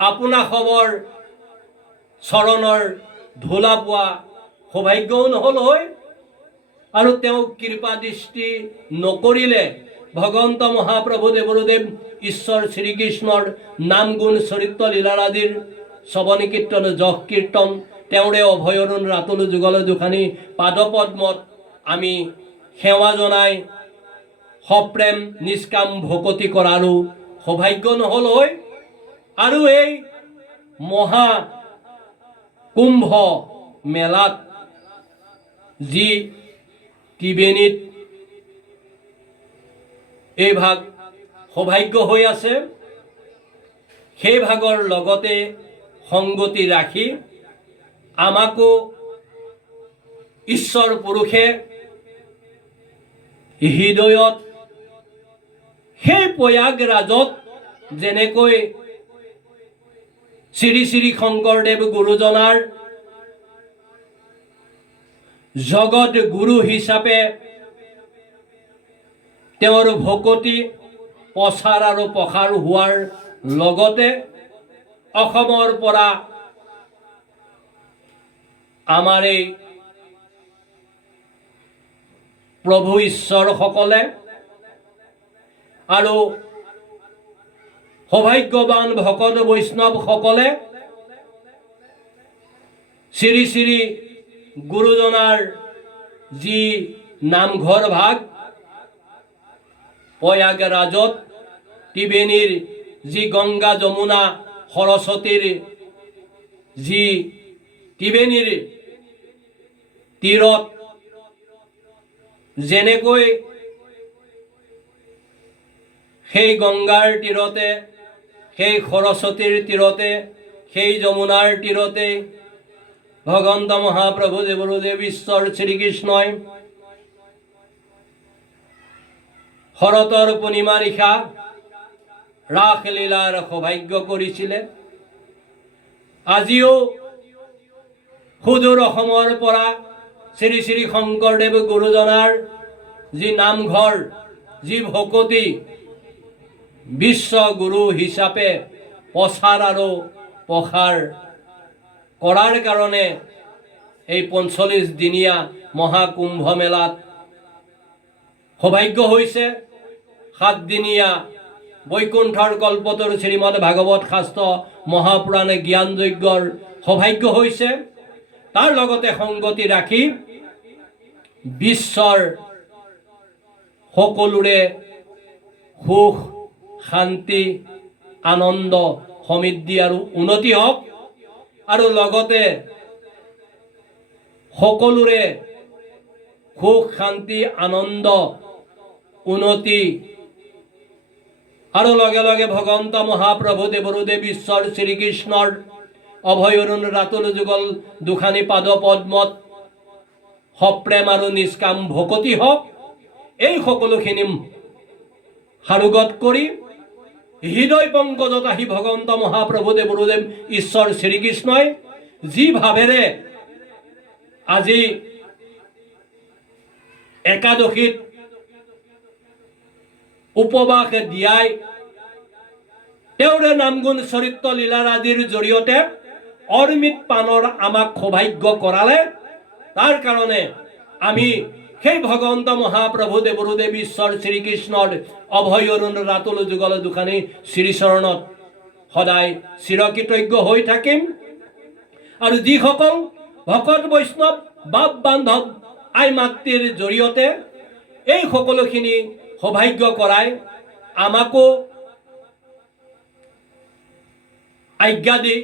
আপোনা খবৰ চৰণৰ ধূলা পোৱা সৌভাগ্যও নহ'ল হয়। আৰু তেওঁ কৃপা দৃষ্টি নকৰিলে ভগৱন্ত মহাপ্ৰভু দেৱৰু দেৱ ঈশ্বৰ শ্ৰীকৃষ্ণৰ নাম গুণ চৰিত্ৰ লীলাৰাজিৰ শ্ৰৱণ কীৰ্তন যশ কীৰ্তন তেওঁৰে অভয় অৰুণ ৰাতুল যুগল দুখানী পাদপদ্মত আমি সেৱা জনাই সপ্ৰেম নিষ্কাম ভকতি কৰাৰো সৌভাগ্য নহ'ল হয়। আৰু এই মহা কুম্ভ মেলাত যি ত্ৰিবেণীত এই ভাগ সৌভাগ্য হৈ আছে, সেই ভাগৰ লগতে সংগতি ৰাখি আমাকো ঈশ্বৰ পুৰুষে হৃদয়ত সেই প্ৰয়াগৰাজত যেনেকৈ শ্ৰী শ্ৰী শংকৰদেৱ গুৰুজনাৰ জগত গুৰু হিচাপে তেওঁৰ ভকতি প্ৰচাৰ আৰু প্ৰসাৰ হোৱাৰ লগতে অসমৰ পৰা আমাৰ এই প্ৰভু ঈশ্বৰসকলে আৰু সৌভাগ্যৱান ভকত বৈষ্ণৱসকলে শ্ৰী শ্ৰী গুৰুজনাৰ যি নামঘৰ ভাগ প্ৰয়াগৰাজত ত্ৰিবেণীৰ যি গংগা যমুনা সৰস্বতীৰ যি ত্ৰিবেণীৰ তীৰত যেনেকৈ সেই গংগাৰ তীৰতে সেই সৰস্বতীৰ তীৰতে সেই যমুনাৰ তীৰতে ভগৱন্ত মহাপ্ৰভু দেৱদেৱ ঈশ্বৰ শ্ৰীকৃষ্ণই শৰতৰ পূৰ্ণিমা নিশা ৰাসলীলাৰ সৌভাগ্য কৰিছিলে। আজিও সুদূৰ অসমৰ পৰা শ্ৰী শ্ৰী শংকৰদেৱ গুৰুজনাৰ যি নামঘৰ যি ভকতি বিশ্ব গুৰু হিচাপে প্ৰচাৰ আৰু প্ৰসাৰ কৰাৰ কাৰণে এই ৪৫ দিনীয়া মহাকুম্ভ মেলাত সৌভাগ্য হৈছে। ৭ দিনীয়া বৈকুণ্ঠৰ কল্পতৰ শ্ৰীমদ ভাগৱত শাস্ত্ৰ মহাপুৰাণে জ্ঞান যজ্ঞৰ সৌভাগ্য হৈছে। তাৰ লগতে সংগতি ৰাখি বিশ্বৰ সকলোৰে সুখ শান্তি আনন্দ সমৃদ্ধি আৰু উন্নতি হওক আৰু লগতে সকলোৰে সুখ শান্তি আনন্দ উন্নতি আৰু লগে লগে ভগৱন্ত মহাপ্ৰভু দেৱদেৱ ঈশ্বৰ শ্ৰীকৃষ্ণৰ অভয় অৰুণ ৰাতুল যুগল দুখানি পাদ পদ্মত সপ্ৰেম আৰু নিষ্কাম ভকতি হওক। এই সকলোখিনি সাৰোগত কৰি হৃদয় পংকজত আহি ভগৱন্ত মহাপ্ৰভু দেৱদেৱ ঈশ্বৰ শ্ৰীকৃষ্ণই যি ভাৱেৰে আজি একাদশীত উপবাস দিয়াই তেওঁৰে নামগুণ চৰিত্ৰ লীলাৰ আদিৰ জৰিয়তে অৰ্মিত পানৰ আমাক সৌভাগ্য কৰালে। তাৰ কাৰণে আমি সেই ভগৱন্ত মহাপ্ৰভু দেৱদেৱ ঈশ্বৰ শ্ৰীকৃষ্ণৰ অভয় অৰুণ ৰাতুল যুগল দুখানি শ্ৰীচৰণত সদায় চিৰকৃতজ্ঞ হৈ থাকিম। আৰু যিসকল ভকত বৈষ্ণৱ বাপ বান্ধৱ আই মাতৃৰ জৰিয়তে এই সকলোখিনি সৌভাগ্য কৰাই আমাকো আজ্ঞা দি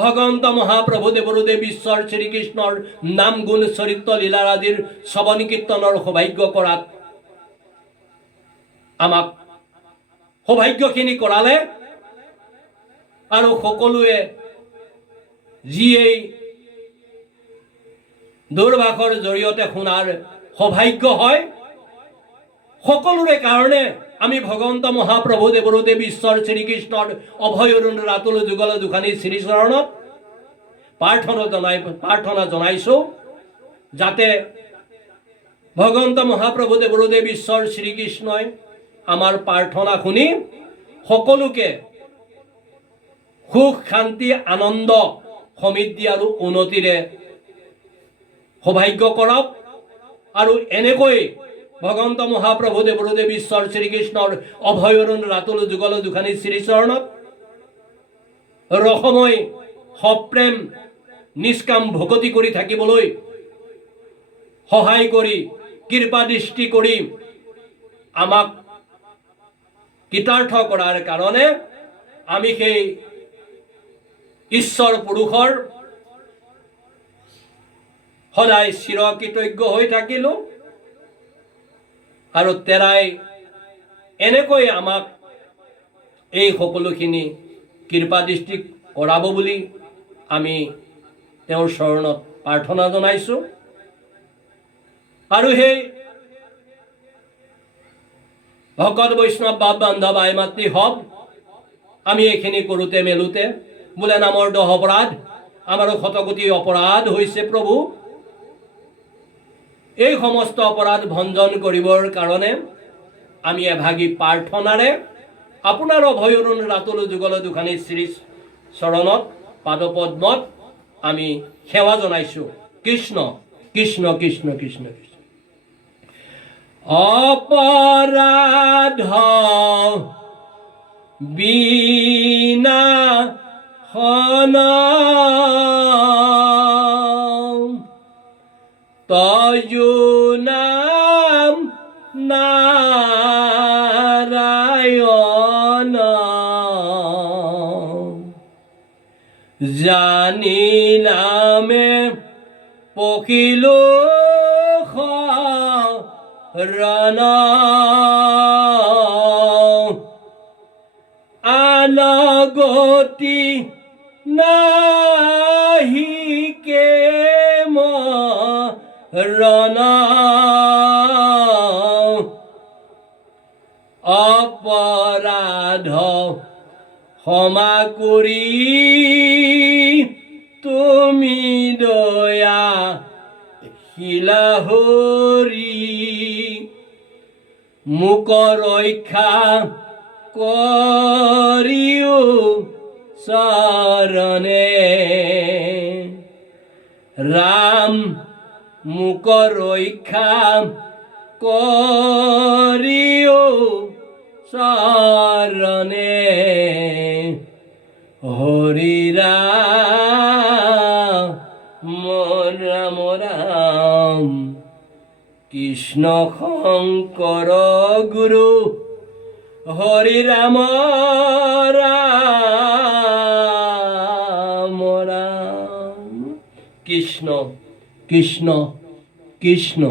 ভগৱন্ত মহাপ্ৰভু দেৱদেৱ ঈশ্বৰ শ্ৰীকৃষ্ণৰ নাম গুণ চৰিত্ৰ লীলাৰ আদিৰ শ্ৰৱণ কীৰ্তনৰ সৌভাগ্য কৰাত আমাক সৌভাগ্যখিনি কৰালে। আৰু সকলোৱে যি এই দূৰভাষৰ জৰিয়তে শুনাৰ সৌভাগ্য হয় সকলোৰে কাৰণে আমি ভগৱন্ত মহাপ্ৰভু দেৱদেৱ ঈশ্বৰ শ্ৰীকৃষ্ণৰ অভয় অৰুণ ৰাতুল যুগল দুখানি শ্ৰীচৰণত প্ৰাৰ্থনা জনাইছোঁ যাতে ভগৱন্ত মহাপ্ৰভু দেৱদেৱ ঈশ্বৰ শ্ৰীকৃষ্ণই আমাৰ প্ৰাৰ্থনা শুনি সকলোকে সুখ শান্তি আনন্দ সমৃদ্ধি আৰু উন্নতিৰে সৌভাগ্য কৰক। আৰু এনেকৈ ভগৱন্ত মহাপ্ৰভু দেৱদেৱ ঈশ্বৰ শ্ৰীকৃষ্ণৰ অভয় অৰুণ ৰাতুল যুগল দুখানি শ্ৰীচৰণত ৰসময় সপ্ৰেম নিষ্কাম ভকতি কৰি থাকিবলৈ সহায় কৰি কৃপা দৃষ্টি কৰি আমাক কৃতাৰ্থ কৰাৰ কাৰণে আমি সেই ঈশ্বৰ পুৰুষৰ সদায় চিৰকৃতজ্ঞ হৈ থাকিলোঁ। আৰু তেৰাই এনেকৈ আমাক এই সকলোখিনি কৃপা দৃষ্টি কৰাব বুলি আমি তেওঁৰ চৰণত প্ৰাৰ্থনা জনাইছোঁ। আৰু সেই ভকত বৈষ্ণৱ বাপ বান্ধৱ আই মাতৃ হওক, আমি এইখিনি কৰোঁতে মেলোঁতে বোলে নামৰ দহ অপৰাধ, আমাৰো শতকোটি অপৰাধ হৈছে প্ৰভু। এই সমস্ত অপৰাধ ভঞ্জন কৰিবৰ কাৰণে আমি এভাগী প্ৰাৰ্থনাৰে আপোনাৰ অভয় অৰুণ ৰাতুল যুগল দুখানী শ্ৰী চৰণত পাদপদ্মত আমি সেৱা জনাইছোঁ। কৃষ্ণ কৃষ্ণ কৃষ্ণ কৃষ্ণ কৃষ্ণ। অপৰাধ বিনাশন তয়ো নাম নাৰায়ণ, জানিলামে পখিলো শৰণ, আনগতি নাহিকে মৰণ, অপৰাধ ক্ষমা কৰি তুমি দয়া শিলা হৰি, মোক ৰক্ষা কৰিও চৰণে, ৰাম মোক ৰক্ষা কৰিও চৰণে, হৰি ৰাম ৰাম ৰাম, কৃষ্ণ শংকৰ গুৰু, হৰি ৰাম ৰাম ৰাম, কৃষ্ণ কৃষ্ণ কৃষ্ণ।